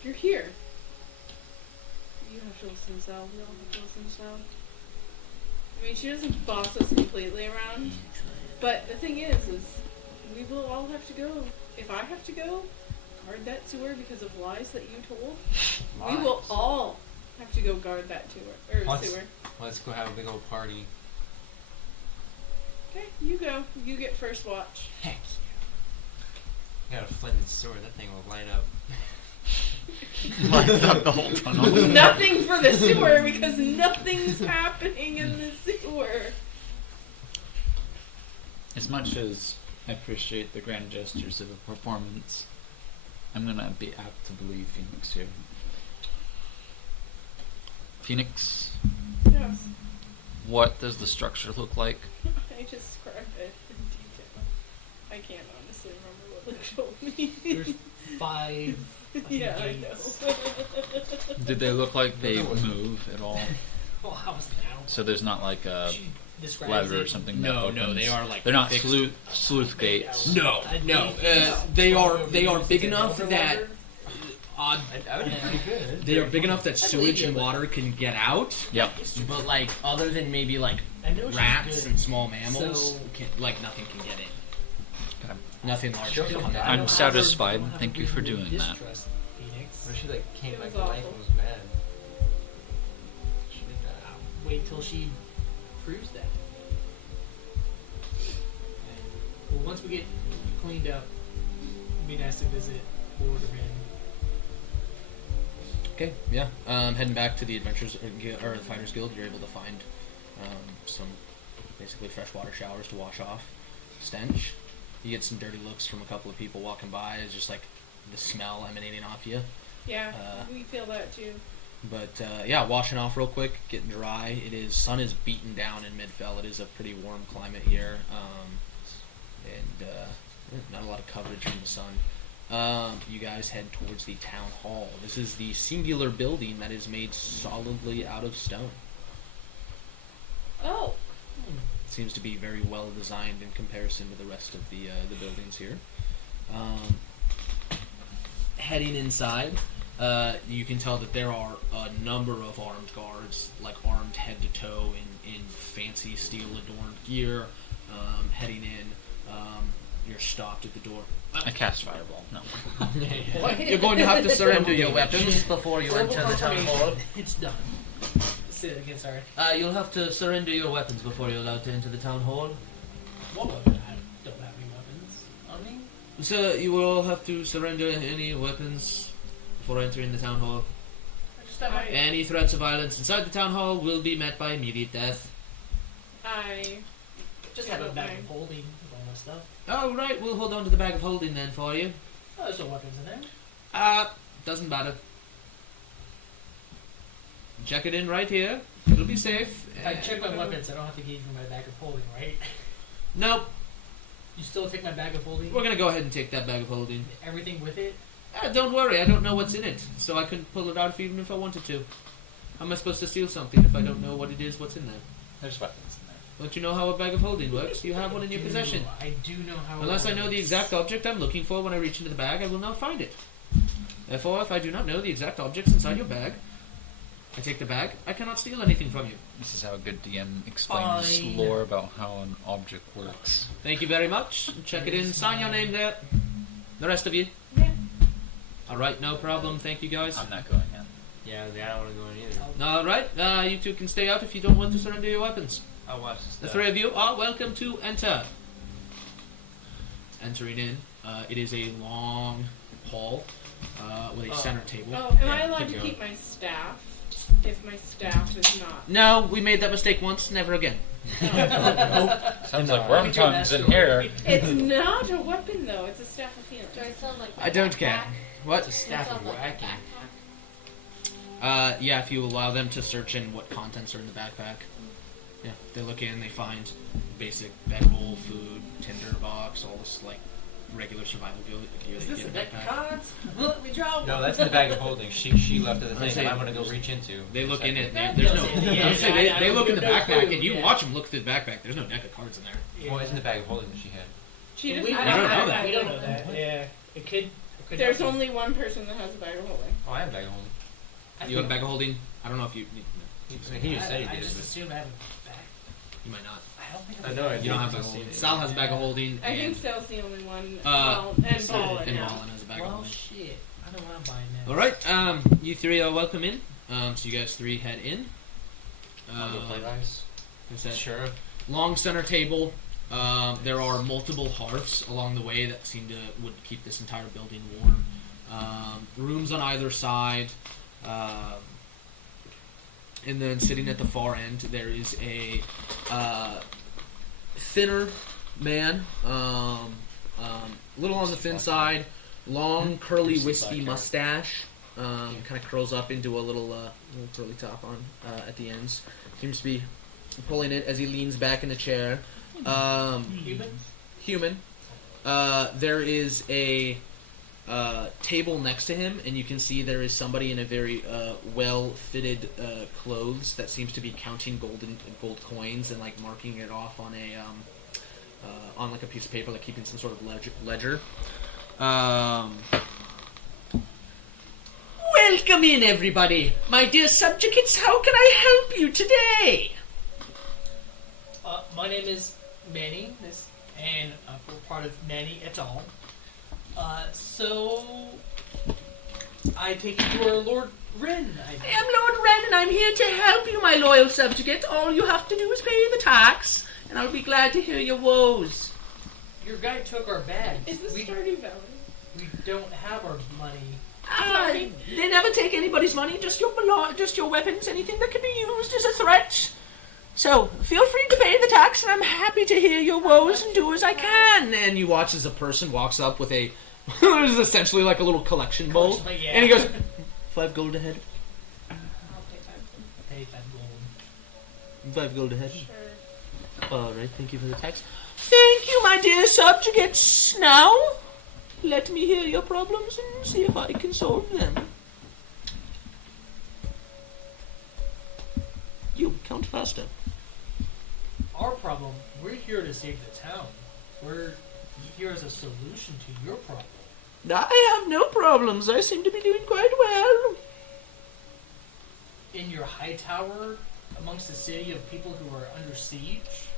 You're here. You have to listen to Sal. We all have to listen to Sal. I mean, she doesn't boss us completely around. But the thing is we will all have to go. If I have to go, guard that sewer because of lies that you told, we will all have to go guard that sewer. Sewer. Let's go have a big old party. Okay, you go. You get first watch. Heck yeah. Got a flint and sword. That thing will light up. Lights up the whole tunnel. Nothing for the sewer because nothing's happening in the sewer. As much as I appreciate the grand gestures of a performance, I'm gonna be apt to believe Phoenix here. Phoenix, Yes. what does the structure look like? I just described it in detail. I can't honestly remember what Luke told me. There's 5. Yeah, I gates. know. Did they look like they move at all? Well, how was now? So there's not like a She describes lever or it. something that No, opens. no, they are like They're not fixed- sleuth gates. No, no. They are big enough that odd. I would be pretty good. They are big enough that I believe sewage you, and but- water can get out. Yep. But like, other than maybe like I know she's rats good. and small mammals, So- like nothing can get in. Okay. Nothing large She'll can come come back. out. I'm However, satisfied. you don't have Thank to you for remove doing that. distrust, Phoenix. What if she like came It back was to life awful. and was mad? She did that. Wait till she proves that. Well, once we get cleaned up, it'd be nice to visit Lord Wyrmling. Okay, yeah. Heading back to the Adventurers or the Fighters Guild, you're able to find some basically freshwater showers to wash off stench. You get some dirty looks from a couple of people walking by. It's just like the smell emanating off you. Yeah, Uh, we feel that too. But yeah, washing off real quick, getting dry. Sun is beaten down in Midfell. It is a pretty warm climate here, and not a lot of coverage from the sun. You guys head towards the town hall. This is the singular building that is made solidly out of stone. Oh, It seems to be very well designed in comparison to the rest of the buildings here. Heading inside, you can tell that there are a number of armed guards, like armed head to toe in fancy steel adorned gear. Heading in, you're stopped at the door. I cast fireball. No. You're going to have to surrender your weapons. before you enter the town hall. It's done. Say it again, sorry. You'll have to surrender your weapons before you're allowed to enter the town hall. What weapon? I don't have any weapons on me. Sir, you will all have to surrender any weapons before entering the town hall. I just have my. Any threats of violence inside the town hall will be met by immediate death. I Just Yeah, have a but bag mine. of holding. my stuff. Oh, right, we'll hold on to the bag of holding then for you. Oh, there's no weapons in there. Doesn't matter. Check it in right here. It'll be safe. If I check my weapons, I don't have to give you my bag of holding, right? Nope. You still take my bag of holding? We're gonna go ahead and take that bag of holding. Everything with it? Don't worry, I don't know what's in it, so I couldn't pull it out even if I wanted to. How am I supposed to steal something if I don't know what it is, what's in there? There's weapons in there. Don't you know how a bag of holding works? Do you have one in your possession? I do know how. Unless it I know the works. exact object I'm looking for when I reach into the bag, I will not find it. Therefore, if I do not know the exact objects inside your bag, I take the bag, I cannot steal anything from you. This is how a good DM explains Fine. lore about how an object works. Thank you very much. Check it in, sign your name there. The rest of you? Yeah. Alright, no problem. Thank you guys. I'm not going in. Yeah, I don't want to go in either. Alright, you two can stay out if you don't want to surrender your weapons. I'll watch this The stuff. three of you are welcome to enter. Entering in, it is a long hall with a center table. Oh, am I Yeah, allowed keep to going. keep my staff? If my staff is not. No, we made that mistake once, never again. Sounds like No. worm tongues in here. It's not a weapon though. It's a staff of healing. Do I sound like I don't care. What? It's a staff of like whacking. a backpack? Yeah, if you allow them to search in what contents are in the backpack. Yeah, they look in, they find basic bedroll, food, tinder box, all this like regular survival gear Is that you this a get in deck the of backpack. cards? Let me draw No, one. that's in the bag of holding. She left at the I'm thing. saying- I'm gonna go reach into. They look in it. That There's no. doesn't- I yeah, would say yeah, they look in the no backpack, clue, and you yeah. watch them look through the backpack. There's no deck of cards in there. Yeah. Well, it's in the bag of holding that she had. She We doesn't don't have know a that. bag We of don't know holding. that. Yeah. It could There's happen. only one person that has a bag of holding. Oh, I have a bag of holding. You have a bag of holding. I don't know if you. I mean, he just said he I did. just but- assumed I have a bag. You might not. I don't think I know. You don't have a bag of holding. Sal has a bag of holding. I and, think Sal's the only one. Uh, and Paul and now. Ballin has a bag of Well, holding. shit. I know what I'm buying now. All right. You three are welcome in. So you guys three head in. I'll go play dice. Like I said, Sure. long center table. There are multiple hearths along the way that seem to would keep this entire building warm. Rooms on either side, and then sitting at the far end there is a thinner man, little on the thin side, long curly wispy mustache, kind of curls up into a little curly top on at the ends. Seems to be pulling it as he leans back in the chair. Human. There is a table next to him, and you can see there is somebody in a very well-fitted clothes that seems to be counting gold coins and like marking it off on a on like a piece of paper, like keeping some sort of ledger. Welcome in, everybody, my dear subjects. How can I help you today? My name is Manny, and we're part of Manny et al. So I take it you are Lord Ren. I am Lord Ren, and I'm here to help you, my loyal subject. All you have to do is pay the tax, and I'll be glad to hear your woes. Your guy took our bags. Is this we Stardew Valley? don't have our money. They never take anybody's money, just your weapons, anything that can be used as a threat. So, feel free to pay the tax, and I'm happy to hear your woes and do as I can. And you watch as a person walks up with a, it is essentially like a little collection bowl, Yeah. and he goes, 5 gold ahead. I'll pay 5. Pay 5 gold. 5 gold ahead. Sure. Alright, thank you for the tax. Thank you, my dear subjects. Now, let me hear your problems and see if I can solve them. You, count faster. Our problem, we're here to save the town. We're here as a solution to your problem. I have no problems. I seem to be doing quite well. In your high tower, amongst the city of people who are under siege,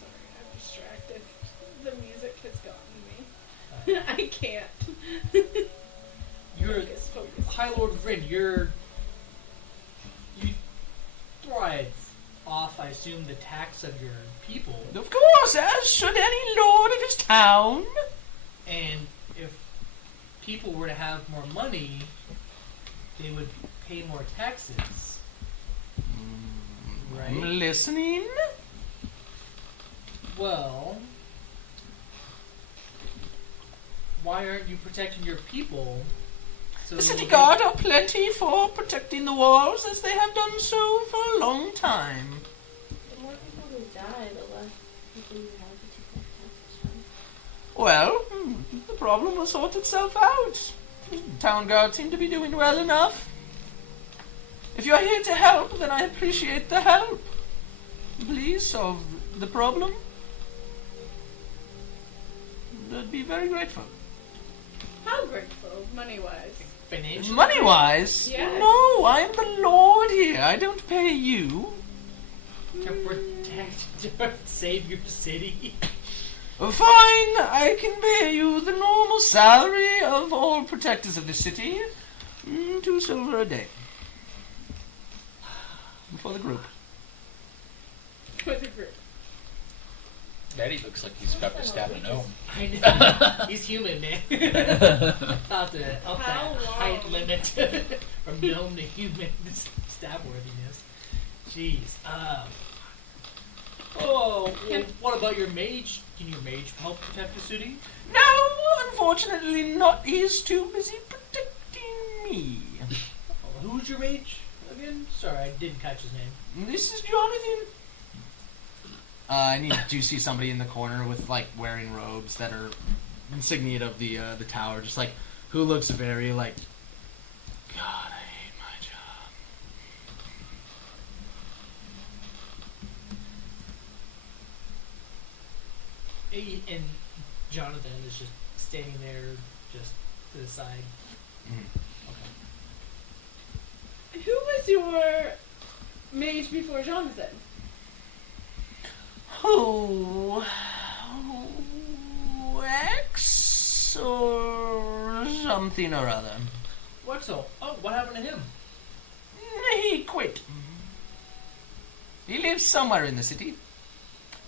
Sorry, I'm distracted. The music has gotten me. I can't. you're Focus. High Lord Rin. You thrive off, I assume, the tax of your people. Of course, as should any lord of his town. And if people were to have more money, they would pay more taxes. right? I'm listening. Well, why aren't you protecting your people? So The city guard are plenty for protecting the walls, as they have done so for a long time. The more people who die, the less people you have to take their taxes from. Well, the problem will sort itself out. The town guard seem to be doing well enough. If you're here to help, then I appreciate the help. Please solve the problem. I'd be very grateful. How grateful, money-wise? financially? Money-wise? Yes. No, I'm the lord here. I don't pay you. To protect, to save your city. Fine, I can pay you the normal salary of all protectors of the city. 2 silver a day. For the group. For the group. Daddy looks like he's about to stab a gnome. I know. He's human, man. Up that How height long? limit from gnome to human stab worthiness. Jeez. Well, what about your mage? Can your mage help protect the city? No, unfortunately not. He's too busy protecting me. Oh, who's your mage again? Sorry, I didn't catch his name. This is Jonathan. I need to see somebody in the corner with like wearing robes that are insignia of the tower, just like who looks very like. God, I hate my job. And Jonathan is just standing there, just to the side. Okay. Who was your mage before Jonathan? Who? X or something or other. What so? Oh, what happened to him? He quit. He lives somewhere in the city.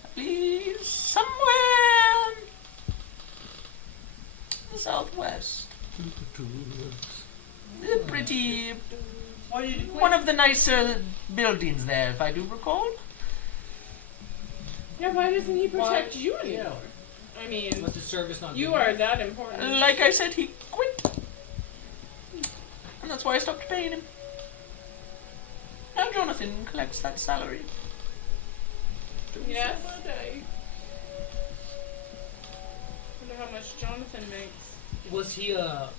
I believe somewhere in the southwest. Pretty. Why did he quit? One of the nicer buildings there, if I do recall. Yeah, why doesn't he protect Why- you yeah. anymore? I mean, Was the service not you good are enough? that important. Like I said, he quit. And that's why I stopped paying him. Now Jonathan collects that salary. Yes. I wonder how much Jonathan makes. Was he a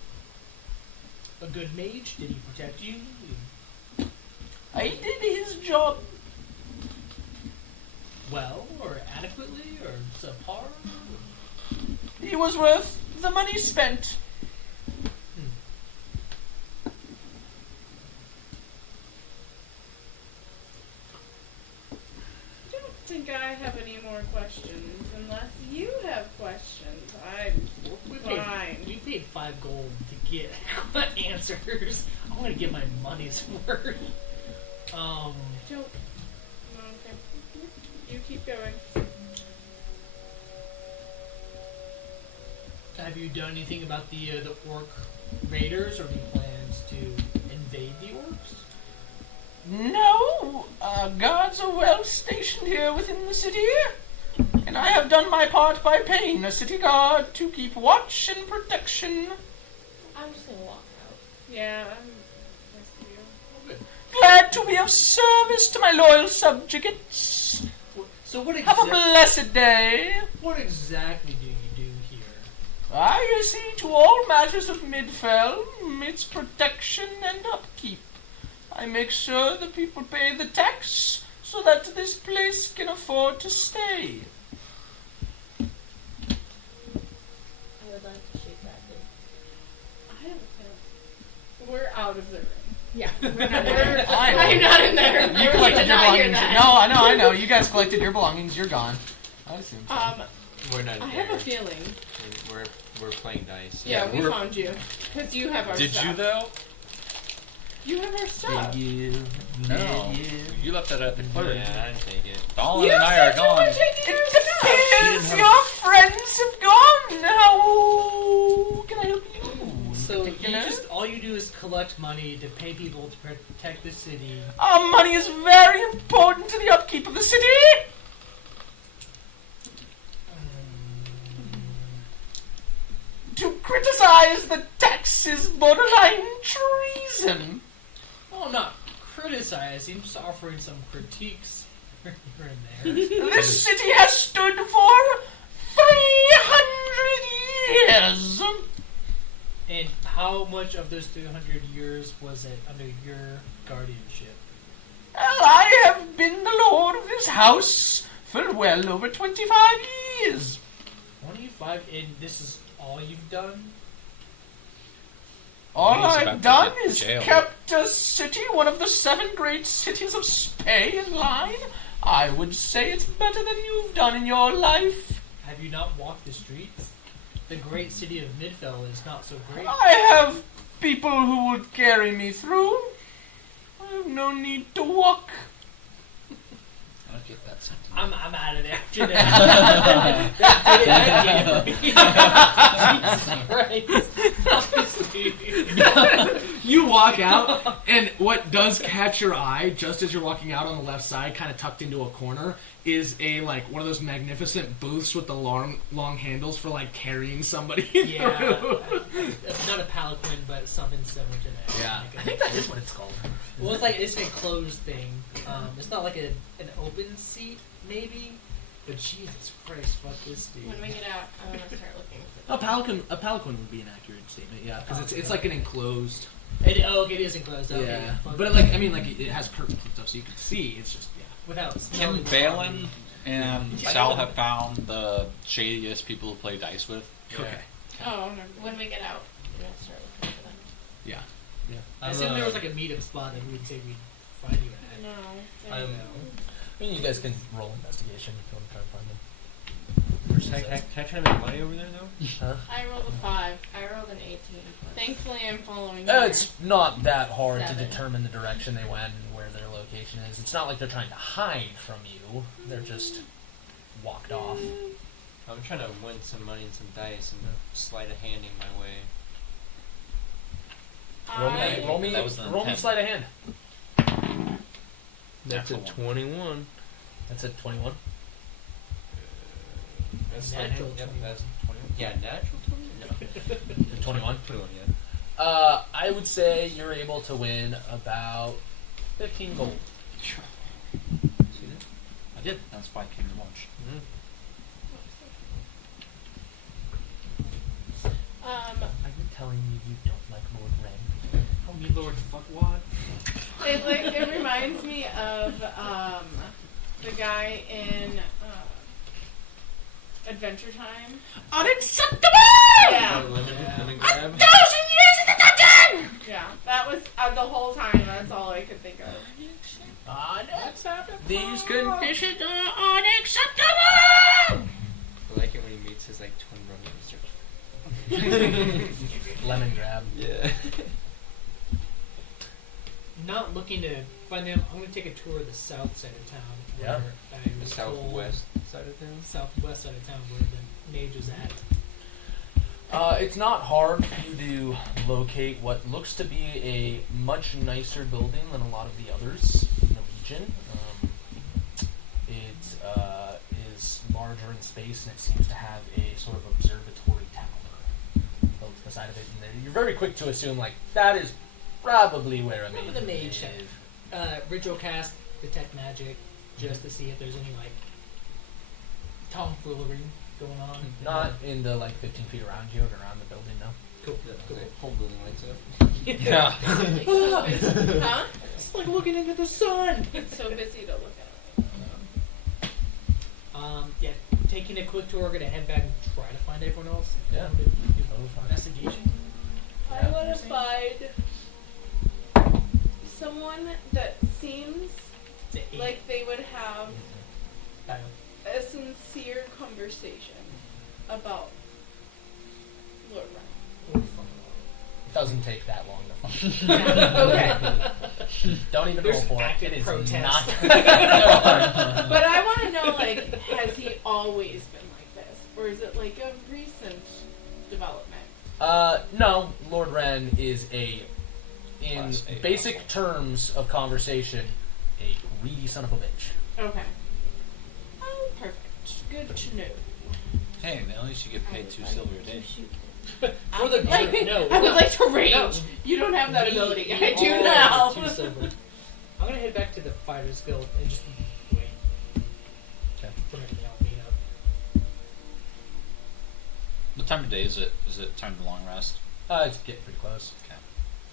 good mage? Did he protect you? I did his job. Well, or adequately, or subpar? He was worth the money spent. I don't think I have any more questions unless you have questions. I'm fine. We paid 5 gold to get answers. I'm gonna get my money's worth. Don't. Okay. You keep going. Have you done anything about the orc raiders, or any plans to invade the orcs? No, guards are well stationed here within the city, and I have done my part by paying a city guard to keep watch and protection. I'm just gonna walk out. Yeah, I'm nice to you. Oh, good. Glad to be of service to my loyal subjugates. So what Have a exactly? blessed day. What exactly do you do here? I see to all matters of Midfell, its protection and upkeep. I make sure the people pay the tax so that this place can afford to stay. I would like to shoot that dude. I don't know. We're out of the room. Yeah, we're not We're- I know. I'm not in there. You collected your not hear belongings. that. No, I know. You guys collected your belongings. You're gone. I assume so. We're not I there. have a feeling. We're playing dice. Yeah, we we're- found you. Because you have our Did stuff. you though? You have our stuff. No. You left that at the quarter. Yeah, I take it. Colin You and I said are you were gone. taking our It stuff. appears your friends have gone. How can I help you? So you Particular? just all you do is collect money to pay people to protect the city. Our money is very important to the upkeep of the city. To criticize the tax is borderline treason. Oh, I'm not criticizing, just offering some critiques here and there. This city has stood for 300 years. And how much of those 300 years was it under your guardianship? Well, I have been the lord of this house for well over 25 years. 25, and this is all you've done? All He's about I've to done get is jailed. kept a city, one of the 7 great cities of Spey, in line. I would say it's better than you've done in your life. Have you not walked the streets? The great city of Midfell is not so great. I have people who would carry me through. I have no need to walk. I don't get that sentiment. I'm out of there after that. That did it. Jesus Christ. You walk out, and what does catch your eye, just as you're walking out on the left side, kind of tucked into a corner, is one of those magnificent booths with the long handles for carrying somebody Yeah. through. Not a palanquin, but something similar to that. Yeah, Like I think that is what it's called. well, it's a closed thing. It's not like an open seat, maybe. But Jesus Christ, fuck this dude. When we get out, I'm gonna start looking for A palanquin would be an accurate statement, yeah, because it's like an enclosed. It is enclosed. Okay, Yeah, fuck. but it has curtains and stuff, so you can see. It's just without Kim smelling Balin and Sal have found the shadiest people to play dice with. okay. Oh, no. When we get out, I'm gonna start looking for them. Yeah. I assume there was a meetup spot that we would say we'd find you at. No. I mean, you guys can roll investigation if you want to try and find them. Can I try to make money over there, though? I rolled a 5. I rolled an 18. Thankfully, I'm following. It's not that hard to 7. determine the direction they went and where their location is. It's not like they're trying to hide from you. They're just walked off. I'm trying to win some money and some dice and sleight of handing my way. Roll me That was the roll me intent. sleight of hand. That's a Natural 21. That's a 21. That's Natural Yep, 21. that's 21. Yeah, natural 20? No. 21. 21, yeah. I would say you're able to win about 15 gold. See that? I did. That's why I came to lunch. Are you telling me you don't like Lord Ren? Oh, me lord fuckwad. It reminds me of the guy in Adventure Time. Unacceptable! Yeah. Lemon grab. 1,000 years in the dungeon! Yeah, that was the whole time. That's all I could think of. Unacceptable! These conditions are unacceptable! I like it when he meets his twin brother and starts. Lemon grab. Yeah. Not looking to find them. I'm going to take a tour of the south side of town. Yeah. where I The was told- southwest side of town. Southwest side of town where the mage is at. It's not hard for you to locate what looks to be a much nicer building than a lot of the others in the region. It is larger in space, and it seems to have a sort of observatory tower built to the side of it. And you're very quick to assume that is probably where a Remember mage the mage live. ritual cast, detect magic, just to see if there's any tomfoolery going on. Not in the 15 feet around you and around the building, no. Cool. The whole building lights up. Yeah. Huh? It's like looking into the sun. It's so busy to look at. Yeah, taking a quick tour, we're gonna head back and try to find everyone else. Yeah. Do investigation. I want to find someone that seems To eight. like they would have Dial. a sincere conversation about Lord Ren. It doesn't take that long to find. Okay. Don't even There's roll for it. active It is protest. not. But I want to know, has he always been like this? Or is it a recent development? No, Lord Ren is a in Class A basic level. terms of conversation, a greedy son of a bitch. Okay. Oh, perfect. Good to know. Hey, at least you get paid 2 silver a day. For the I, group, no. I would like to range. No. You don't have that ability. I do Oh, now. 2 silver. I'm gonna head back to the Fighters Guild and just wait. Okay. For everything else being up. What time of day is it? Is it time to long rest? It's getting pretty close. Okay.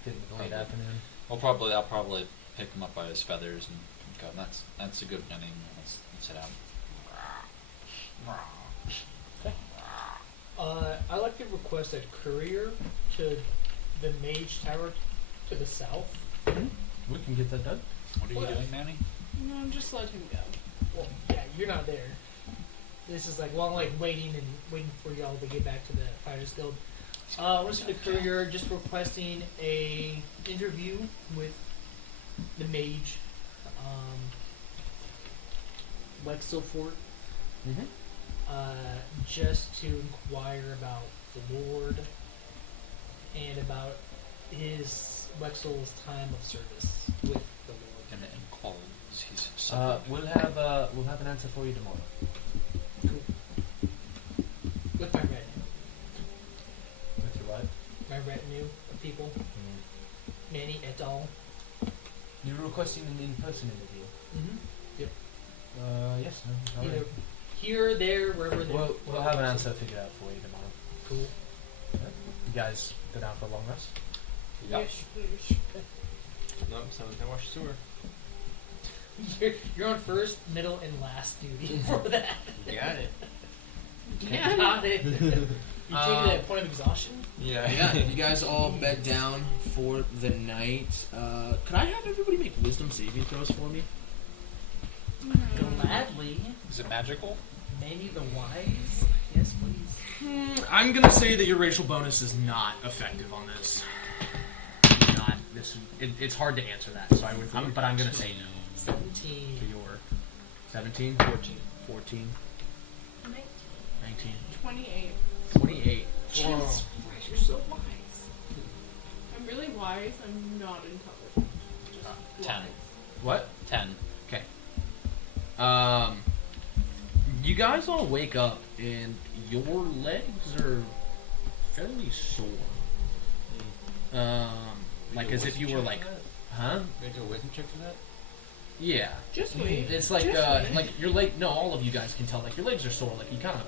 Getting the late Okay. afternoon. I'll probably pick him up by his feathers and go. That's a good beginning. Let's head out. I'd like to request a courier to the Mage Tower to the south. We can get that done. What are you doing, Manny? No, just let him go. Well, yeah, you're not there. This is like waiting for y'all to get back to the Fighters Guild. We're just a courier, just requesting a interview with the mage, Wexelfort, just to inquire about the Lord and about his Wexel's time of service with the Lord. And qualities he's We'll have an answer for you tomorrow. Cool. With my retinue. With your what? My retinue of people. Manny et al. You're requesting an in-person interview. Mm-hmm. Yep. Yes. No. All Either right. here, there, wherever they We'll have an answer figured out for you tomorrow. Cool. You guys go down for a long rest. Yes. No, someone's gonna wash the sewer. You're on first, middle, and last duty for that. You got it. Yeah. Got it. You take it at point of exhaustion? Yeah, you guys all bed down for the night. Could I have everybody make wisdom saving throws for me? Gladly. Is it magical? Manny the Wise? Yes, please. I'm gonna say that your racial bonus is not effective on this. Not this. It's hard to answer that, so but I'm gonna say no 17. for your 17, 14, 19, 28. 28. Jesus Christ, you're so wise. I'm really wise. I'm not intelligent. Just 10. wise. What? 10. Okay. You guys all wake up and your legs are fairly sore. Like as if you were like, huh? Gonna do a wisdom check for that? Yeah. Just wait. It's like Just wait. like your leg. No, all of you guys can tell. Like your legs are sore. Like you kind of,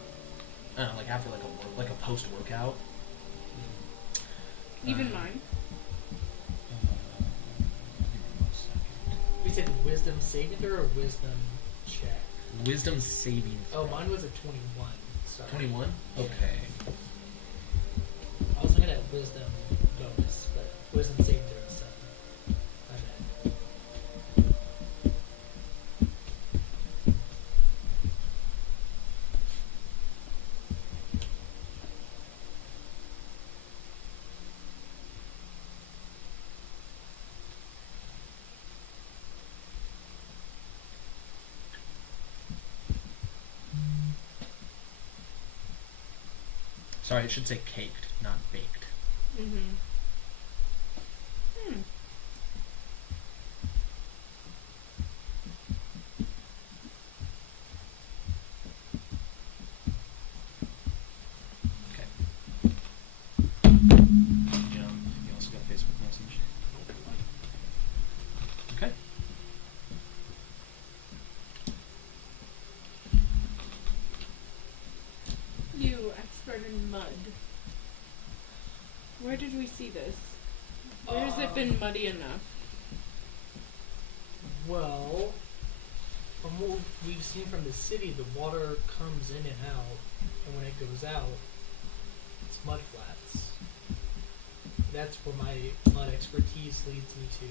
I don't know, like after like a post workout. Even mine. We said wisdom saving throw or wisdom check? Wisdom saving. Oh, throw. mine was a 21. Sorry. 21. Yeah. Okay. I was looking at wisdom bonus, but wisdom saving throw is 7. My bad. Sorry, it should say caked, not baked. Mm-hmm. Okay. You also got a Facebook message. Okay. You expert in mud. Where did we see this? Where has it been muddy enough? Well, from what we've seen from the city, the water comes in and out, and when it goes out, it's mud flats. That's where my mud expertise leads me to.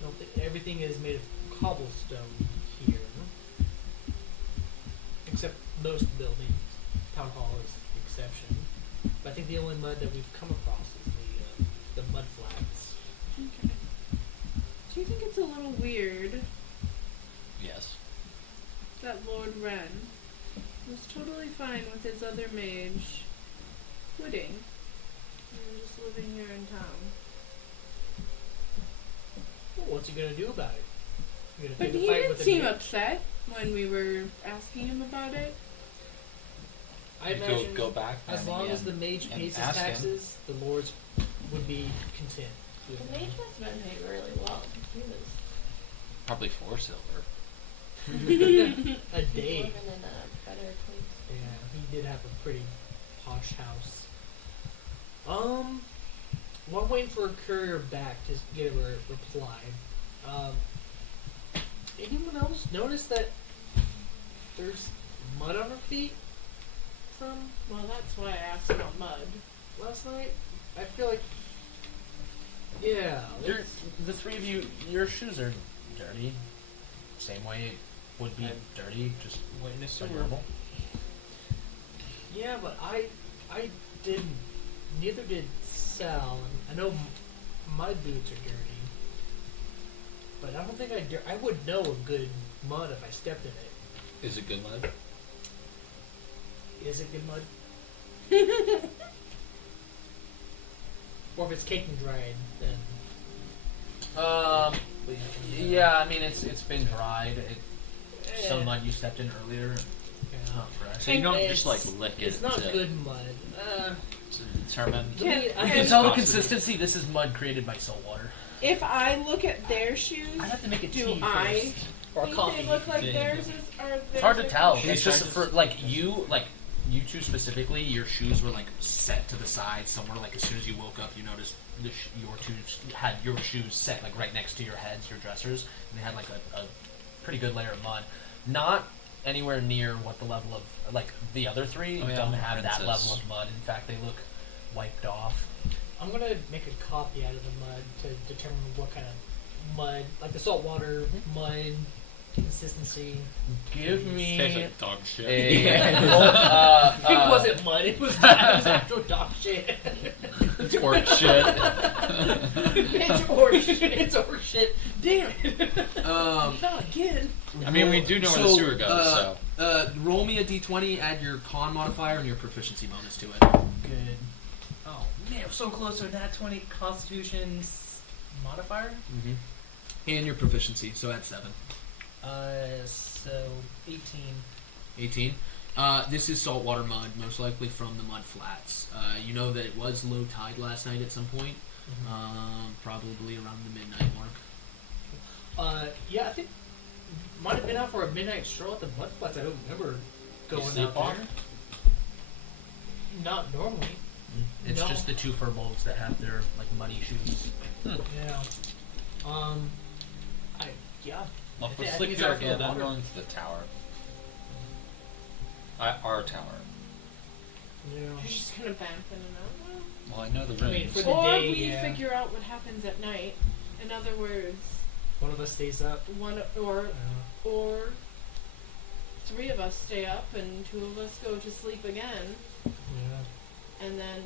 I don't think everything is made of cobblestone here, except most buildings. Town hall is the exception. But I think the only mud that we've come across is the mud flats. Okay. Do you think it's a little weird Yes. that Lord Wren was totally fine with his other mage quitting and just living here in town? Well, what's he gonna do about it? You gonna But pick he a fight didn't with the seem mage? upset when we were asking him about it. I You imagine go back as and long as again the mage and pays his ask him. taxes, the lords would be content. with The him. mage must have been paid really well. He was probably 4 silver. A he's day. living in a better place. Yeah, he did have a pretty posh house. Well, I'm waiting for a courier back to get a reply. Anyone else notice that there's mud on her feet from Well, that's why I asked about mud. last night? I feel like, yeah, You're, the three of you, your shoes are dirty. Same way it would be dirty, just witness like sewer. normal. Yeah, but I didn't. Neither did Sal. And I know my boots are dirty, but I don't think I would know a good mud if I stepped in it. Is it good mud? Is it good mud? Or if it's caked and dried, then Yeah, I mean it's been dried. Some mud you stepped in earlier. It's yeah. not fresh. So you don't It's- just like lick it It's not to, good mud. to determine. Yeah, You I can And- tell the Possibly. consistency. This is mud created by salt water. If I look at their shoes, I have to make a do tea I first. Or think coffee. they look like Yeah. theirs is, or theirs It's hard to are tell. different? It's just for you two specifically. Your shoes were like set to the side somewhere. Like as soon as you woke up, you noticed your two had your shoes set like right next to your heads, your dressers, and they had like a pretty good layer of mud. Not anywhere near what the level of like the other three Oh, yeah, don't have that Princess. level of mud. In fact, they look wiped off. I'm gonna make a copy out of the mud to determine what kind of mud, like the saltwater mud consistency. Give me Tastes like dog shit. It wasn't mud. It was actual dog shit. Pork shit. It's horse shit. It's horse shit. Damn it. Not again. I mean, we do know where the sewer goes, so. Roll me a d20, add your con modifier and your proficiency bonus to it. Good. Oh man, we're so close to a nat 20 Constitution modifier. Mm-hmm. And your proficiency, so add 7. So 18. 18. This is saltwater mud, most likely from the mud flats. You know that it was low tide last night at some point, probably around the midnight mark. Yeah, I think might have been out for a midnight stroll at the mud flats. I don't remember going sleep out on? there. Not normally. It's No. just the two furbolgs that have their like muddy shoes. Yeah. Yeah. Well, if we I think sleep it's here out for the again, I'm water. going to the tower. Our tower. Yeah. You're just gonna bamf in and out. Well, I know the I mean, rooms. for the Or day, we yeah. figure out what happens at night. In other words, One of us stays up. one or three of us stay up and two of us go to sleep again, Yeah. and then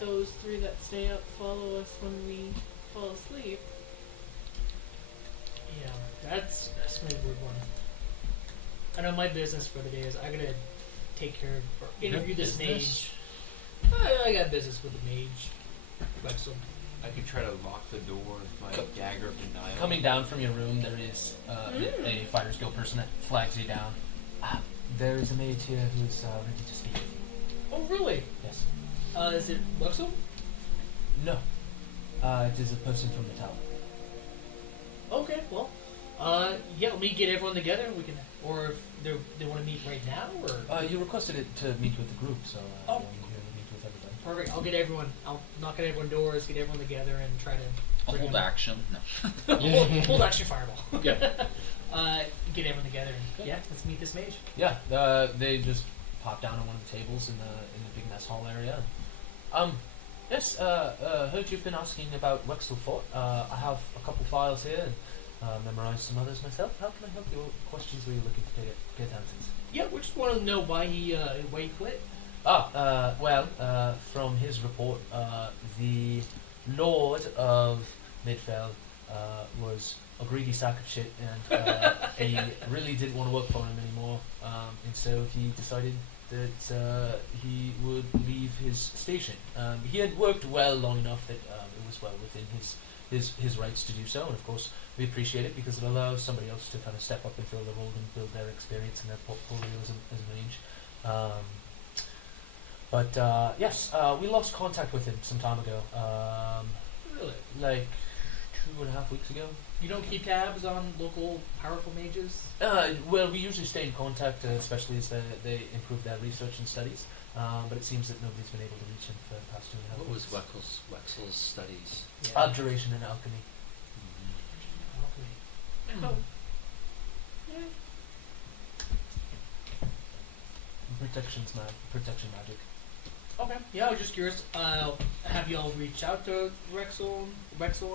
those three that stay up follow us when we fall asleep. Yeah. That's my weird one. I know my business for the day is I gotta take care of or interview this business? mage. I got business with the mage. Like so. I could try to lock the door with my dagger of denial. Coming down from your room, there is a Fighters Guild person that flags you down. There is a mage here who is ready to speak. Oh really? Yes. Is it Luxo? No. It is a person from the tower. Okay, well, yeah, let me get everyone together. We can, or if they want to meet right now, or You requested it to meet with the group, so Oh. I'm here to meet with everybody. perfect. I'll get everyone. I'll knock at everyone's doors, get everyone together, and try to A bring hold them- action. No. hold action fireball. Yeah. Get everyone together. And, yeah, let's meet this mage. Yeah, they just pop down on one of the tables in the big mess hall area. Yes, heard you've been asking about Wexel Fort. I have a couple files here and memorized some others myself. How can I help you? What questions were you looking to get answers? Yeah, we just want to know why he quit. From his report, the Lord of Midfell was a greedy sack of shit, and he really didn't want to work for him anymore, and so he decided that he would leave his station. He had worked well long enough that it was well within his his rights to do so, and of course we appreciate it because it allows somebody else to kind of step up and fill their role and build their experience and their portfolio as a mage. Yes, we lost contact with him some time ago. Really? Like 2.5 weeks ago. You don't keep tabs on local powerful mages? Well, we usually stay in contact, especially as they improve their research and studies. But it seems that nobody's been able to reach him for the past 2.5 What was weeks. Wexel's studies? Abjuration and alchemy. Oh. Yeah. Protection magic. Okay. Yeah, I was just curious. Have y'all reached out to Rexel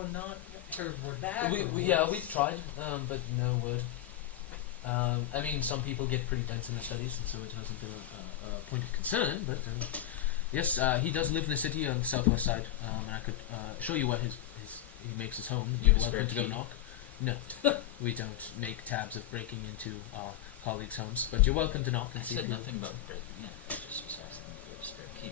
and not heard word back? We've tried, but no word. I mean, some people get pretty dense in their studies, and so it hasn't been a point of concern. But yes, he does live in the city on the southwest side, and I could show you what he makes his home. You You're have a welcome to spare go key? knock. No, we don't make tabs of breaking into our colleagues' homes, but you're welcome to knock I and see. said if you- nothing about breaking in. I just was asking if you have a spare key.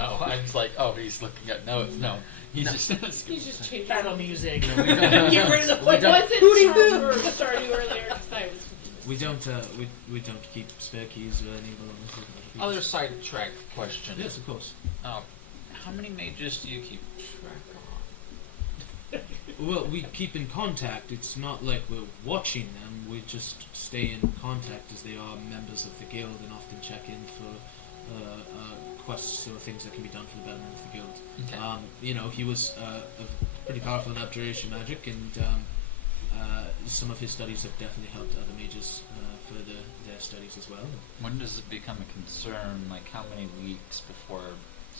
Oh, I was like, oh, he's looking at notes. No, he's No. just asking. He's just changing. Battle music. No, we don't. Get rid of the We don't- was it Hootie Storm Boo. or Stardew earlier? 'Cause I was We don't keep spare keys or any belongings with other people. Other sidetrack question. Yes, of course. How many mages do you keep track on? Well, we keep in contact. It's not like we're watching them. We just stay in contact as they are members of the guild and often check in for quests or things that can be done for the betterment of the guild. Okay. He was pretty powerful in abjuration magic, and some of his studies have definitely helped other mages further their studies as well. When does it become a concern? Like, how many weeks before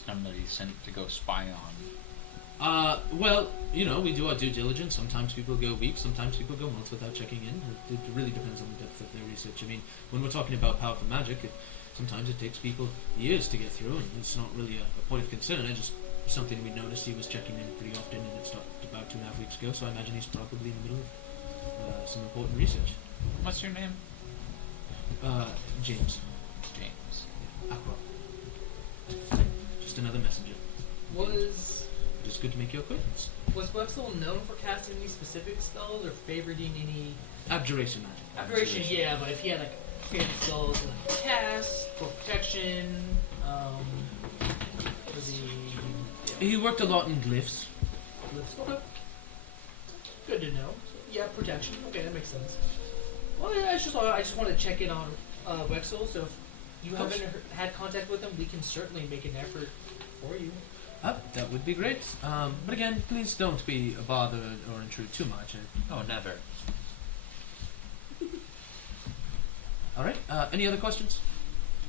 somebody's sent to go spy on? Well, we do our due diligence. Sometimes people go weeks, sometimes people go months without checking in. It really depends on the depth of their research. I mean, when we're talking about powerful magic, sometimes it takes people years to get through, and it's not really a point of concern. It's just something we noticed. He was checking in pretty often, and it stopped about 2.5 weeks ago, so I imagine he's probably in the middle of some important research. What's your name? James. James. Aqua. Just another messenger. Was It is good to make your acquaintance. Wexel known for casting any specific spells or favoriting any Abjuration magic. abjuration? Yeah, but if he had like favorite spells like cast or protection, was he? He worked a lot in glyphs. Okay. Good to know. Yeah, protection. Okay, that makes sense. Well, yeah, I just want to check in on Wexel. So if you Of course. haven't had contact with him, we can certainly make an effort for you. That would be great. But again, please don't be a bother or intrude too much. Oh, never. All right. Any other questions?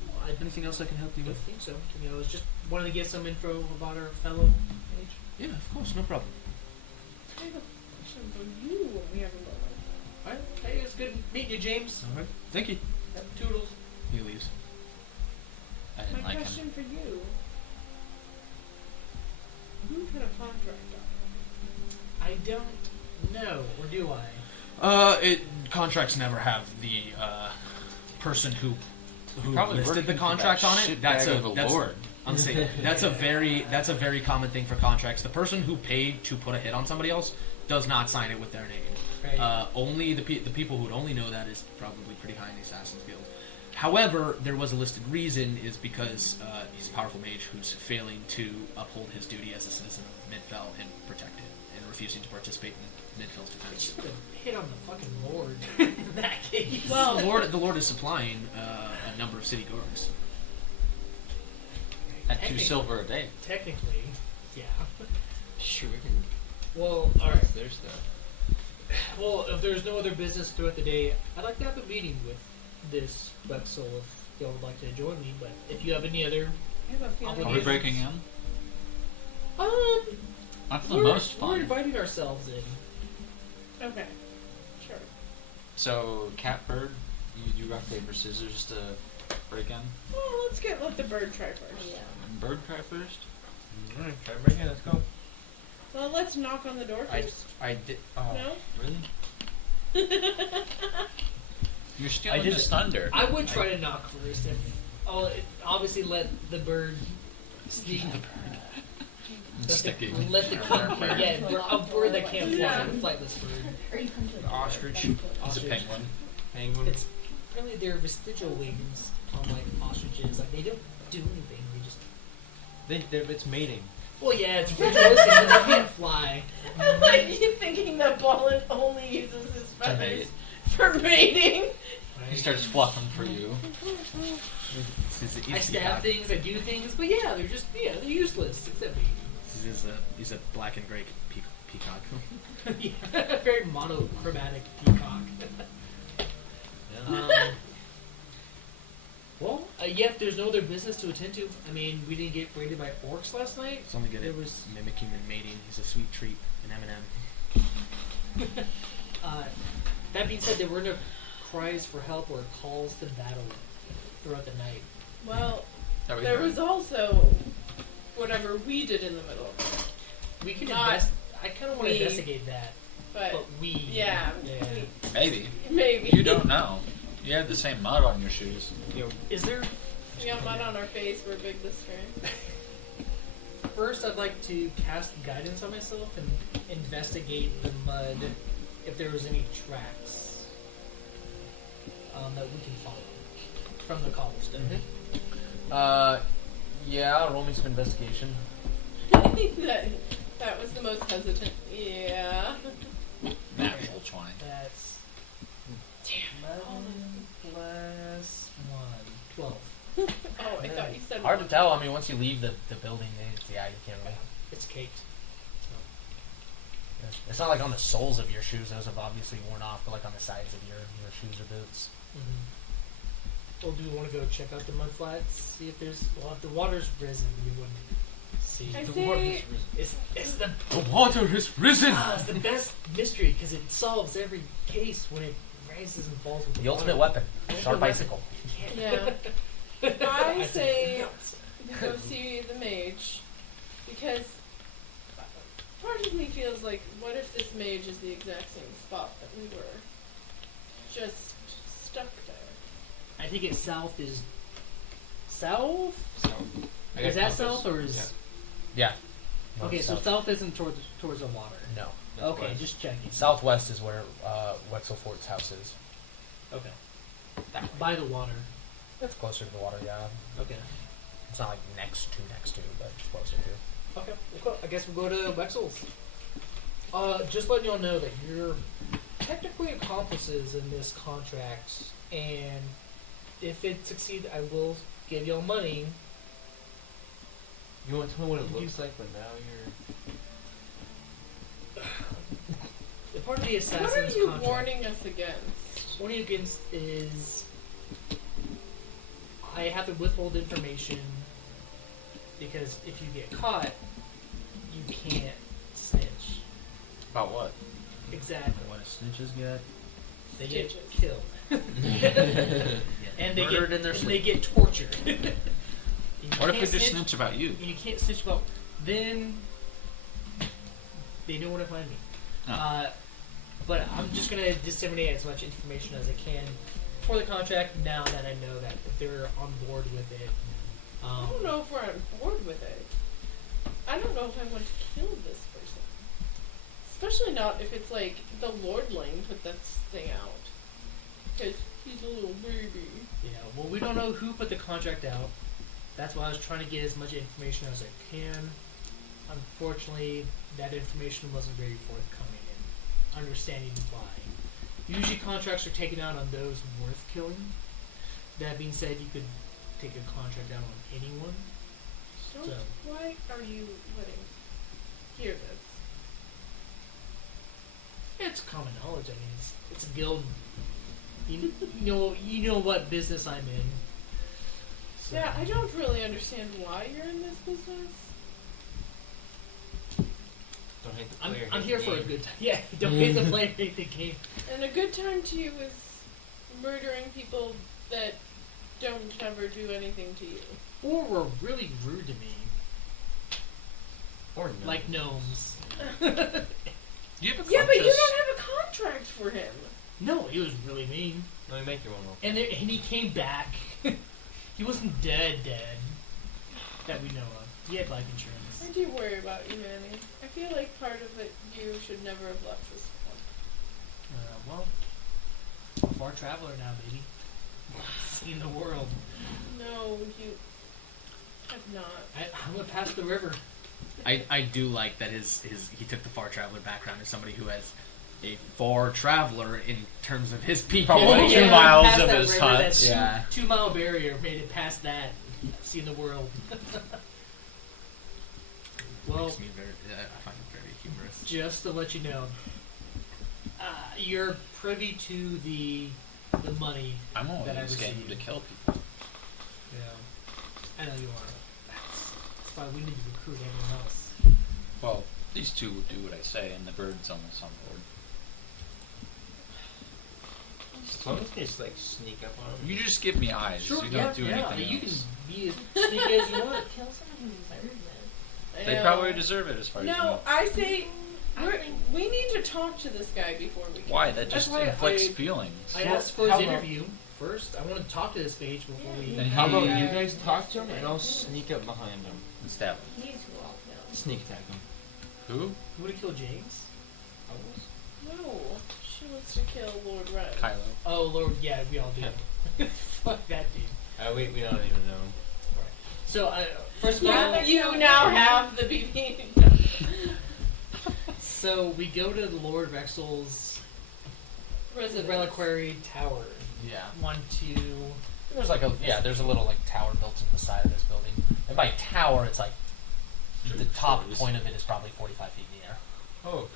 Well, Anything else I can help you I with? think so. I was just wanted to get some info about our fellow mage. Yeah, of course, no problem. I have a question for you when we haven't got one. All right. Hey, it's good meeting you, James. All right. Thank you. Toodles. He leaves. I didn't My like question him. for you. Who had a contract on? I don't know, or do I? Contracts never have the person who Probably listed working the for contract that on it. That's shitbag of a that's lord. I'm saying that's a very common thing for contracts. The person who paid to put a hit on somebody else does not sign it with their name. Right. Only the people who'd only know that is probably pretty high in the Assassin's Guild. However, there was a listed reason is because he's a powerful mage who's failing to uphold his duty as a citizen of Midfell and protect it, and refusing to participate in Midfell's defense. Just put a hit on the fucking lord in that case. Well, the Lord is supplying a number of city guards. At 2 Technically- silver a day. Technically, yeah. Sure. Well, all right. There's that. Well, if there's no other business throughout the day, I'd like to have a meeting with this Wexel if y'all would like to join me. But if you have any other, I have a feeling. Are we breaking in? Not the we're, most we're fun. inviting ourselves in. Okay. Sure. So, Catbird, you do rock, paper, scissors to break in? Well, let the bird try first. Yeah. And Bird try first? Alright, try to break in, let's go. Well, let's knock on the door first. I did. Oh, No? Really? You're stealing did his it. thunder. I would try to knock first. If obviously let the bird Sneak. Sticky. Let the king. Yeah, we're a bird that can't fly. A flightless bird. Ostrich. He's a Ostrich. penguin. Penguin. It's really their vestigial wings on like ostriches. Like they don't do anything. They just. It's mating. Well, yeah, it's ritualistic, but they can't fly. Like you thinking that Ballin only uses his feathers for mating. He starts fluffing for you. I stab things, I do things, but yeah, they're just they're useless except me. He's a black and gray peacock. Yeah, very monochromatic peacock. Well, yeah, if there's no other business to attend to, I mean, we didn't get raided by orcs last night. It's only good There at was- mimicking and mating. He's a sweet treat, an M&M. That being said, there were no cries for help or calls to battle throughout the night. Well, That we there heard. was also whatever we did in the middle of it. We can Not I kind of want to we. investigate that, But but we. yeah, Maybe. maybe. You don't know. You have the same mud on your shoes. Is there? We got mud on our face. We're big this turn. First, I'd like to cast guidance on myself and investigate the mud if there was any tracks that we can follow from the cobblestone. Yeah, roll me some investigation. that was the most hesitant. Yeah. Natural 20. That's Damn. 11 plus 1. 12. Oh, I thought you said Hard to one. tell. I mean, once you leave the building, you can't really. It's caked. It's not like on the soles of your shoes; those have obviously worn off, but like on the sides of your shoes or boots. Well, do we want to go check out the mud flats? See if there's. Well, if the water's risen, we wouldn't see. I The say- water's risen. It's the The water has risen! it's the best mystery because it solves every case when it rises and falls with the The ultimate water. weapon, sharp bicycle. Yeah. I say we go see the mage because part of me feels like, what if this mage is the exact same spot that we were? Just stuck there. I think it's south is south. I Is got that compass. south or is? Yeah. Okay, so South. south isn't towards the water. No. Okay, West. just checking. Southwest is where Wetzel Fort's house is. Okay. By the water. It's closer to the water, yeah. Okay. It's not like next to, but it's closer to. Okay. Well, cool. I guess we'll go to Wexel's. Just letting y'all know that you're technically accomplices in this contract, and if it succeeds, I will give y'all money. You want to tell me what it You- looks like when now you're... The part of the What assassin's are you contract. warning us against? Warning against is I have to withhold information because if you get caught, you can't snitch. About what? Exactly. What do snitches get? They get Stitches. killed. And they Murdered get in their and sleep. they get tortured. And you What if can't we just snitch- snitch about you? and you can't snitch about then they know where to find me. Oh. But I'm just gonna disseminate as much information as I can for the contract now that I know that if they're on board with it. I don't know if we're on board with it. I don't know if I want to kill this person. Especially not if it's like the Lordling put this thing out. Because he's a little baby. Yeah, well, we don't know who put the contract out. That's why I was trying to get as much information as I can. Unfortunately, that information wasn't very forthcoming and understanding why. Usually contracts are taken out on those worth killing. That being said, you could take a contract out on anyone. So, So. why are you letting hear this? It's common knowledge. I mean, it's a guild. You know what business I'm in. So. Yeah, I don't really understand why you're in this business. Don't hate the I'm, player. I'm hate here the for a game. good time. Yeah, don't hate the player, hate the game. And a good time to you is murdering people that don't ever do anything to you. Or were really rude to me, Or no. like gnomes. You have a Yeah, but you compass. don't have a contract for him. No, he was really mean. Let me make you one more. And he came back. He wasn't dead, that we know of. You had life insurance. I do worry about you, Manny. I feel like part of it you should never have left this one. Well, I'm a far traveler now, baby. Seen the world. No, you have not. I'm gonna pass the river. I do like that he took the far traveler background as somebody who has a far traveler in terms of his people. Probably Yeah, 2 miles past of that his river, hut. that Yeah. 2 mile barrier made it past that. Seen the world. Well, Makes me I find it very humorous. just to let you know, you're privy to the money. I'm only That I in this game received. to kill people. Yeah, I know you are. That's why we need to recruit everyone else. Well, these two will do what I say, and the bird's almost on board. As long as they just like sneak up on them. You just give me eyes. Sure, you yeah, don't do yeah. anything You can else. be as sneaky as you want. Kill someone who deserves it. They I probably know. deserve it as far as you No, know. I say I we're, think- we need to talk to this guy before we kill Why? him. That That's just why inflicts I- feelings. I Well, asked for how his about- interview first. I want to talk to this page before we. And How about he- you guys talk to him and I'll sneak up behind him and stab him. He's who I'll kill. Sneak attack him. Who? You want to kill James? No, she wants to kill Lord Red. Kylo. Oh Lord, yeah, we all do. Fuck that dude. We don't even know. So, first of all, You now have the BB. so we go to Lord Rexel's reliquary tower. Yeah. 1, 2. There's like there's a little like tower built in the side of this building. And by tower, it's like the top point of it is probably 45 feet in the air. Oh.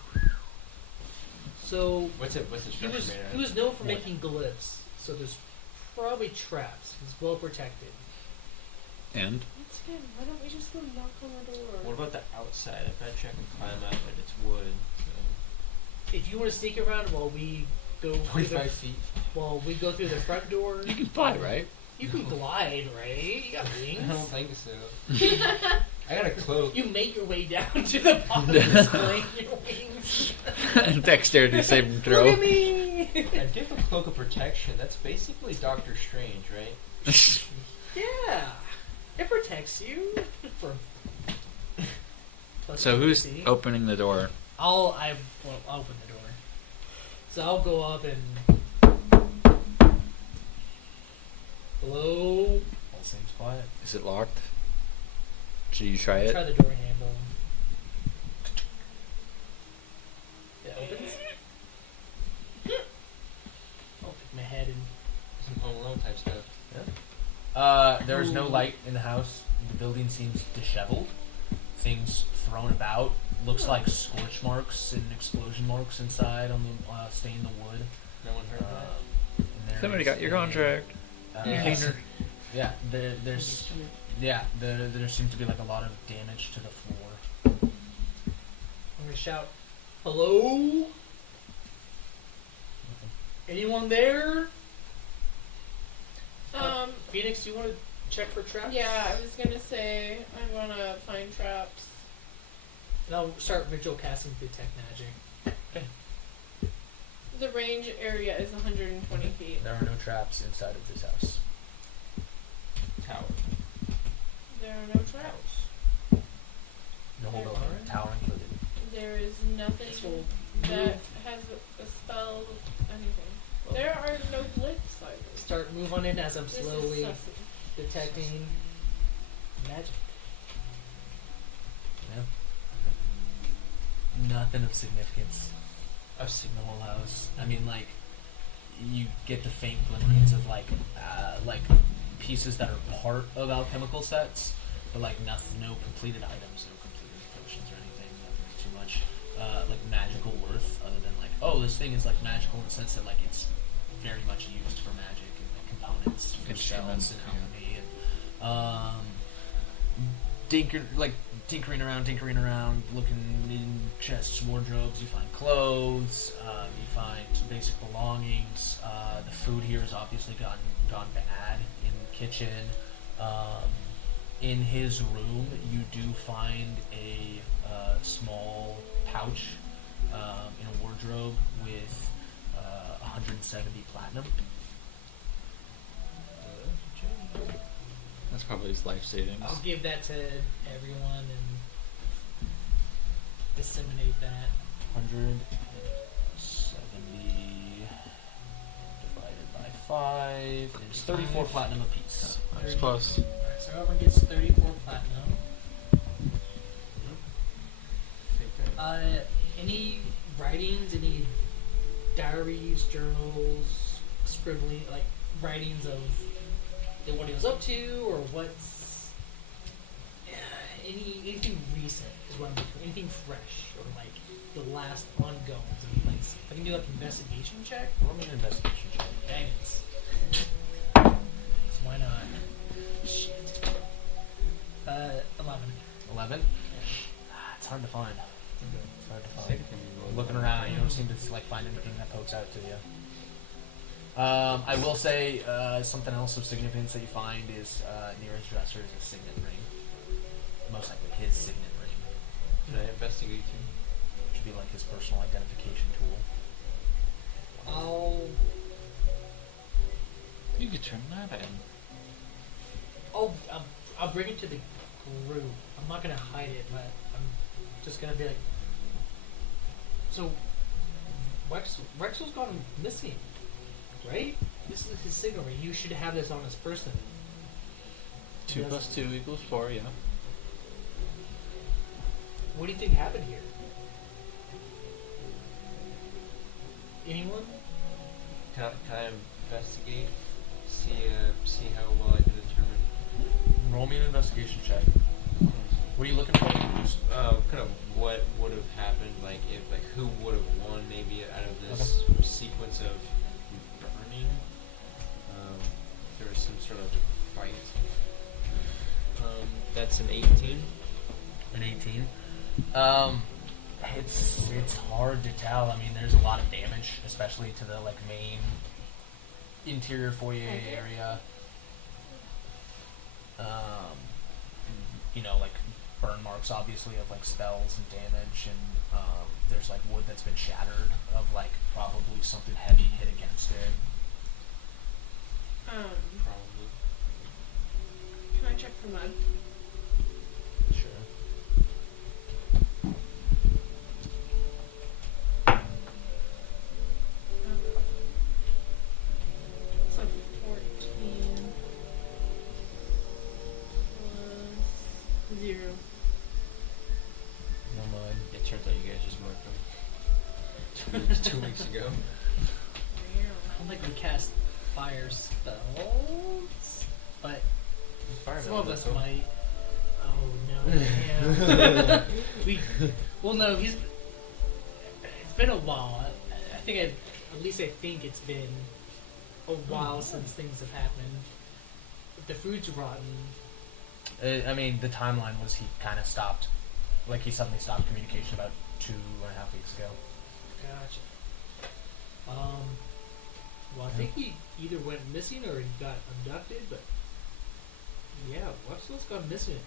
So What's the he structure was made he of? was known for Wood. making glyphs. So there's probably traps. He's well protected. And? That's good. Why don't we just go knock on the door? What about the outside? I bet you I can climb up and it's wood. So. If you want to sneak around while we go through the, 45 feet. while we go through the front door, You can fly, right? you can glide, right? You got I don't wings. think so. I got a cloak. You make your way down to the bottom, displaying your wings. Dexterity saving Look throw. at me. I do have a cloak of protection. That's basically Doctor Strange, right? Yeah, it protects you. For plus So who's AC. opening the door? I'll open the door. So I'll go up and hello. All seems quiet. Is it locked? Should you try Try it? the door handle. It opens. I'll pick my head and Some Home Alone type stuff. There is no light in the house. The building seems disheveled. Things thrown about. Looks like scorch marks and explosion marks inside on the staining the wood. No one heard that. And there Somebody is got your a, contract. yes. Yeah, there seems to be like a lot of damage to the floor. I'm gonna shout, "Hello? Anyone there?" Phoenix, do you want to check for traps? Yeah, I was gonna say I wanna find traps. And I'll start ritual casting detect magic. The range area is 120 feet. There are no traps inside of this house. Tower. There are no traps. The whole There building, are? tower included. There is nothing So that has a spell, anything. There are no glyphs either. move on in as I'm This is slowly sussy. detecting magic. Nothing of significance. I've seen the whole house. I mean, like, you get the faint glimmerings of like pieces that are part of alchemical sets, but like nothing, no completed items, no completed potions or anything. Nothing too much like magical worth, other than like, oh, this thing is like magical in the sense that like it's very much used for magic and like components for spells and alchemy and tinkering around, looking in chests, wardrobes. You find clothes. You find basic belongings. The food here has obviously gone bad in the kitchen. In his room, you do find a small pouch in a wardrobe with 170 platinum. That's probably his life savings. I'll give that to everyone and disseminate that. 170 divided by 5 is 34 platinum apiece. That's close. Alright, so everyone gets 34 platinum. Any writings, any diaries, journals, scribbling, like writings of what he was up to, or what's anything recent is what I'm looking for. Anything fresh, or like the last ongoing. Like, if I can do like investigation check. Roll me an investigation check. Dang it. So why not? Shit. 11. 11? It's hard to find. It's hard to find. Looking around, you don't seem to like find anything that pokes out to you. I will say something else of significance that you find is near his dresser is a signet ring. Most likely his signet ring. Can I investigate too? Should be like his personal identification tool. You could turn that in. I'll bring it to the group. I'm not gonna hide it, but I'm just gonna be like, so Rexel's gone missing, right? This is his signet ring. You should have this on his person. 2 plus 2 equals 4, yeah. What do you think happened here? Anyone? Can I investigate? See how well I can determine. Roll me an investigation check. What are you looking for? Kind of what would have happened, like if who would have won maybe out of this sequence of burning. If there was some sort of fight. That's an 18. An 18. It's hard to tell. I mean, there's a lot of damage, especially to the like main interior foyer area. You know, like burn marks, obviously, of like spells and damage, and there's like wood that's been shattered of like probably something heavy hit against it. Probably. Can I check for mud? Sure. So 14 plus 0. No mud. It turns out you guys just marked them 2 weeks ago. I don't think we cast fire spells, but some of us might. Oh no! No. It's been a while. I think at least I think it's been a while since things have happened. If the food's rotten. I mean, the timeline was he kind of stopped, like he suddenly stopped communication about 2.5 weeks ago. Gotcha. Well, I think he either went missing or he got abducted, but yeah, Wexel's gone missing.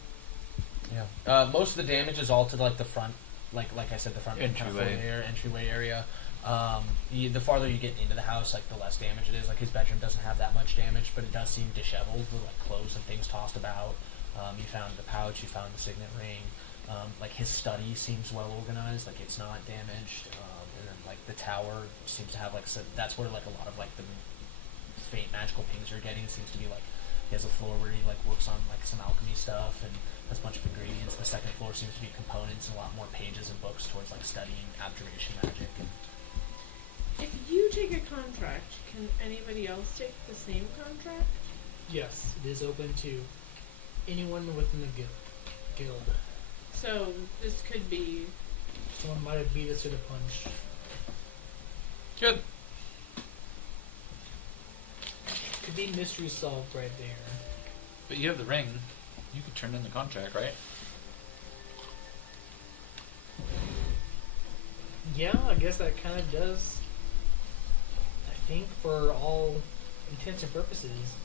Yeah. Most of the damage is all to like the front, like I said, the front entryway area. The farther you get into the house, like the less damage it is. Like his bedroom doesn't have that much damage, but it does seem disheveled with like clothes and things tossed about. You found the pouch, you found the signet ring. Like his study seems well organized, like it's not damaged. And then like the tower seems to have like that's where like a lot of like the faint magical pings you're getting. It seems to be like he has a floor where he like works on like some alchemy stuff and has a bunch of ingredients. The second floor seems to be components and a lot more pages and books towards like studying abjuration magic. And If you take a contract, can anybody else take the same contract? Yes, it is open to anyone within the guild. So this could be. Someone might have beat us to the punch. Good. Could be mystery solved right there. But you have the ring. You could turn in the contract, right? Yeah, I guess that kind of does. I think for all intents and purposes,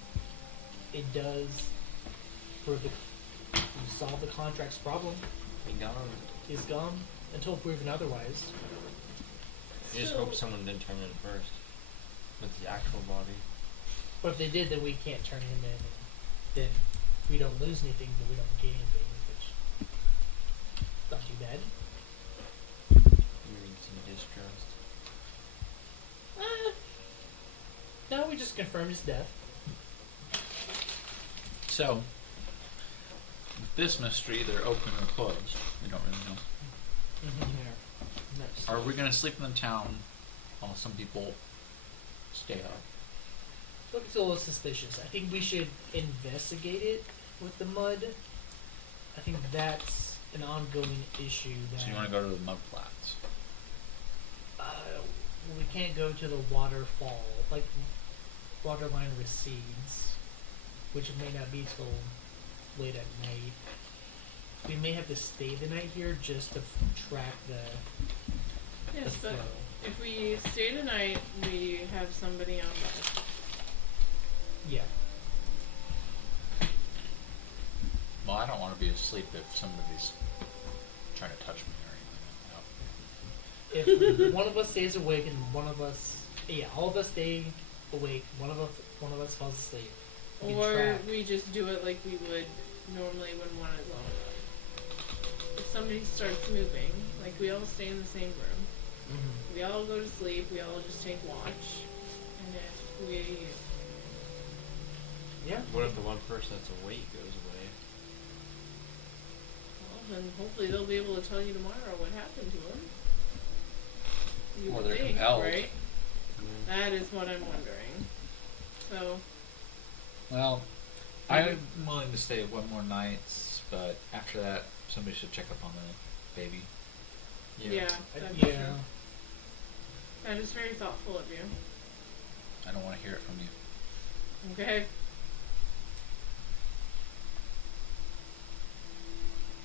it does for the solve the contract's problem. Be gone. Is gone until proven otherwise. I just hope someone didn't turn in first with the actual body. But if they did, then we can't turn him in. And then We don't lose anything, but we don't gain anything, which not too bad. You're in some distrust. No, we just confirmed his death. So, with this mystery, either open or closed. We don't really know. Nice. Are we gonna sleep in the town while some people stay up? Looks a little suspicious. I think we should investigate it with the mud. I think that's an ongoing issue. That So you want to go to the mud flats? we can't go to the waterfall. Like, water line recedes, which may not be till late at night. We may have to stay the night here just to track the Yes, flow. but if we stay tonight, we have somebody on watch. Yeah. Well, I don't want to be asleep if somebody's trying to touch me or anything. If one of us stays awake and one of us, all of us stay awake, one of us falls asleep. We can Or track. we just do it like we would normally when one is on watch. If somebody starts moving, like we all stay in the same room, Mhm. we all go to sleep, we all just take watch, and if we Yeah. What if the one person that's awake goes away? well, then hopefully they'll be able to tell you tomorrow what happened to them. You Or would they're think, compelled. right? That is what I'm wondering. So Well, I'm willing to stay one more night, but after that, somebody should check up on the baby. yeah, I- that'd be yeah. true. That is very thoughtful of you. I don't want to hear it from you. Okay.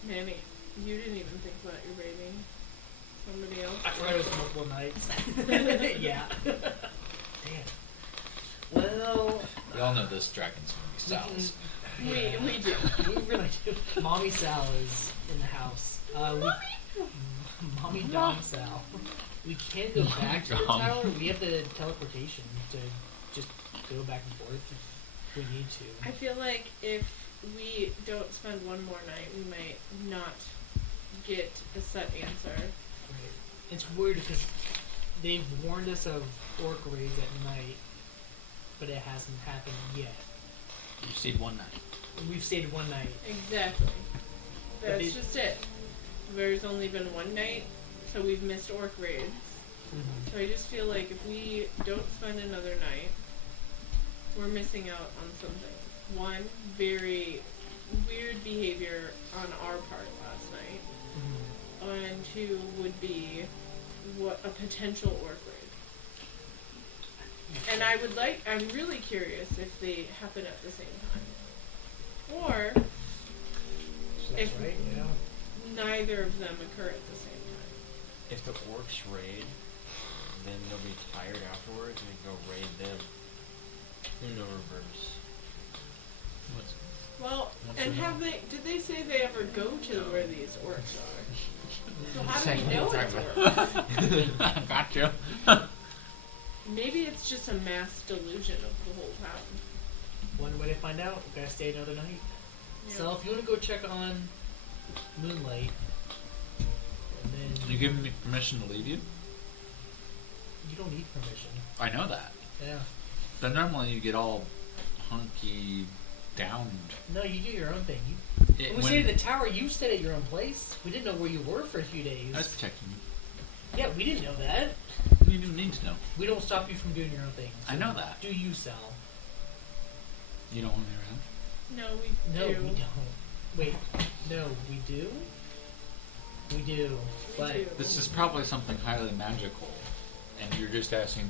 Manny, you didn't even think about your baby. Somebody else. I forgot it was multiple nights. Yeah. Damn. Well, We all know this dragon's gonna be Sal's. We do. We really do. Mommy Sal is in the house. Mommy Dom Sal. We can't go back to the Dom. tower. We have the teleportation to just go back and forth if we need to. I feel like if we don't spend one more night, we might not get a set answer. Right. It's weird because they've warned us of orc raids at night, but it hasn't happened yet. You stayed one night. We've stayed one night. Exactly. But That's they- just it. There's only been one night, so we've missed orc raids. Mm-hmm. So I just feel like if we don't spend another night, we're missing out on something. One, very weird behavior on our part last night. Mm-hmm. And two would be what a potential orc raid. And I'm really curious if they happen at the same time. Or So that's If- right, yeah. neither of them occur at the same time. If the orcs raid, then they'll be tired afterwards and we can go raid them. Uno reverse. Well, What's and the did they say they ever go to where these orcs are? So how do Second we know time. it's orcs? Gotcha. Maybe it's just a mass delusion of the whole town. One way to find out, we gotta stay another night. Yeah. So if you want to go check on Moonlight, and then You giving me permission to leave you? you don't need permission. I know that. Yeah. But normally you get all hunky downed. No, you do your own thing. It- When we when- stayed at the tower, you stayed at your own place. We didn't know where you were for a few days. I was protecting you. Yeah, we didn't know that. You didn't need to know. We don't stop you from doing your own thing. I know that. Do you, Sal? You don't want me around? No, we No, do. we don't. Wait, no, we do? We do. We But do. This is probably something highly magical, and you're just asking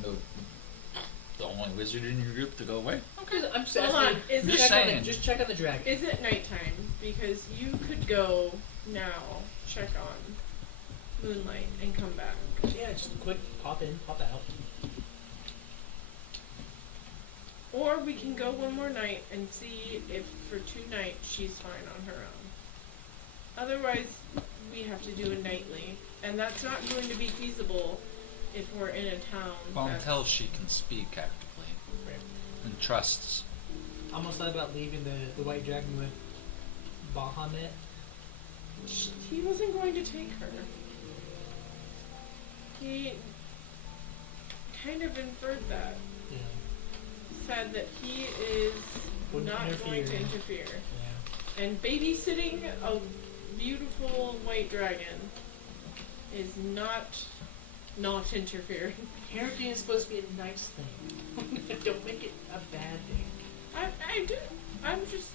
the only wizard in your group to go away? I'm just Hold asking. on, is Just it, saying. Just check on the dragon. is it nighttime? Because you could go now, check on Moonlight, and come back. Yeah, just a quick pop in, pop out. Or we can go one more night and see if for 2 nights she's fine on her own. Otherwise, we have to do a nightly, and that's not going to be feasible if we're in a town. Well, that's- until she can speak actively and trusts. Almost thought about leaving the white dragon with Bahamut. He wasn't going to take her. He kind of inferred that. Yeah. Said that he is Wouldn't not going to interfere. interfere. Yeah. And babysitting a beautiful white dragon is not interfering. Parenting is supposed to be a nice thing. Don't make it a bad thing. I do. I'm just.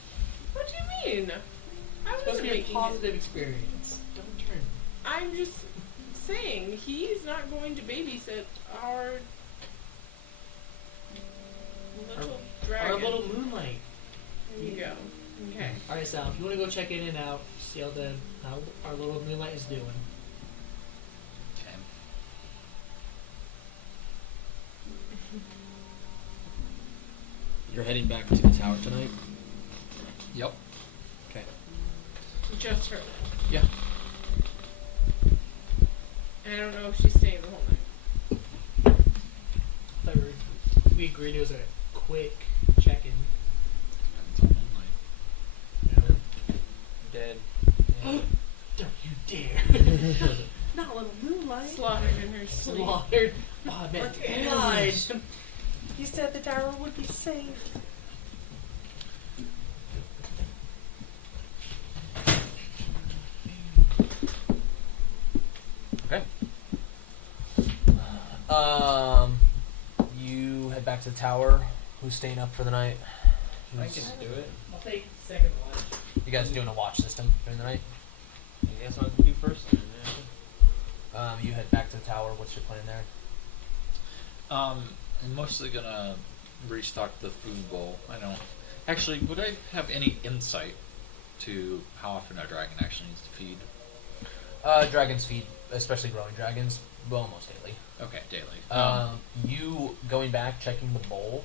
What do you mean? I It's supposed wasn't to be a making it. positive experience. Don't turn. I'm just saying he's not going to babysit our little dragon. Our little moonlight. There you go. Okay. Alright, Sal, if you want to go check in and out, see how our little moonlight is doing. Okay. You're heading back to the tower tonight? Yep. Okay. Just her. Yeah. I don't know if she's staying the whole night. Third, we agreed it was a quick check-in. Depends on moonlight. Dead. Don't you dare! Not a little moonlight. Slaughtered in her sleep. Slaughtered. Oh, I meant Look at blood. You said the tower would be safe. Okay. You head back to the tower. Who's staying up for the night? I can do it. I'll take second watch. You guys doing a watch system during the night? I guess I'll do first. And then You head back to the tower. What's your plan there? I'm mostly gonna restock the food bowl. I don't. Actually, would I have any insight to how often a dragon actually needs to feed? Dragons feed, especially growing dragons, well, almost daily. Okay, daily. You going back, checking the bowl.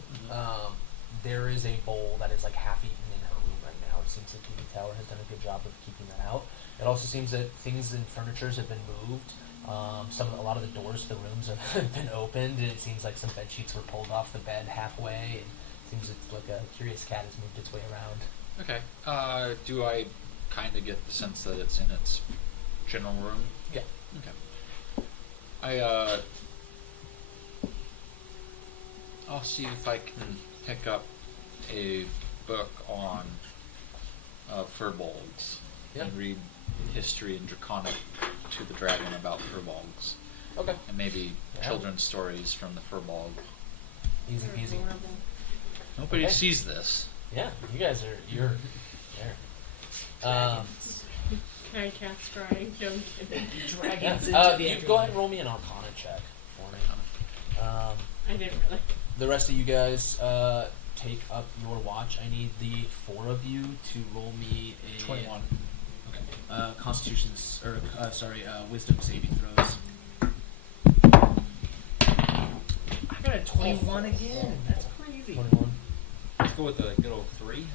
There is a bowl that is like half eaten in her room right now. It seems like the tower has done a good job of keeping that out. It also seems that things in furnitures have been moved. A lot of the doors to the rooms have been opened, and it seems like some bed sheets were pulled off the bed halfway. And it seems it's like a curious cat has moved its way around. Okay. Do I kind of get the sense that it's in its general room? Yeah. Okay. I'll see if I can pick up a book on furbolgs and read history and draconic to the dragon about furbolgs. Okay. And maybe children's stories from the furbolg. Easy peasy. Nobody Okay. sees this. Yeah, you guys are you're there. Can I cast scrying? No, I'm kidding. Dragons Yeah. into the You go ahead and roll me an Arcana check for me. I didn't really. The rest of you guys take up your watch. I need the four of you to roll me a 21. Constitution's or Wisdom saving throws. I got a 21 again. That's crazy. 21. let's go with a good old 3.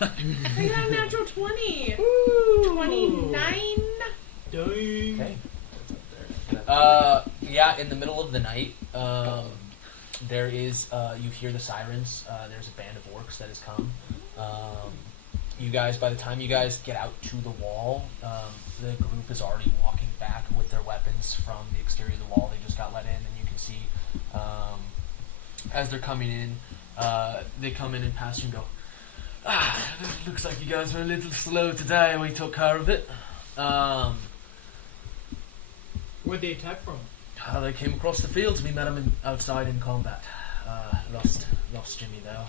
I got a natural 20. Ooh. 29. Dang. Okay. Yeah, in the middle of the night, there is, you hear the sirens. There's a band of orcs that has come. You guys, by the time you guys get out to the wall, the group is already walking back with their weapons from the exterior of the wall. They just got let in, and you can see, as they're coming in, they come in and pass you and go, looks like you guys were a little slow today. We took care of it. Where'd they attack from? They came across the fields. We met them outside in combat. Lost Jimmy though.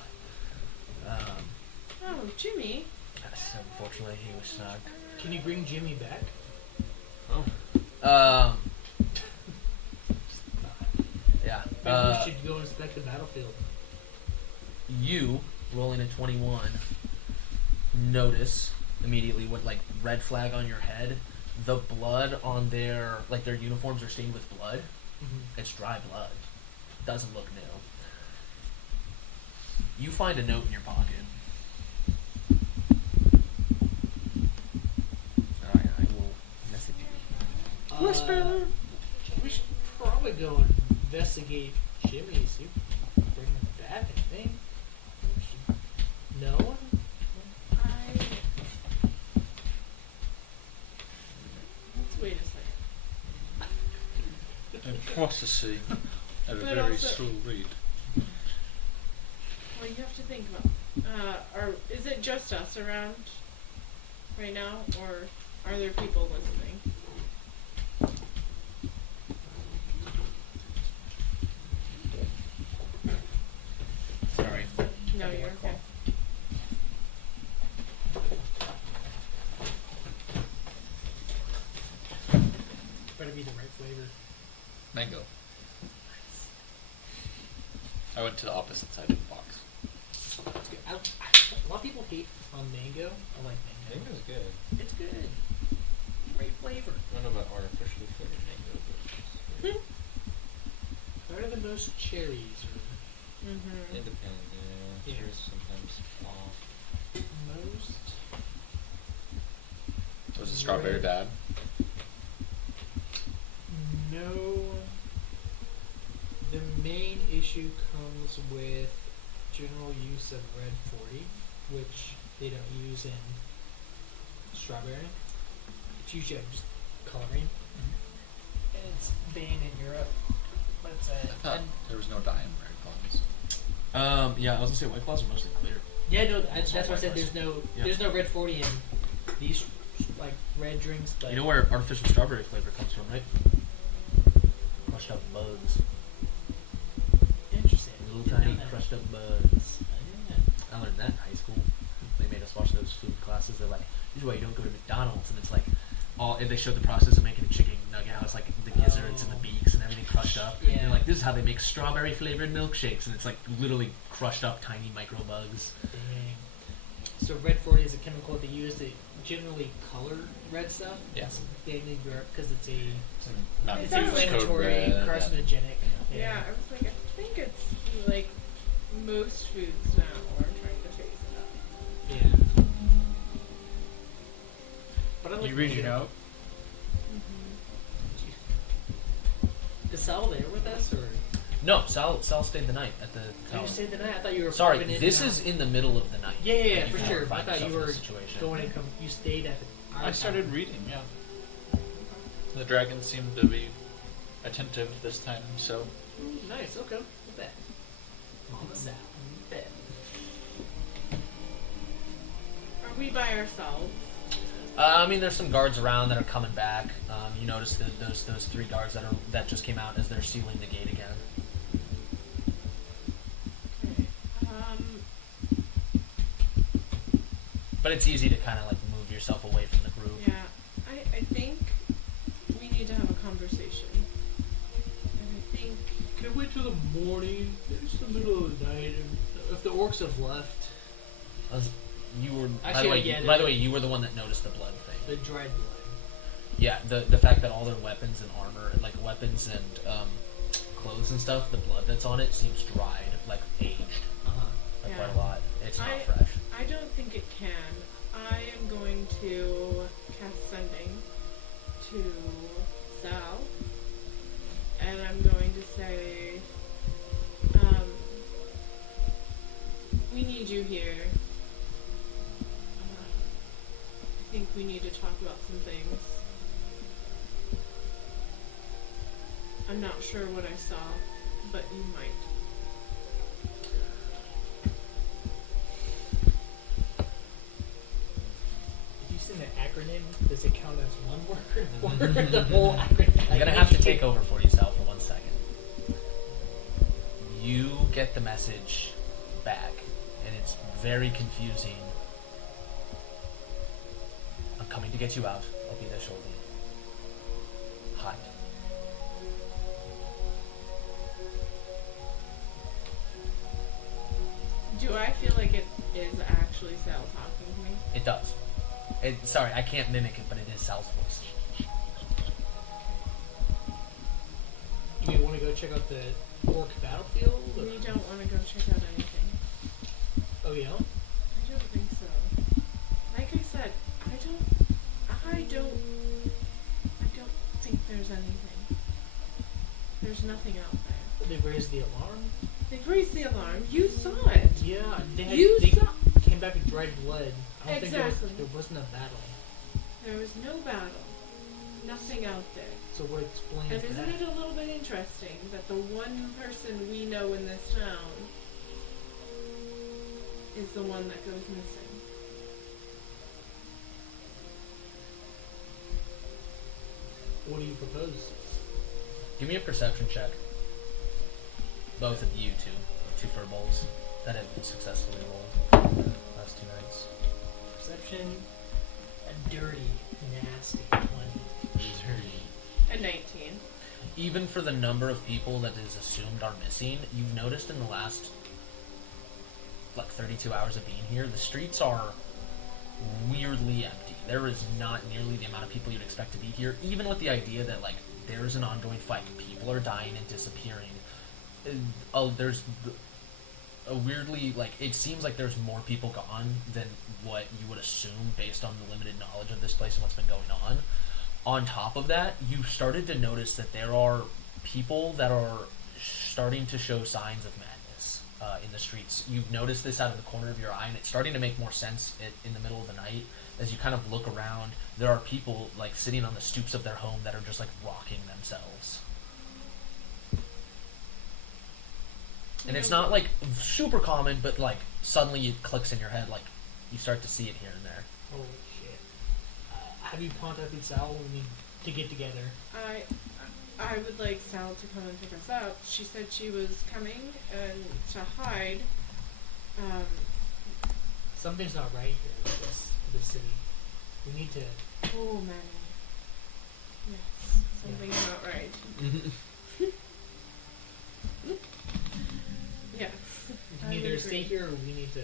Oh, Jimmy. Yes, unfortunately he was snagged. Can you bring Jimmy back? Yeah. Maybe we should go inspect the battlefield. You rolling a 21. Notice immediately what red flag on your head. The blood on their uniforms are stained with blood. Mm-hmm. It's dry blood. Doesn't look new. You find a note in your pocket. Alright, I will message you. Whisper. We should probably go and investigate Jimmy. See if we can bring him back. I think. No one. What a scene. At a But very also- slow rate. Well, you have to think about. Is it just us around right now, or are there people listening? Sorry. No, you're okay. Better be the right flavor. Mango. I went to the opposite side of the box. It's good. A lot of people hate on mango. I like mango. Mango's good. It's good. Great flavor. I don't know about artificially flavored mango, but it's good. Better than most cherries or Mm-hmm. It depends, yeah. Yeah. Cherries sometimes off. most. Was the strawberry bad? No. The main issue comes with general use of red 40, which they don't use in strawberry. It's usually just coloring. And it's banned in Europe. But it's I thought there was no dye in red plums. Yeah, I was gonna say White Claws are mostly clear. yeah, no, It's that's all why I said white there's no red 40 in these like red drinks. But You know where artificial strawberry flavor comes from, right? Crushed up buds. interesting. Little Didn't tiny know that. crushed up buds. Yeah. I learned that in high school. They made us watch those food classes. They're like, this is why you don't go to McDonald's. And it's like, they showed the process of making a chicken nugget. How it's like the gizzards and the beaks and everything crushed up. Yeah. And they're like, this is how they make strawberry flavored milkshakes. And it's like literally crushed up tiny micro bugs. Dang. So red 40 is a chemical they use to generally color red stuff. Yes. They need because it's a Mountain It's Dew is code inflammatory, red. carcinogenic. Yeah, I was like, I think it's like most foods now are trying to phase it out. Yeah. But I like You read your mango. note? Is Sal there with us, or No, Sal stayed the night at the did tower. you stay the night? I thought you were. Sorry, popping in this and is out. in the middle of the night. Yeah, that you for can sure. I find thought you yourself in were this situation. going and come. You stayed at the. I started reading, yeah. The dragon seemed to be attentive this time, so Nice. Okay. What's that? Mama Sal. Bet. Are we by ourselves? I mean, there's some guards around that are coming back. You notice those three guards that just came out as they're sealing the gate again. Okay. But it's easy to kind of like move yourself away from the group. Yeah, I think we need to have a conversation. And I think Can we wait till the morning? It's the middle of the night. And if the orcs have left, You were Actually, yeah, by the way, you were the one that noticed the blood thing. the dried blood. Yeah, the fact that all their weapons and armor, like weapons and clothes and stuff, the blood that's on it seems dried, like aged, like Yeah. quite a lot. It's not I- fresh. I don't think it can. I am going to cast sending to Sal, and I'm going to say, we need you here. I think we need to talk about some things. I'm not sure what I saw, but you might. Have you seen the acronym? Does it count as one word or the whole acronym? I'm gonna have to take over for you, Sal, for 1 second. You get the message back, and it's very confusing. I'm coming to get you out. I'll be there shortly. Hide. Do I feel like it is actually Sal talking to me? It does. Sorry, I can't mimic it, but it is Sal's voice. Do you want to go check out the orc battlefield? Or? We don't want to go check out anything. Oh yeah. I don't think so. Like I said, I don't think there's anything. There's nothing out there. They raised the alarm. They've raised the alarm. You saw it. Yeah, they You saw. came back with dried blood. I don't think Exactly. there wasn't a battle. There was no battle. nothing out there. So what explains And that? isn't it a little bit interesting that the one person we know in this town is the one that goes missing? What do you propose? Give me a perception check. Both of you two furballs that have successfully rolled last 2 nights. Perception, a dirty, nasty 20. A 19. Even for the number of people that is assumed are missing, you've noticed in the last like 32 hours of being here, the streets are weirdly empty. There is not nearly the amount of people you'd expect to be here, even with the idea that like there's an ongoing fight. People are dying and disappearing. There's a weirdly, like, it seems like there's more people gone than what you would assume based on the limited knowledge of this place and what's been going on. On top of that, you started to notice that there are people that are starting to show signs of madness in the streets. You've noticed this out of the corner of your eye, and it's starting to make more sense in the middle of the night as you kind of look around. There are people like sitting on the stoops of their home that are just like rocking themselves. And it's not like super common, but like suddenly it clicks in your head, like you start to see it here and there. Holy shit. Have you contacted Sal when we need to get together? I would like Sal to come and pick us up. She said she was coming and to hide. Something's not right here with this city. We need to... Oh, man. Yes, something's not right. Yes. We I can would either stay agree. here or we need to...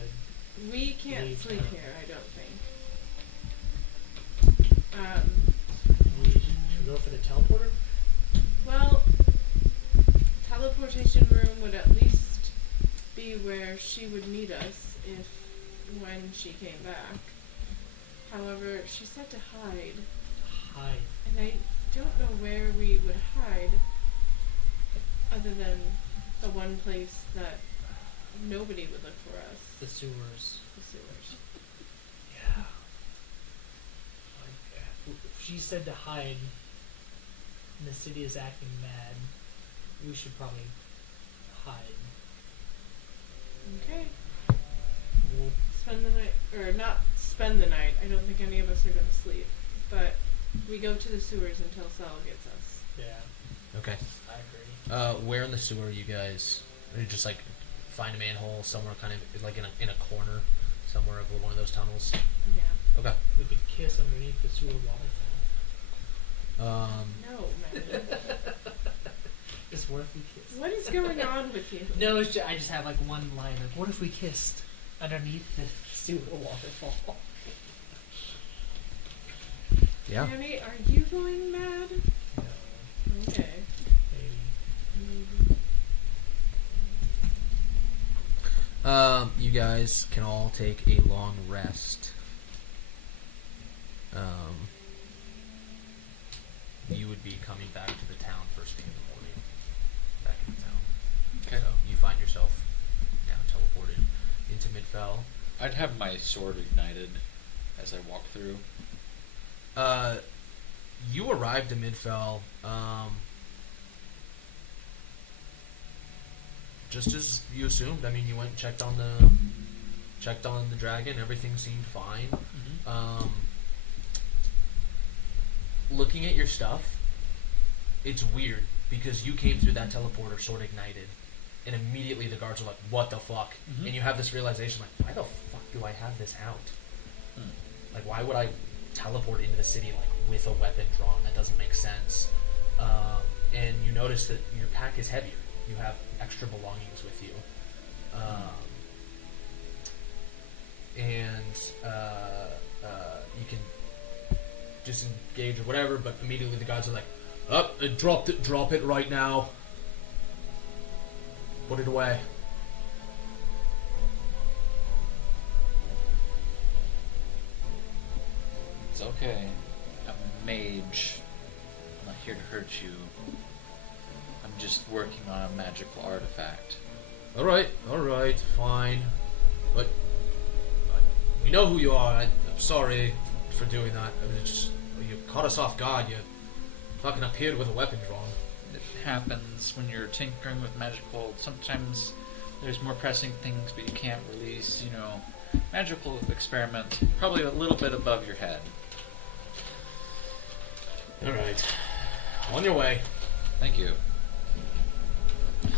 We can't leave sleep town. here, I don't think. We should go for the teleporter? Well, teleportation room would at least be where she would meet us when she came back. However, she said to hide, Hide. and I don't know where we would hide other than the one place that nobody would look for us, The sewers. the sewers. Yeah. Like, if she said to hide and the city is acting mad, we should probably hide. Okay. We'll Spend the night, or not spend the night, I don't think any of us are going to sleep, but we go to the sewers until Sal gets us. yeah, Okay. I agree. Where in the sewer are you guys? Are you just like find a manhole somewhere, kind of like in a corner somewhere of one of those tunnels? Yeah. Okay. We could kiss underneath the sewer waterfall. No, man. Just what if we kissed? What is going on with you? No, it's just, I just have like one line of, what if we kissed underneath the sewer waterfall? Yeah. Danny, are you going mad? No, Okay. maybe. You guys can all take a long rest. You would be coming back to the town first thing in the morning. Back in town. Okay. So you find yourself now teleported into Midfell. I'd have my sword ignited as I walk through. You arrived in Midfell, just as you assumed. I mean, you went and checked on the dragon. Everything seemed fine. Looking at your stuff, it's weird because you came through that teleporter, sword ignited, and immediately the guards are like, "What the fuck?" And you have this realization, like, "Why the fuck do I have this out? Like, why would I teleport into the city like with a weapon drawn? That doesn't make sense." And you notice that your pack is heavier. You have extra belongings with you, and you can disengage or whatever. But immediately the guards are like, "Up, drop it right now. Put it away." It's okay. I'm a mage. I'm not here to hurt you. I'm just working on a magical artifact. All right, fine. But we know who you are. I'm sorry for doing that. I mean, you caught us off guard. You fucking appeared with a weapon drawn. It happens when you're tinkering with magical. Sometimes there's more pressing things, but you can't release, magical experiments probably a little bit above your head. Alright. On your way. Thank you. I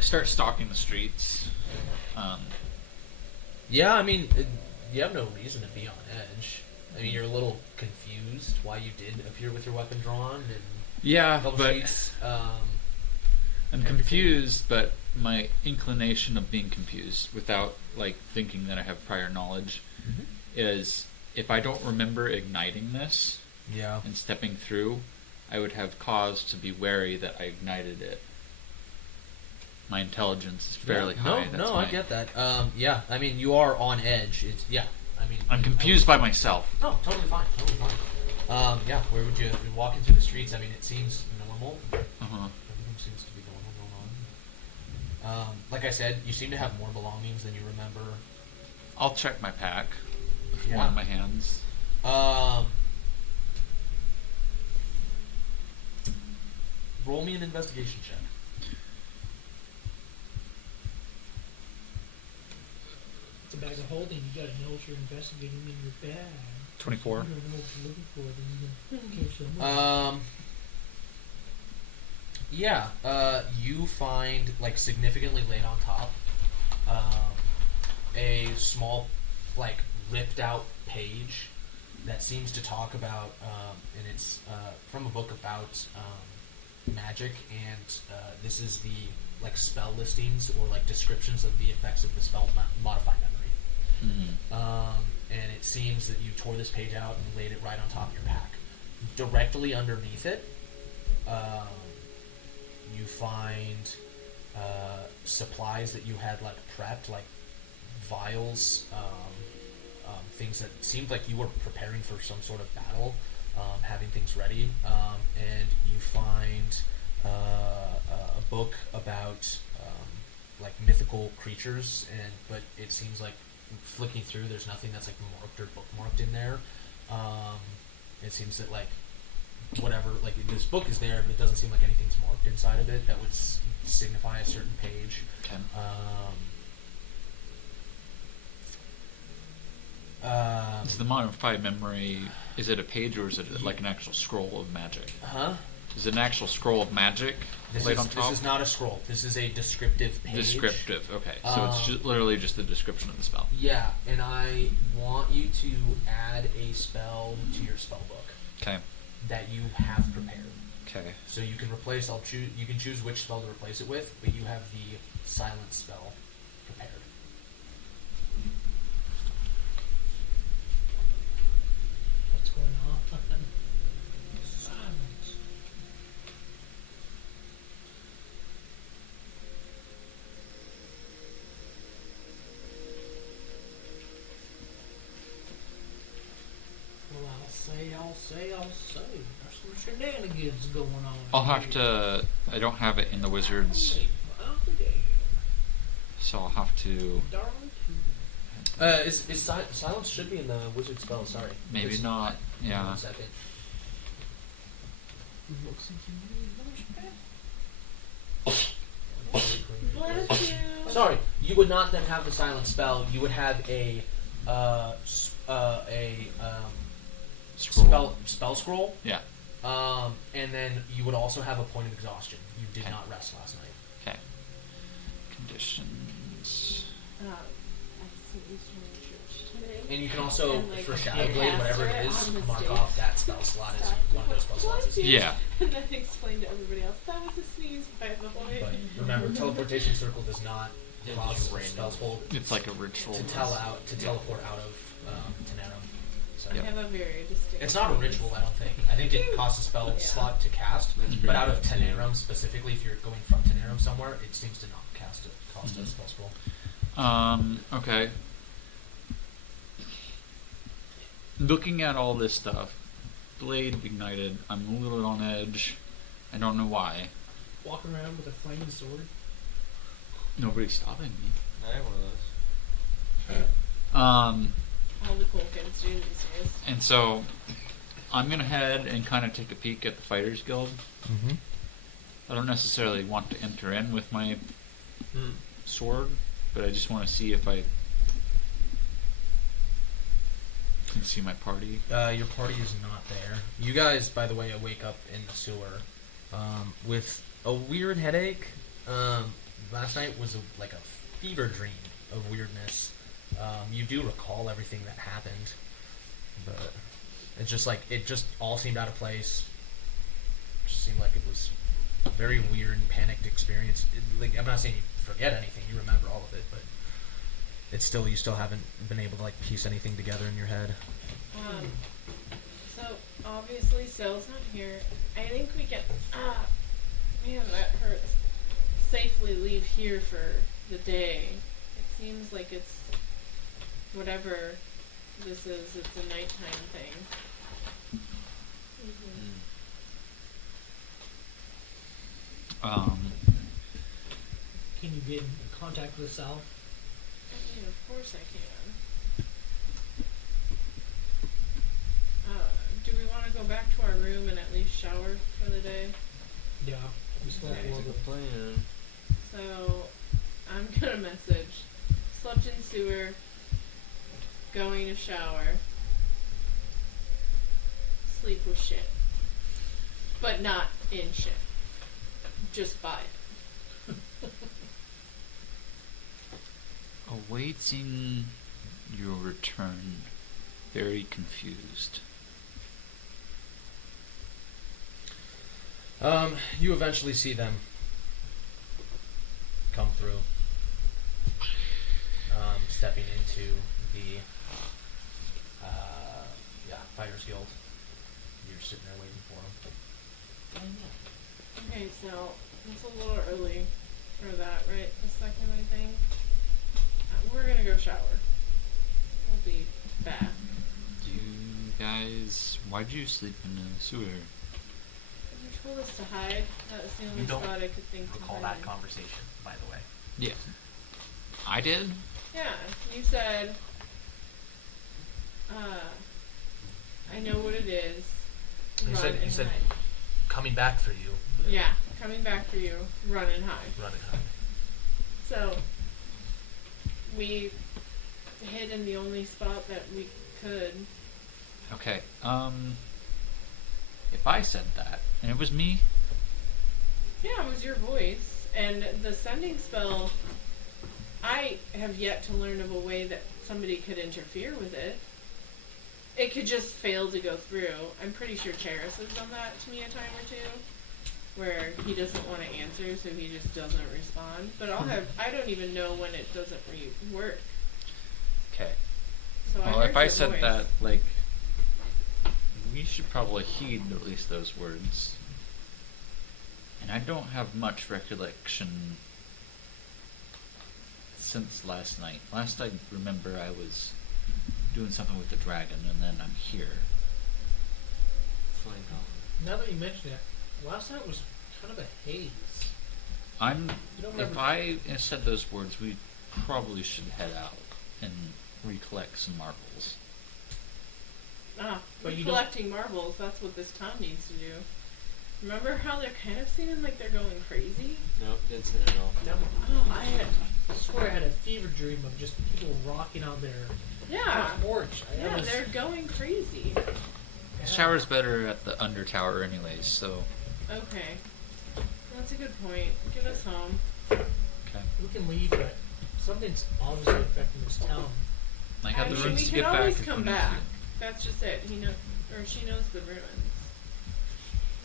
start stalking the streets. Yeah, I mean, you have no reason to be on edge. I mean, you're a little confused why you did appear with your weapon drawn and Yeah, couple but streets. I'm confused, but my inclination of being confused without thinking that I have prior knowledge is if I don't remember igniting this Yeah. and stepping through, I would have cause to be wary that I ignited it. My intelligence is fairly high. No, I get that. Yeah, I mean, you are on edge. I'm confused by myself. No, totally fine. Yeah, where would you be walking through the streets? I mean, it seems normal. Uh-huh. Everything seems to be normal going on. Like I said, you seem to have more belongings than you remember. I'll check my pack with Yeah. one of my hands. Roll me an investigation check. It's a bag of holding. You gotta know what you're investigating in your bag. 24. You don't know what you're looking for, then you can catch them. Yeah, you find, significantly laid on top, a small, ripped out page that seems to talk about, and it's from a book about magic, and this is the, spell listings or, descriptions of the effects of the spell modify memory. And it seems that you tore this page out and laid it right on top of your pack. Directly underneath it, you find supplies that you had prepped, vials, things that seemed like you were preparing for some sort of battle, having things ready, and you find a book about mythical creatures, but it seems like flicking through, there's nothing that's marked or bookmarked in there. It seems that whatever, this book is there, but it doesn't seem like anything's marked inside of it that would signify a certain page. Okay. Is the modified memory, is it a page or is it an actual scroll of magic? Huh? Is it an actual scroll of magic laid on top? This is not a scroll. This is a descriptive page. Descriptive, okay. So it's literally just the description of the spell. Yeah, and I want you to add a spell to your spell book Okay. that you have prepared. Okay. So you can replace. You can choose which spell to replace it with, but you have the silence spell prepared. What's going on? Silence. Well, I'll say. There's some shenanigans going on. I'll have to, I don't have it in the wizards, so I'll have to, Silence should be in the wizard spell. Sorry. maybe It's not, yeah. 1 second. Bless you. Sorry, you would not then have the silent spell. You would have a Scroll. spell scroll. Yeah. And then you would also have a point of exhaustion. You did Okay. not rest last night. Okay. Conditions. I think we joined church today. And you can also, And, for a Shadow Blade, whatever it caster is, on the mark stage off that spell slot as one of those spell slots. Is Yeah. And then explain to everybody else, that was a sneeze, by the way. But remember, teleportation circle does not cause spells hold It's like a ritual. to teleport out of Tenerum. So I have a very distinct. it's not a ritual, I don't think. I think it costs a spell Yeah. slot to cast, but out of Tenerum specifically, if you're going from Tenerum somewhere, it seems to not cost a spell scroll. Okay. Looking at all this stuff, blade ignited, I'm a little on edge. I don't know why. Walking around with a flaming sword. Nobody's stopping me. I have one of those. All the cool kids do these days. And so I'm gonna head and kind of take a peek at the Fighters Guild. Mm-hmm. I don't necessarily want to enter in with my sword, but I just want to see if I can see my party. Your party is not there. You guys, by the way, wake up in the sewer with a weird headache. Last night was like a fever dream of weirdness. You do recall everything that happened, but it's just like it just all seemed out of place. It just seemed like it was a very weird and panicked experience. Like, I'm not saying you forget anything; you remember all of it, but it's still you still haven't been able to like piece anything together in your head. So obviously Cell's not here. I think we can man, that hurts. Safely leave here for the day. It seems like it's whatever this is, it's a nighttime thing. Can you get in contact with Sal? I mean, of course I can. Do we want to go back to our room and at least shower for the day? Yeah. We still have That's a a little good plan. So, I'm gonna message. Slept in sewer. Going to shower. Sleep with shit. But not in shit. Just by it. Awaiting your return, very confused. You eventually see them come through, stepping into the Fighters Guild. You're sitting there waiting for them. Okay, so it's a little early for that, right? The second, I think. We're gonna go shower. We'll be back. Do you guys... Why'd you sleep in the sewer? You told us to hide. That was the only You don't spot I could think to Recall hide that in. conversation, by the way. Yeah. I did? Yeah, you said, I know what it is. You Run said and hide. coming back for you. Yeah, coming back for you. Run and hide. Run and hide. So, we hid in the only spot that we could. Okay, if I said that, and it was me, Yeah, it was your voice. And the sending spell, I have yet to learn of a way that somebody could interfere with it. It could just fail to go through. I'm pretty sure Charis has done that to me a time or two, where he doesn't want to answer, so he just doesn't respond. But I don't even know when it doesn't work. okay. So Well, I heard if I your said voice. that, like, we should probably heed at least those words. And I don't have much recollection since last night. Last I remember I was doing something with the dragon, and then I'm here. Flying goblin. Now that you mention it, last night was kind of a haze. You don't If remember? I said those words, we probably should head out and recollect some marbles. But We're you collecting marbles, that's what this town needs to do. Remember how they're kind of seeming like they're going crazy? Nope, didn't say it at all. Oh, I swear I had a fever dream of just people rocking on their yeah. porch. Yeah, they're going crazy. The shower's better at the under tower anyways, so... Okay. That's a good point. Get us home. Okay. We can leave, but something's obviously affecting this town. I have the mean, runes we to can get back. always if come we need back. to. That's just it. He knows, or she knows the ruins.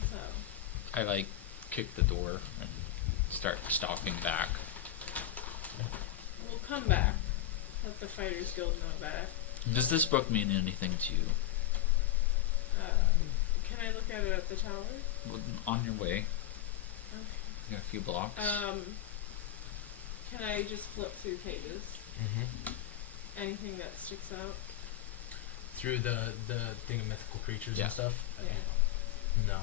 So. I, like, kick the door and start stalking back. We'll come back. Let the Fighters Guild know back. Does this book mean anything to you? Can I look at it at the tower? Well, on your way. Okay. You got a few blocks. Can I just flip through pages? Mm-hmm. Anything that sticks out? Through the thing of mythical creatures Yeah. and stuff? Yeah. No.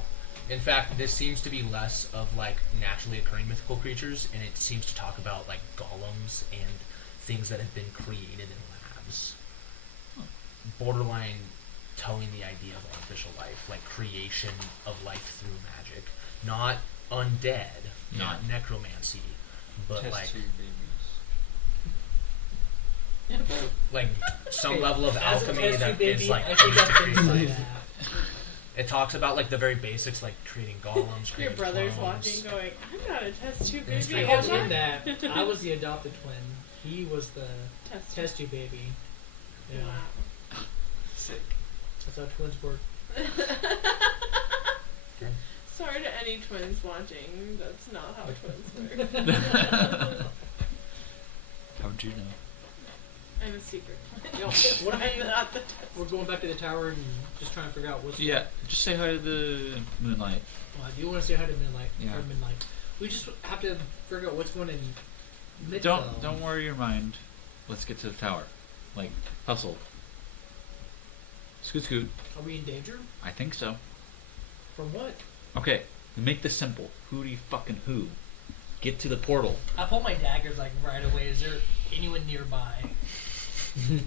In fact, this seems to be less of like naturally occurring mythical creatures, and it seems to talk about like golems and things that have been created in labs. Borderline towing the idea of artificial life, like creation of life through magic, not undead, not necromancy, but Test like tube like some Okay, level of as a alchemy test that tube baby, is like I think that's pretty like, sad. it talks about like the very basics, like creating golems, Your creating brother's clones. watching, going, "I'm not a test tube It's baby." pretty I was am in I?" that. I was the adopted twin. He was the Test test tube baby. Yeah, Wow. Sick. that's how twins work. Sorry to any twins watching. That's not how twins work. How'd you know? I'm a secret. What if I'm not the test. we're going back to the tower and just trying to figure out what's Yeah, just say hi to the moonlight. I do want to say hi to Midnight. Yeah. Or Midnight. We just have to figure out what's going in Don't worry your mind. Let's get to the tower. Like, hustle. Scoot scoot. Are we in danger? I think so. From what? Okay, we make this simple. Fucking who? Get to the portal. I pull my daggers like right away. Is there anyone nearby? you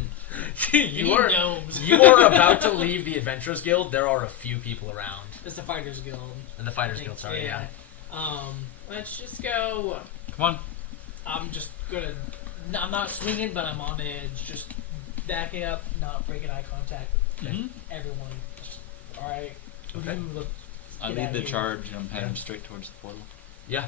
Any are gnomes? you are about to leave the Adventurers Guild. There are a few people around, It's the Fighters Guild. and the Fighters Guild. Sorry, yeah. Let's just go. Come on. I'm just gonna. I'm not swinging, but I'm on edge. Just backing up, not breaking eye contact. with Mhm. Everyone. Just, all right. Okay. I Get lead outta the here. charge and I'm heading Yeah. straight towards the portal. Yeah,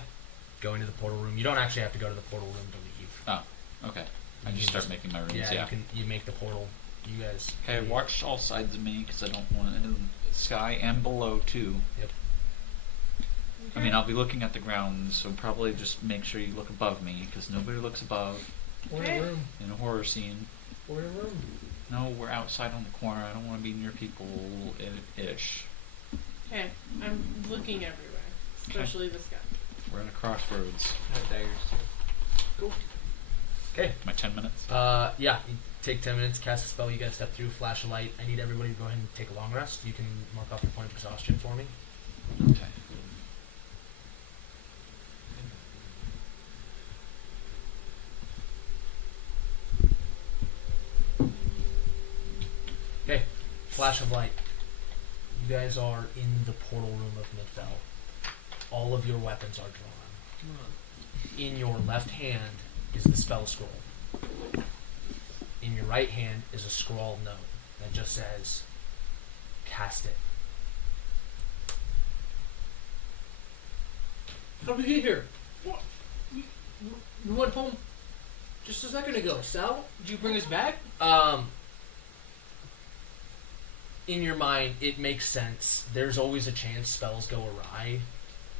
going to the portal room. You don't actually have to go to the portal room to leave. Oh, okay. I You just can start making my rooms. Yeah, you make the portal. You guys. Okay, watch all sides of me because I don't want it in the sky and below too. Yep. I mean, I'll be looking at the ground, so probably just make sure you look above me because nobody looks above We're in Okay. a room. in a horror scene. We're in a room. No, we're outside on the corner. I don't want to be near people ish. Okay, I'm looking everywhere, especially the sky. We're at a crossroads. I have daggers too. Okay. My 10 minutes. Yeah. You take 10 minutes, cast a spell. You guys step through, flash a light. I need everybody to go ahead and take a long rest. You can mark off your point of exhaustion for me. Okay. Okay. Flash of light. You guys are in the portal room of Midfell. All of your weapons are drawn. In your left hand is the spell scroll. In your right hand is a scrawled note that just says, "Cast it." How did we get here? What? We went home just a second ago. Sal, did you bring us back? In your mind, it makes sense. There's always a chance spells go awry.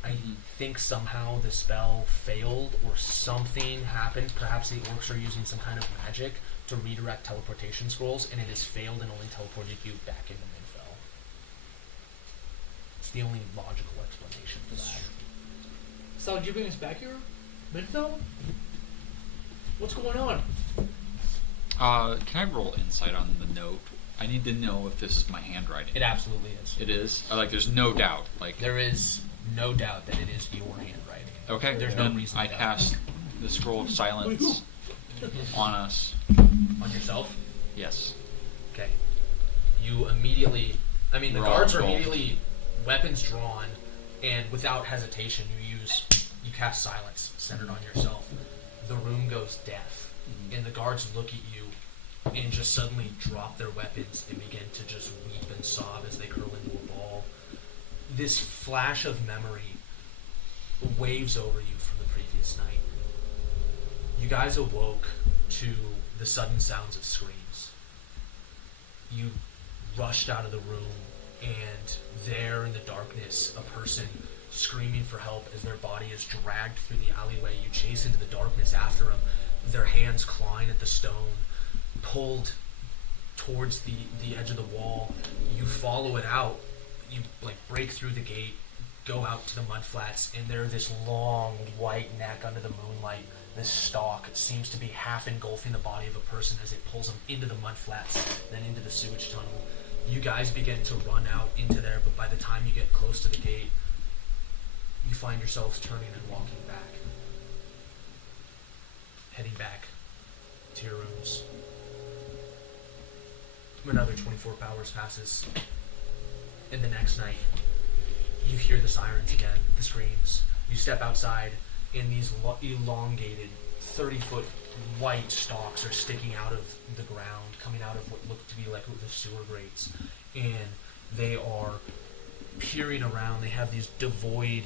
I think somehow the spell failed or something happened. Perhaps the orcs are using some kind of magic to redirect teleportation scrolls, and it has failed and only teleported you back into Midfell. It's the only logical explanation for that. Sal, did you bring us back here? Midfell? What's going on? Can I roll insight on the note? I need to know if this is my handwriting. It absolutely is. It is? There's no doubt. There is no doubt that it is your handwriting. Okay, There's no then reason I to doubt. cast the scroll of silence on us. On yourself? Yes. Okay. You immediately... the We're all guards are involved. immediately weapons drawn, and without hesitation you cast silence centered on yourself. The room goes deaf, and the guards look at you and just suddenly drop their weapons and begin to just weep and sob as they curl into a ball. This flash of memory waves over you from the previous night. You guys awoke to the sudden sounds of screams. You rushed out of the room, and there in the darkness, a person screaming for help as their body is dragged through the alleyway. You chase into the darkness after them, their hands clawing at the stone, pulled towards the edge of the wall. You follow it out. You break through the gate, go out to the mud flats, and there this long white neck under the moonlight. This stalk seems to be half engulfing the body of a person as it pulls them into the mud flats, then into the sewage tunnel. You guys begin to run out into there, but by the time you get close to the gate, you find yourselves turning and walking back. Heading back to your rooms. Another 24 hours passes. And the next night, you hear the sirens again, the screams. You step outside, and these elongated, 30-foot white stalks are sticking out of the ground, coming out of what look to be like the sewer grates. And they are peering around. They have these devoid,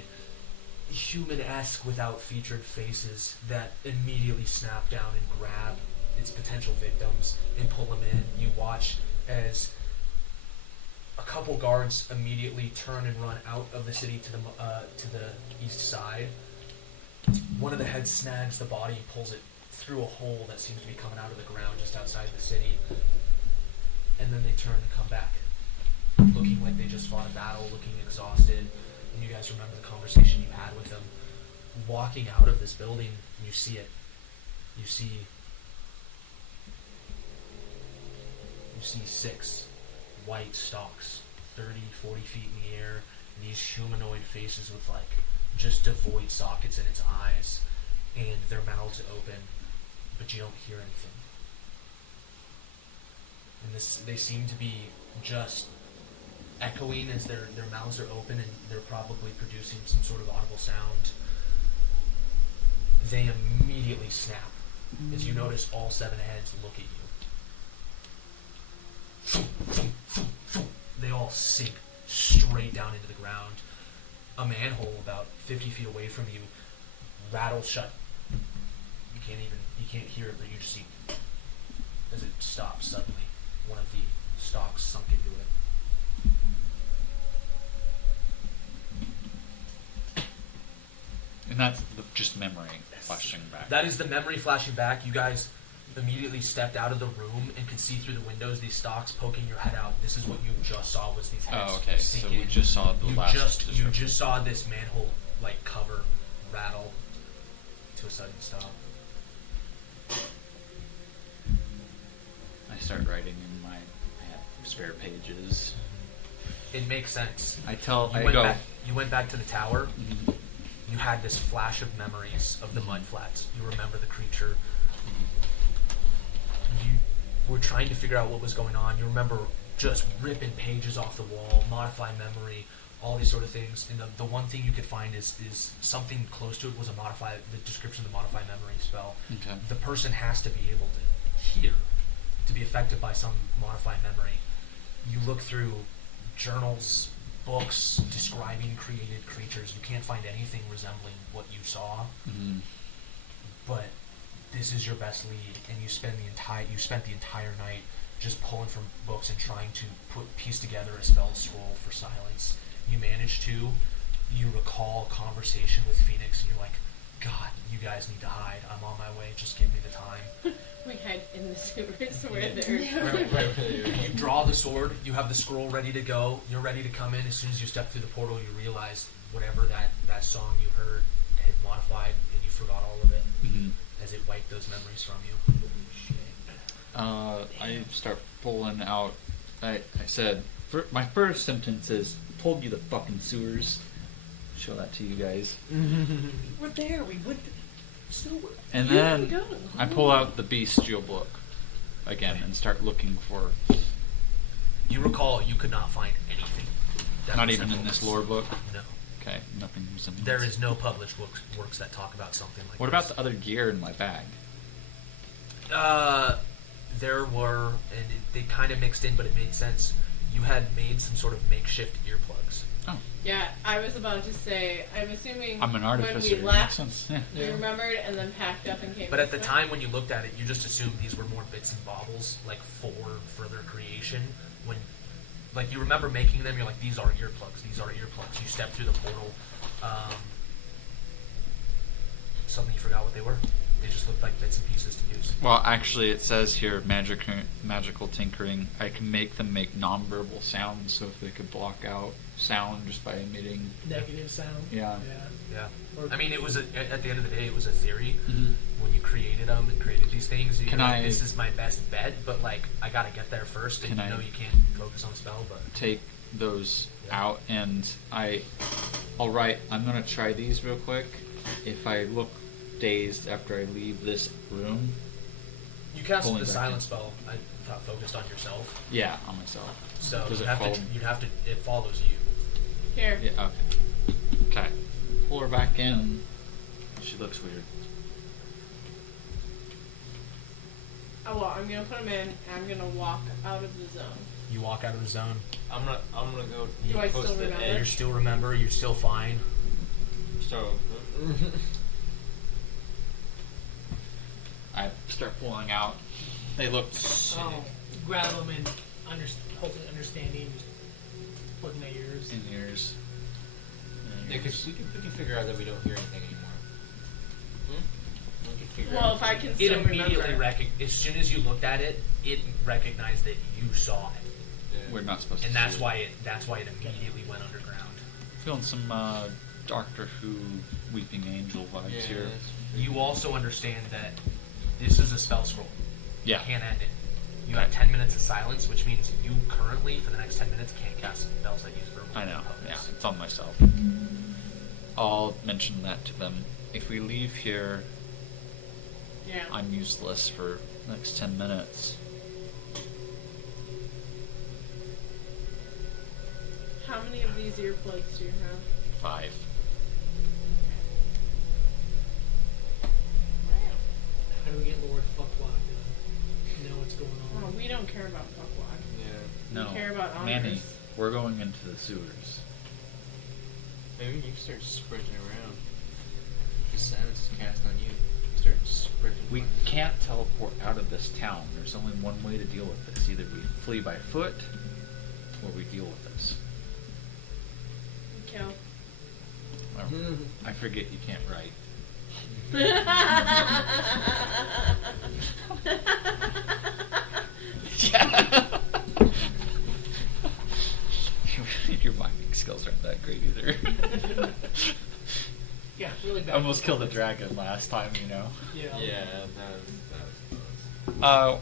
human-esque, without featured faces that immediately snap down and grab its potential victims and pull them in. You watch as a couple guards immediately turn and run out of the city to the east side. One of the heads snags the body and pulls it through a hole that seems to be coming out of the ground just outside the city. And then they turn and come back, looking like they just fought a battle, looking exhausted. And you guys remember the conversation you had with them. Walking out of this building, you see it. You see 6 white stalks, 30, 40 feet in the air, and these humanoid faces with like just devoid sockets in its eyes, and their mouths open, but you don't hear anything. And they seem to be just echoing as their mouths are open, and they're probably producing some sort of audible sound. They immediately snap as you notice all 7 heads look at you. They all sink straight down into the ground. A manhole about 50 feet away from you rattles shut. You can't hear it, but you just see as it stops suddenly. One of the stalks sunk into it. And that's just memory flashing back. That is the memory flashing back. You guys immediately stepped out of the room and could see through the windows these stalks poking your head out. This is what you just saw was these heads. Oh, okay. So sinking. we just saw the last. You just saw this manhole like cover rattle to a sudden stop. I start writing in my. I have spare pages. It makes sense. You went back to the tower. Mhm. You had this flash of memories of the mud flats. You remember the creature. You were trying to figure out what was going on. You remember just ripping pages off the wall, modify memory, all these sort of things. And the one thing you could find is something close to it was the description of the modify memory spell. Okay. The person has to be able to hear, to be affected by some modify memory. You look through journals, books describing created creatures. You can't find anything resembling what you saw. Mm-hmm. But this is your best lead, and you spent the entire night just pulling from books and trying to piece together a spell scroll for silence. You manage to. You recall a conversation with Phoenix, and you're like, God, you guys need to hide. I'm on my way. Just give me the time. We hide in the sewers where they're... Right. You draw the sword. You have the scroll ready to go. You're ready to come in. As soon as you step through the portal, you realize whatever that song you heard had modified, and you forgot all of it Mm-hmm. as it wiped those memories from you. I start pulling out. I said, my first sentence is, told you the fucking sewers. Show that to you guys. We're there. We went sewer. And then I pull out the bestial book again and start looking for. You recall you could not find anything. Not even in this lore book? No. Okay, nothing resembles. There is no published works that talk about something like What this. about the other gear in my bag? There were, and they kind of mixed in, but it made sense. You had made some sort of makeshift earplugs. Oh. Yeah, I was about to say, I'm assuming I'm an artificer. when we left, Makes sense. Yeah. we remembered and then packed up and came But at this the way. time when you looked at it, you just assumed these were more bits and baubles, like for further creation. When, like, you remember making them, you're like, these are earplugs. These are earplugs. You step through the portal. Suddenly you forgot what they were. They just looked like bits and pieces to use. Well, actually, it says here, magical tinkering. I can make them make nonverbal sounds, so if they could block out sound just by emitting. Negative sound. Yeah. Yeah. Or- I mean, it was at the end of the day, it was a theory. Mhm. When you created them and created these things, you're Can like, I- this is my best bet, but like I gotta get there first, and Can you know I- you can't focus on spell, but Take those Yeah. out, and I'll write. I'm gonna try these real quick. If I look dazed after I leave this room, you cast Pulling the back silence spell. focused on yourself. Yeah, on myself. So Does you it have follow to. me? You'd have to. It follows you. Here. Yeah. Okay. Okay. Pull her back in. She looks weird. Oh, well, I'm gonna put him in, and I'm gonna walk out of the zone. You walk out of the zone. I'm gonna go Do I close still to the remember? You edge. still remember. You're still fine. So I start pulling out. They look. Oh, grab them and hopefully understanding, just looking at yours. In yours. yeah, because we can figure out that we don't hear anything anymore. We can figure Well, out. if I can It still immediately remember. as soon as you looked at it, it recognized that you saw it, Yeah. We're not supposed to. and that's see why it immediately went underground. Feeling some Doctor Who Weeping Angel vibes Yeah, here. that's- You also understand that this is a spell scroll. Yeah. You can't end it. You have 10 minutes of silence, which means you currently, for the next 10 minutes, can't cast spells that use verbal I know. Yeah, focus. it's on myself. I'll mention that to them. If we leave here, Yeah. I'm useless for the next 10 minutes. How many of these earplugs do you have? 5. How do we get Lord Fuckwad to know what's going on? Oh, we don't care about Fuckwad. Yeah. No. We care about honors. Manny, we're going into the sewers. Maybe you can start sprinting around. The silence is cast on you. You start sprinting. We around. can't teleport out of this town. There's only one way to deal with this. Either we flee by foot, or we deal with this. Kill. I forget you can't write. Your miming skills aren't that great either. Yeah, really bad. Almost killed a dragon last time, you know. Yeah. Yeah, that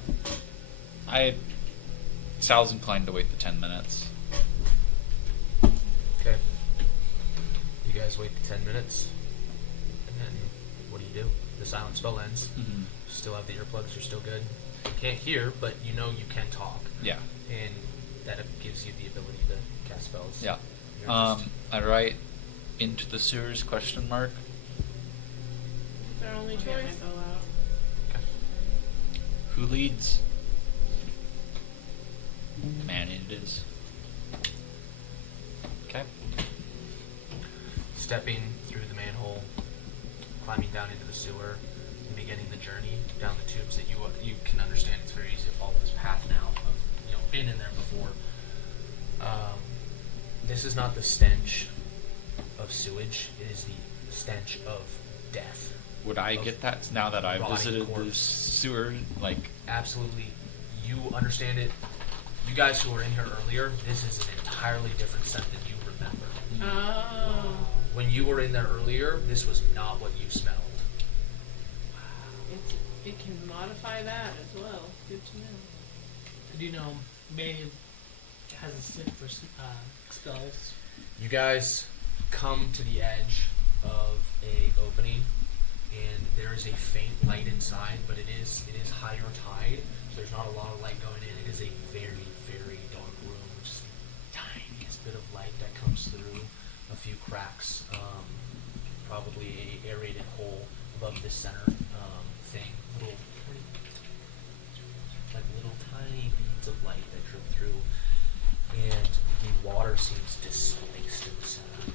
was Sal's inclined to wait the 10 minutes. Okay. You guys wait the 10 minutes, and then what do? The silent spell ends. Mm-hmm. You still have the earplugs, you're still good. You can't hear, but you know you can talk, Yeah. and that gives you the ability to cast spells. Yeah. You're just- I write into the sewers ? Their only I'll get choice. my bow out. Who leads? Manny it is. Okay. Stepping through the manhole, climbing down into the sewer, and beginning the journey down the tubes that you can understand. It's very easy to follow this path now. Of been in there before. This is not the stench of sewage. It is the stench of death. Would I get that now that I've rotting visited the corpse. sewer? Like, Absolutely, you understand it. You guys who were in here earlier, this is an entirely different scent than you remember. Oh. When you were in there earlier, this was not what you smelled. It can modify that as well. Good to know. I do know Manny has a scent for spells. You guys come to the edge of a opening, and there is a faint light inside, but it is higher tide, so there's not a lot of light going in. It is a very, very dark room, just the tiniest bit of light that comes through a few cracks, probably a aerated hole above this center thing. Little tiny beads of light that drip through, and the water seems displaced in the center.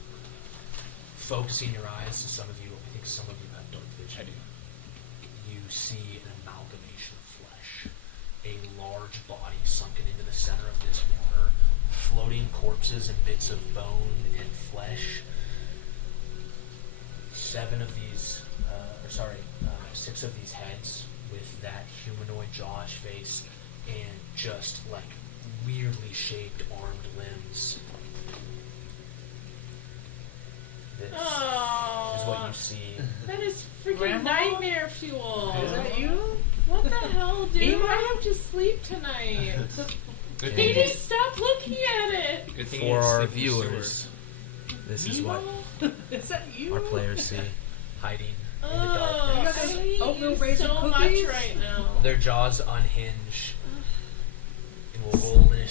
Focusing your eyes to some of you, I think some of you have dark vision. I do. You see an amalgamation of flesh, a large body sunken into the center of this water, floating corpses and bits of bone and flesh. 6 of these heads with that humanoid jawish face and just like weirdly shaped armed limbs. This is what you see. That is freaking Grandma? nightmare fuel. Is that you? What the hell, dude? Eva? I have to sleep tonight. Good Katie, thing stop looking at it. Good thing For you our sleep in the viewers, this is what Is that you? our players see hiding in the Oh, darkness. I hate oatmeal you raisin so cookies? much right now. Their jaws unhinge,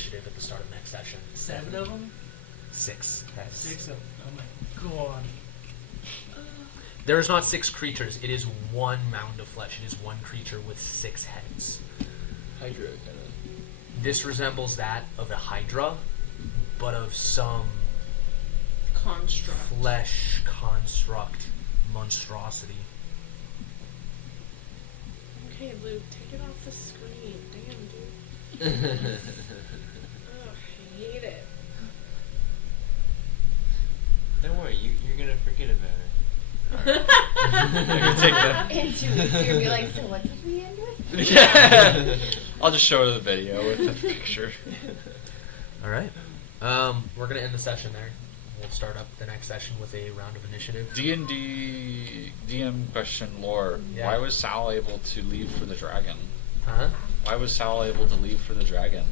initiative at the start of next session. 7 of them? 6 heads. 6 of them. Oh my god. There is not 6 creatures. It is one mound of flesh. It is one creature with 6 heads. Hydra kind of. This resembles that of a hydra, but of some Construct. flesh construct monstrosity. Okay, Luke, take it off the screen. Damn, dude. Ugh, I hate it. Don't worry, you're gonna forget about it. I'm gonna take that. In 2 weeks, you're gonna be like, so what did we end with? Yeah. I'll just show her the video with the picture. All right. We're gonna end the session there. We'll start up the next session with a round of initiative. D&D DM question, lore. Yeah. Why was Sal able to leave for the dragon? Huh? Why was Sal able to leave for the dragon?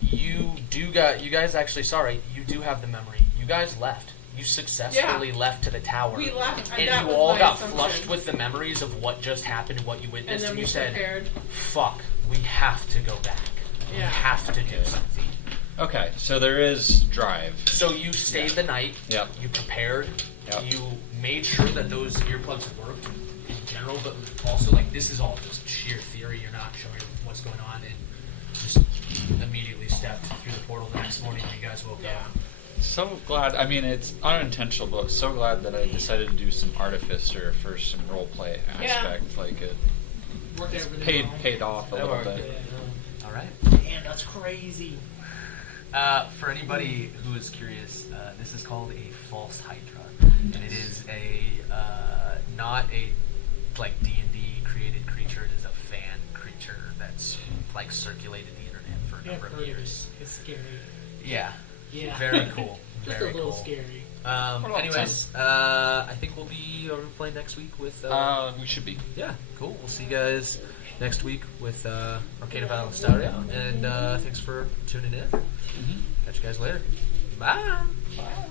You guys actually, sorry, you do have the memory. You guys left. You successfully left to the tower. We left, and And that you was all my got assumption. flushed with the memories of what just happened, what you And witnessed, then and we you said, prepared. fuck, we have to go back. We Yeah. have to do something. Okay, so there is drive. So you stayed the night. Yep. You prepared. Yep. You made sure that those earplugs worked in general, but also like this is all just sheer theory. You're not showing what's going on, and just immediately stepped through the portal the next morning when you guys woke up. So glad. I mean, it's unintentional, but so glad that I decided to do some artificer for some role play aspect. Like it Worked out really well. paid off a That little worked. bit. All right. Damn, that's crazy. For anybody who is curious, this is called a false hydra, and it is a not a like D&D created creature. It is a fan creature that's like circulated the internet for a Yeah, number of I've heard years. It's scary. Yeah, Yeah. very cool. Just Very a little cool. scary. Anyways, I think we'll be playing next week with. We should be. Yeah, cool. We'll see you guys next week with Arcana Battle of Staria, and thanks for tuning in. Catch you guys later. Bye. Wow.